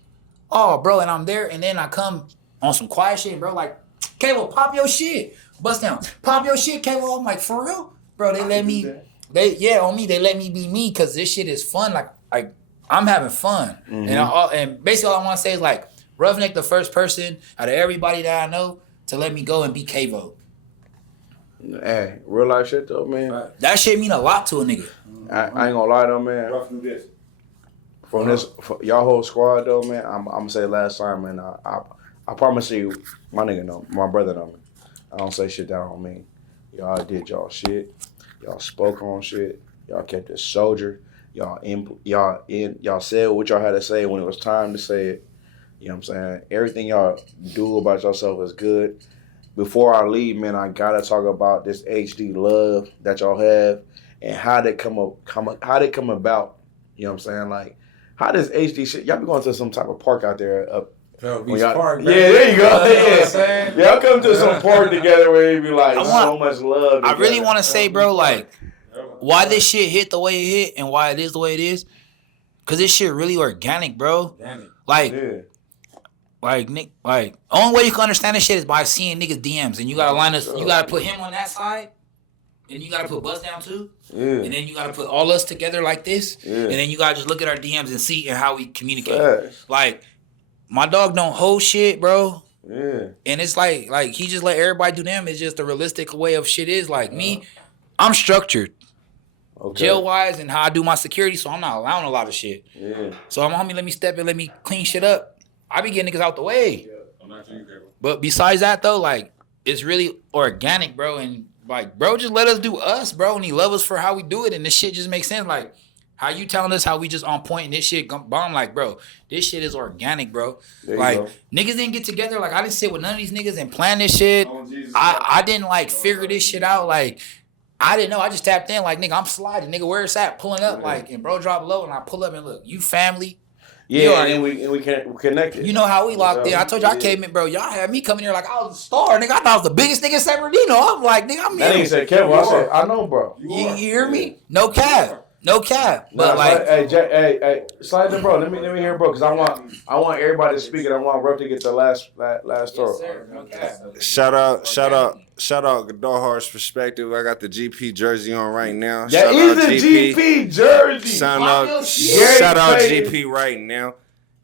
Oh, bro, and I'm there, and then I come on some quiet shit, bro. Like, Kalo, pop your shit. Bust down. Pop your shit, Kalo. I'm like, for real? Bro, they let me, on me, they let me be me because this shit is fun. Like I'm having fun. Mm-hmm. And basically all I want to say is like, Ruffneck the first person out of everybody that I know to let me go and be Kavo. Hey, real life shit though, man. That shit mean a lot to a nigga. I ain't gonna lie though, man. Ruff do this. From y'all whole squad though, man, I'm gonna say last time, man, I promise you, my nigga know, my brother know me. I don't say shit that I don't mean. Y'all did y'all shit. Y'all spoke on shit. Y'all kept it soldier. Y'all said what y'all had to say when it was time to say it. You know what I'm saying? Everything y'all do about yourself is good. Before I leave, man, I gotta talk about this HD love that y'all have and how they come about. You know what I'm saying? Like, how does HD shit? Y'all be going to some type of park out there up. Beach Park, yeah, there you go. Yeah. Y'all come to some park together where you be like so much love. I really want to say, bro, like, why this shit hit the way it hit and why it is the way it is, cause this shit really organic, bro. Like, only way you can understand this shit is by seeing niggas DMs, and you gotta line us. You gotta put him on that side, and you gotta put Bust down too. Yeah. And then you gotta put all us together like this. Yeah. And then you gotta just look at our DMs and see and how we communicate. Facts. Like, my dog don't hold shit, bro. Yeah. And it's like he just let everybody do them. It's just the realistic way of shit is. Like me, I'm structured. Okay. Jail wise and how I do my security, so I'm not allowing a lot of shit. Yeah. So my homie let me step in, let me clean shit up. I be getting niggas out the way. But besides that though, like, it's really organic, bro. And like, bro, just let us do us, bro. And he love us for how we do it. And this shit just makes sense. Like, how you telling us how we just on point and this shit bomb? Like, bro, this shit is organic, bro. Like, niggas didn't get together. Like, I didn't sit with none of these niggas and plan this shit. I didn't like figure this shit out. Like, I didn't know. I just tapped in. Like, nigga, I'm sliding. Nigga, where it's at? Pulling up. Like, and bro drop low and I pull up and look, you family. Yeah, and we connected. You know how we locked in. I told you I came in, bro. Y'all had me coming here like I was a star, nigga. I thought I was the biggest nigga in San Bernardino. I'm like, nigga, I'm here. That nigga said, Kevin, I said, I know, bro. You hear me? No cap. No cap. But like, hey, slide them, bro. Let me hear, bro, because I want everybody to speak and I want Ruff to get the last throw. Yes, Shout out Godard Hart's perspective. I got the GP jersey on right now. That is a GP jersey. Shout out GP right now.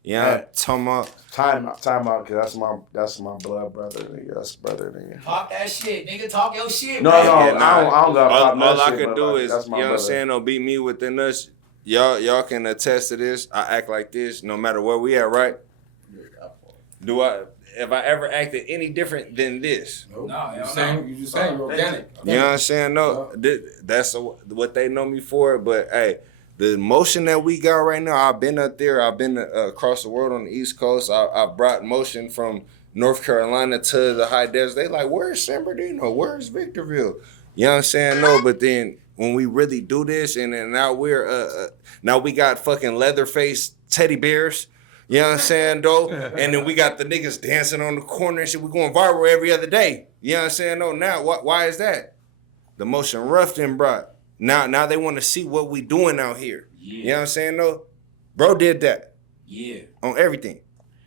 Yeah, talking about time out, because that's my blood brother, nigga. That's brother, nigga. Talk that shit, nigga. Talk your shit. No, I don't got all I can do is, you know what I'm saying, don't beat me within us. Y'all can attest to this. I act like this no matter where we at, right? Have I ever acted any different than this? No, you just saying you're organic. You know what I'm saying? No, that's what they know me for. But hey, the motion that we got right now, I've been up there. I've been across the world on the East Coast. I brought motion from North Carolina to the high desert. They like, where's San Bernardino? Where's Victorville? You know what I'm saying? No, but then when we really do this, and then now now we got fucking leather-faced teddy bears. You know what I'm saying, though? And then we got the niggas dancing on the corner and shit. We going viral every other day. You know what I'm saying? No, now, why is that? The motion Ruff then brought. Now they want to see what we doing out here. Yeah. You know what I'm saying, though? Bro did that. Yeah. On everything.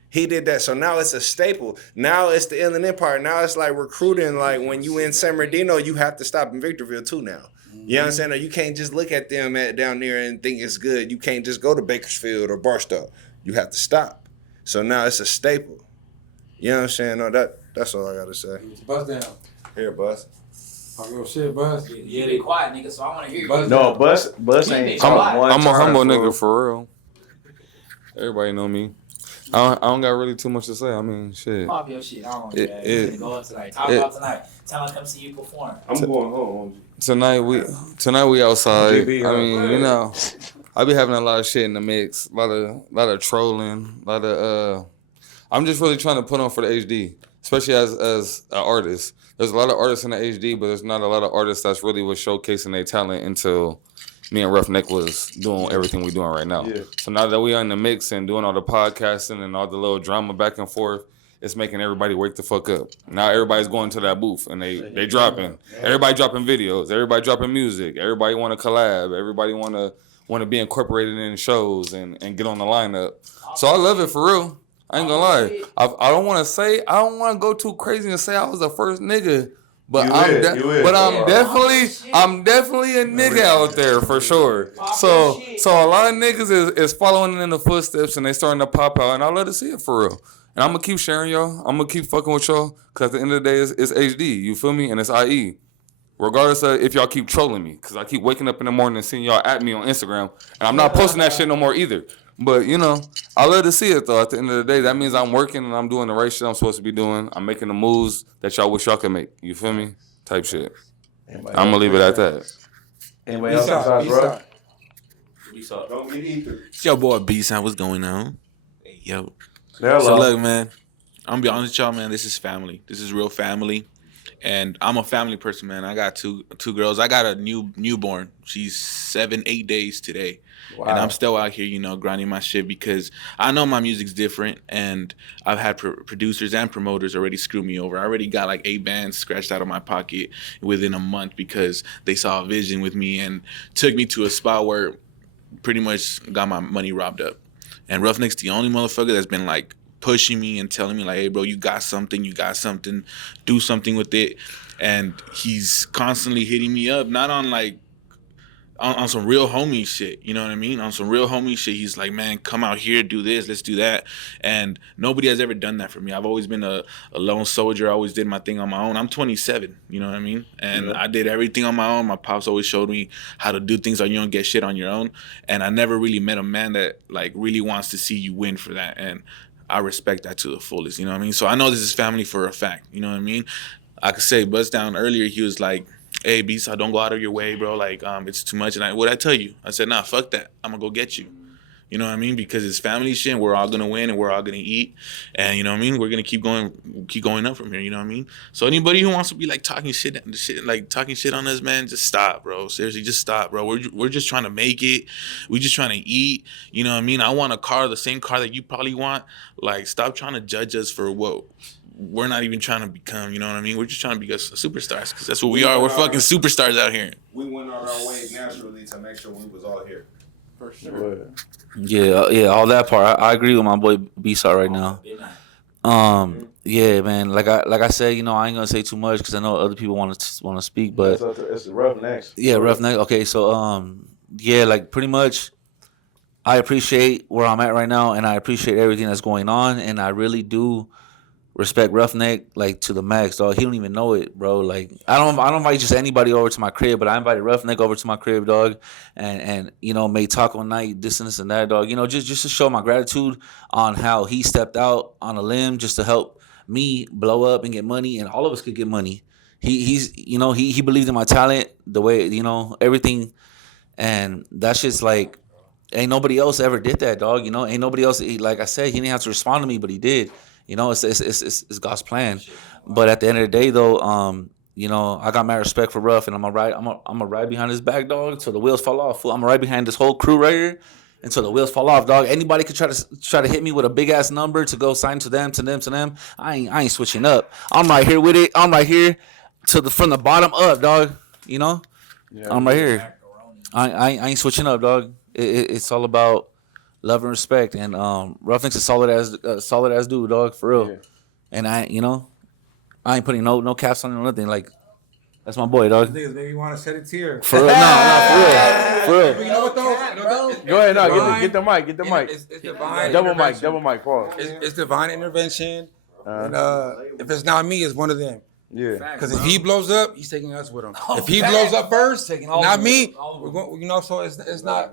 He did that. So now it's a staple. Now it's the Inland Empire. Now it's like recruiting. Like when you in San Bernardino, you have to stop in Victorville too now. You know what I'm saying? You can't just look at them down there and think it's good. You can't just go to Bakersfield or Barstow. You have to stop. So now it's a staple. You know what I'm saying? No, that's all I gotta say. Bust down. Here, Buzz. Talk your shit, Buzz. Yeah, be quiet, nigga, so I want to hear you. No, Buzz ain't I'm a humble nigga for real. Everybody know me. I don't got really too much to say. I mean, shit. Pop your shit. I don't want to go up tonight. Talk about tonight. Tell them come see you perform. I'm going home. Tonight we outside. I mean, you know, I be having a lot of shit in the mix. A lot of trolling. A lot of I'm just really trying to put on for the HD, especially as an artist. There's a lot of artists in the HD, but there's not a lot of artists that's really was showcasing their talent until me and Ruffneck was doing everything we're doing right now. Yeah. So now that we are in the mix and doing all the podcasting and all the little drama back and forth, it's making everybody wake the fuck up. Now everybody's going to that booth and they dropping. Everybody dropping videos. Everybody dropping music. Everybody want to collab. Everybody want to be incorporated in shows and get on the lineup. So I love it for real. I ain't gonna lie. I don't want to go too crazy and say I was the first nigga. But I'm definitely a nigga out there for sure. So a lot of niggas is following in the footsteps and they starting to pop out, and I love to see it for real. And I'm gonna keep sharing y'all. I'm gonna keep fucking with y'all, cause at the end of the day, it's HD. You feel me? And it's IE. Regardless of if y'all keep trolling me, cause I keep waking up in the morning and seeing y'all at me on Instagram, and I'm not posting that shit no more either. But you know, I love to see it though. At the end of the day, that means I'm working and I'm doing the right shit I'm supposed to be doing. I'm making the moves that y'all wish y'all could make. You feel me? Type shit. I'm gonna leave it at that. Anybody else besides Ruff? It's your boy B-Sign. What's going on? Yo. Hello. So look, man, I'm gonna be honest with y'all, man. This is family. This is real family. And I'm a family person, man. I got two girls. I got a newborn. She's 7-8 days today. Wow. And I'm still out here, you know, grinding my shit because I know my music's different. And I've had producers and promoters already screw me over. I already got like 8 bands scratched out of my pocket within a month because they saw a vision with me and took me to a spot where pretty much got my money robbed up. And Ruffneck's the only motherfucker that's been like pushing me and telling me like, hey, bro, you got something, do something with it. And he's constantly hitting me up, not on like, on some real homie shit, you know what I mean? On some real homie shit, he's like, man, come out here, do this, let's do that. And nobody has ever done that for me. I've always been a lone soldier. I always did my thing on my own. I'm 27, you know what I mean? And I did everything on my own. My pops always showed me how to do things on your own, get shit on your own. And I never really met a man that like really wants to see you win for that. And I respect that to the fullest, you know what I mean? So I know this is family for a fact, you know what I mean? I could say Buzz Down earlier, he was like, hey, B-Side, don't go out of your way, bro. Like, it's too much. And what'd I tell you? I said, nah, fuck that. I'm going to go get you. You know what I mean? Because it's family shit. And we're all going to win and we're all going to eat. And, you know what I mean? We're going to keep going up from here. You know what I mean? So anybody who wants to be, like, talking shit on us, man, just stop, bro. Seriously, just stop, bro. We're just trying to make it. We're just trying to eat. You know what I mean? I want a car, the same car that you probably want. Like, stop trying to judge us for what we're not even trying to become, you know what I mean? We're just trying to be superstars because that's what we are. We're fucking superstars out here. We went on our way naturally to make sure we was all here. For sure. Yeah, all that part. I agree with my boy B-Side right now. Yeah, man. Like I said, you know, I ain't gonna say too much because I know other people want to speak, but it's Roughneck. Yeah, Roughneck. Okay, so yeah, like pretty much, I appreciate where I'm at right now, and I appreciate everything that's going on, and I really do respect Roughneck like to the max, dog. He don't even know it, bro. Like I don't invite just anybody over to my crib, but I invited Roughneck over to my crib, dog, and you know, made taco night, this and that, dog. You know, just to show my gratitude on how he stepped out on a limb just to help me blow up and get money, and all of us could get money. He's you know, he believed in my talent, the way, you know, everything, and that's just like ain't nobody else ever did that, dog. You know, ain't nobody else. Like I said, he didn't have to respond to me, but he did. You know, it's God's plan. But at the end of the day, though, you know, I got mad respect for Ruff, and I'm gonna ride behind his back, dog, until the wheels fall off. Fool. I'm gonna ride behind this whole crew right here until the wheels fall off, dog. Anybody could try to hit me with a big ass number to go sign to them. I ain't switching up. I'm right here with it. I'm right here from the bottom up, dog. You know, I'm right here. I ain't switching up, dog. It's all about love and respect, and Roughneck's a solid ass dude, dog, for real. Yeah. And I ain't putting no caps on it or nothing. Like, that's my boy, dog. Niggas, maybe you want to shed a tear. For real, no, for real. You know what though? Go ahead, no, get the mic. It's divine. Double mic, pause. It's divine intervention, and if it's not me, it's one of them. Yeah. Because if he blows up, he's taking us with him. If he blows up first, not me, we're going, you know. So it's not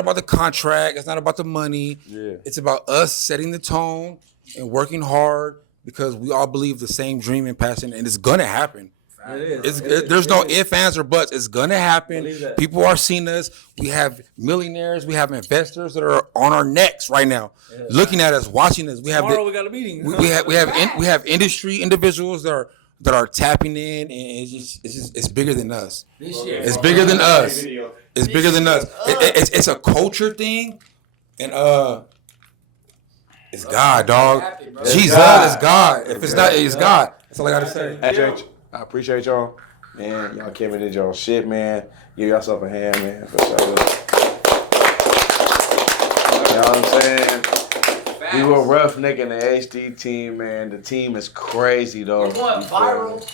about the contract. It's not about the money. Yeah. It's about us setting the tone and working hard because we all believe the same dream and passion, and it's gonna happen. There's no ifs, ands, or buts. It's gonna happen. People are seeing us. We have millionaires. We have investors that are on our necks right now, looking at us, watching us. We have we got a meeting. We have industry individuals that are tapping in, and it's bigger than us. It's bigger than us. It's bigger than us. It's a culture thing, and it's God, dog. Jesus is God. If it's not, it's God. That's all I gotta say. I appreciate y'all, man. Y'all came and did y'all shit, man. Give yourself a hand, man. For sure. You know what I'm saying? We were Roughneck and the HD team, man. The team is crazy, though. We're going viral.